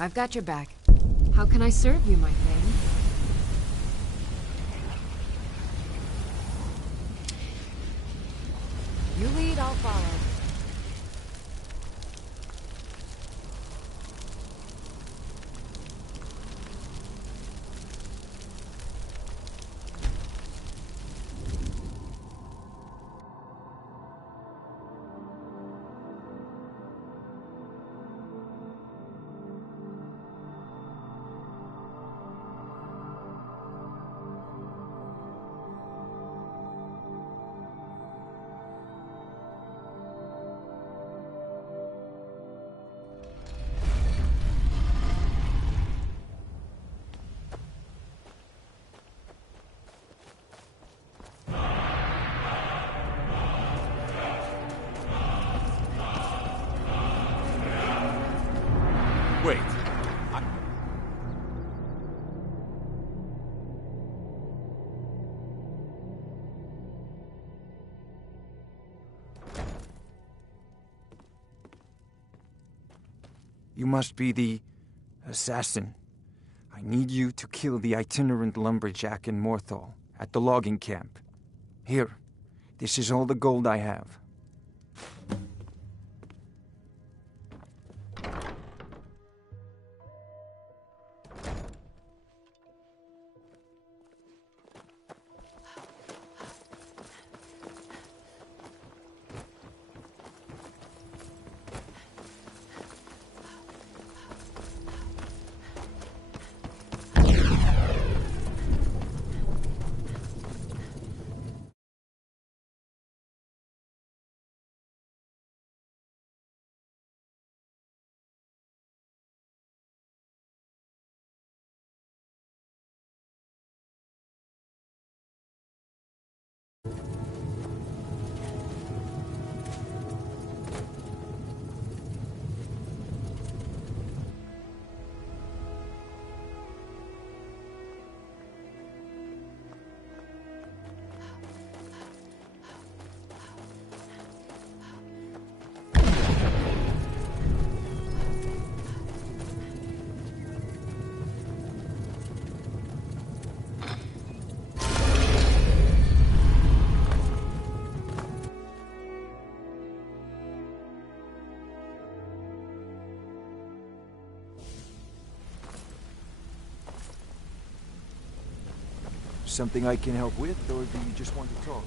I've got your back. How can I serve you, my thing? You lead, I'll follow. Wait. You must be the assassin. I need you to kill the itinerant lumberjack in Morthal at the logging camp. Here, this is all the gold I have. Something I can help with, or do you just want to talk?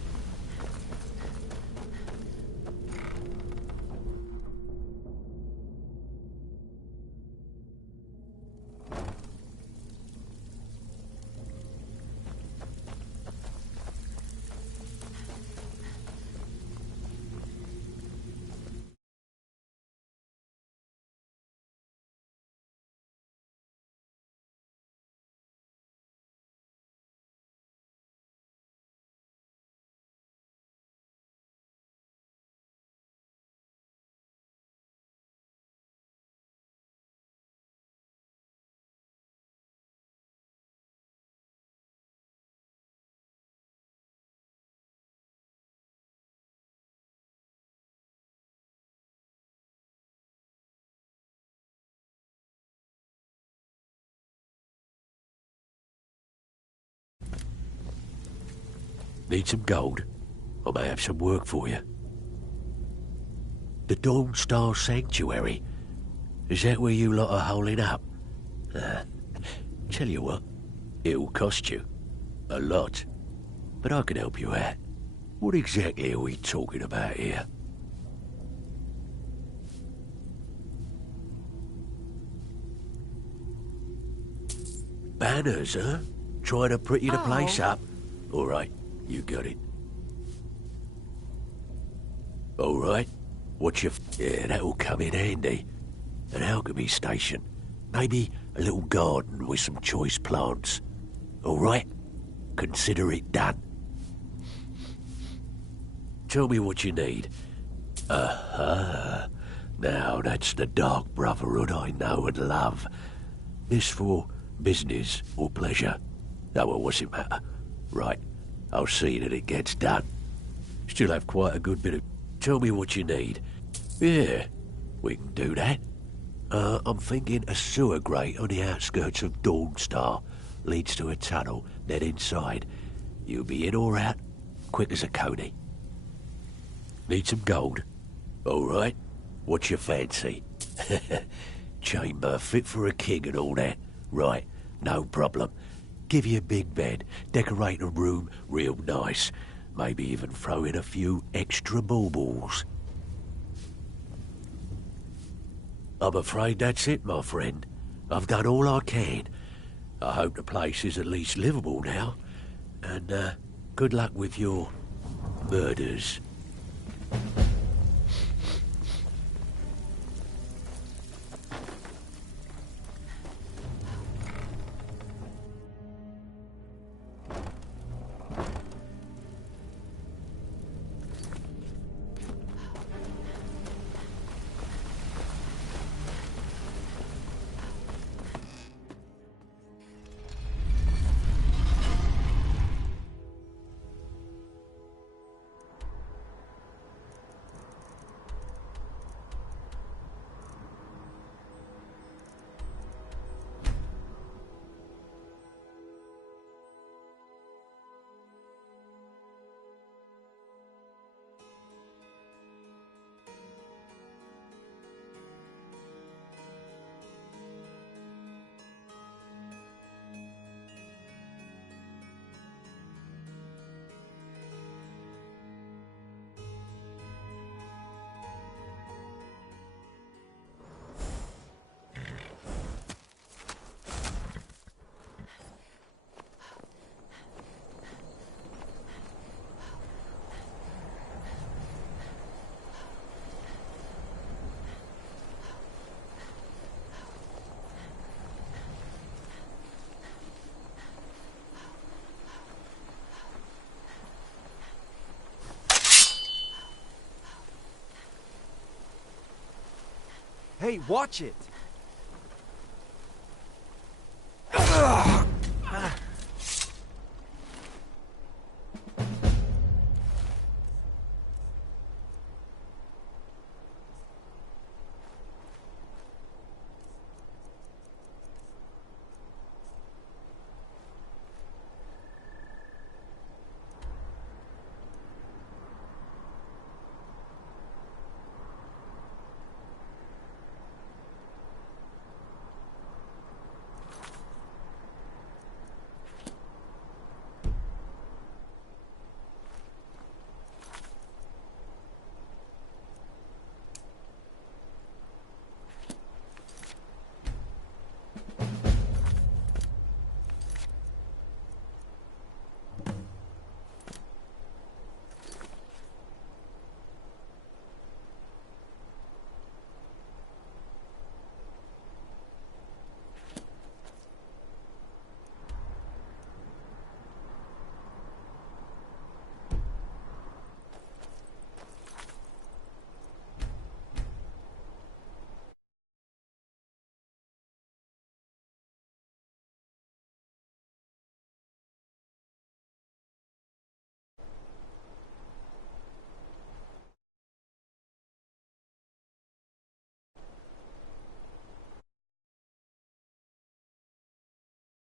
Need some gold? I may have some work for you. The Dawn Star Sanctuary. Is that where you lot are holding up? Tell you what, it'll cost you. A lot. But I can help you out. What exactly are we talking about here? Banners, huh? Trying to pretty the place up? All right. You got it. All right. What's your... Yeah, that'll come in handy. An alchemy station. Maybe a little garden with some choice plants. All right? Consider it done. Tell me what you need. Now that's the Dark Brotherhood I know and love. This for business or pleasure? No, well, what's it matter? Right. I'll see that it gets done. Still have quite a good bit of... Tell me what you need. Yeah, we can do that. I'm thinking a sewer grate on the outskirts of Dawnstar leads to a tunnel, then inside. You'll be in or out, quick as a coney. Need some gold? All right. What's your fancy? Chamber fit for a king and all that. Right, no problem. Give you a big bed, decorate a room real nice. Maybe even throw in a few extra baubles. I'm afraid that's it, my friend. I've done all I can. I hope the place is at least livable now. And, good luck with your murders. Hey, watch it!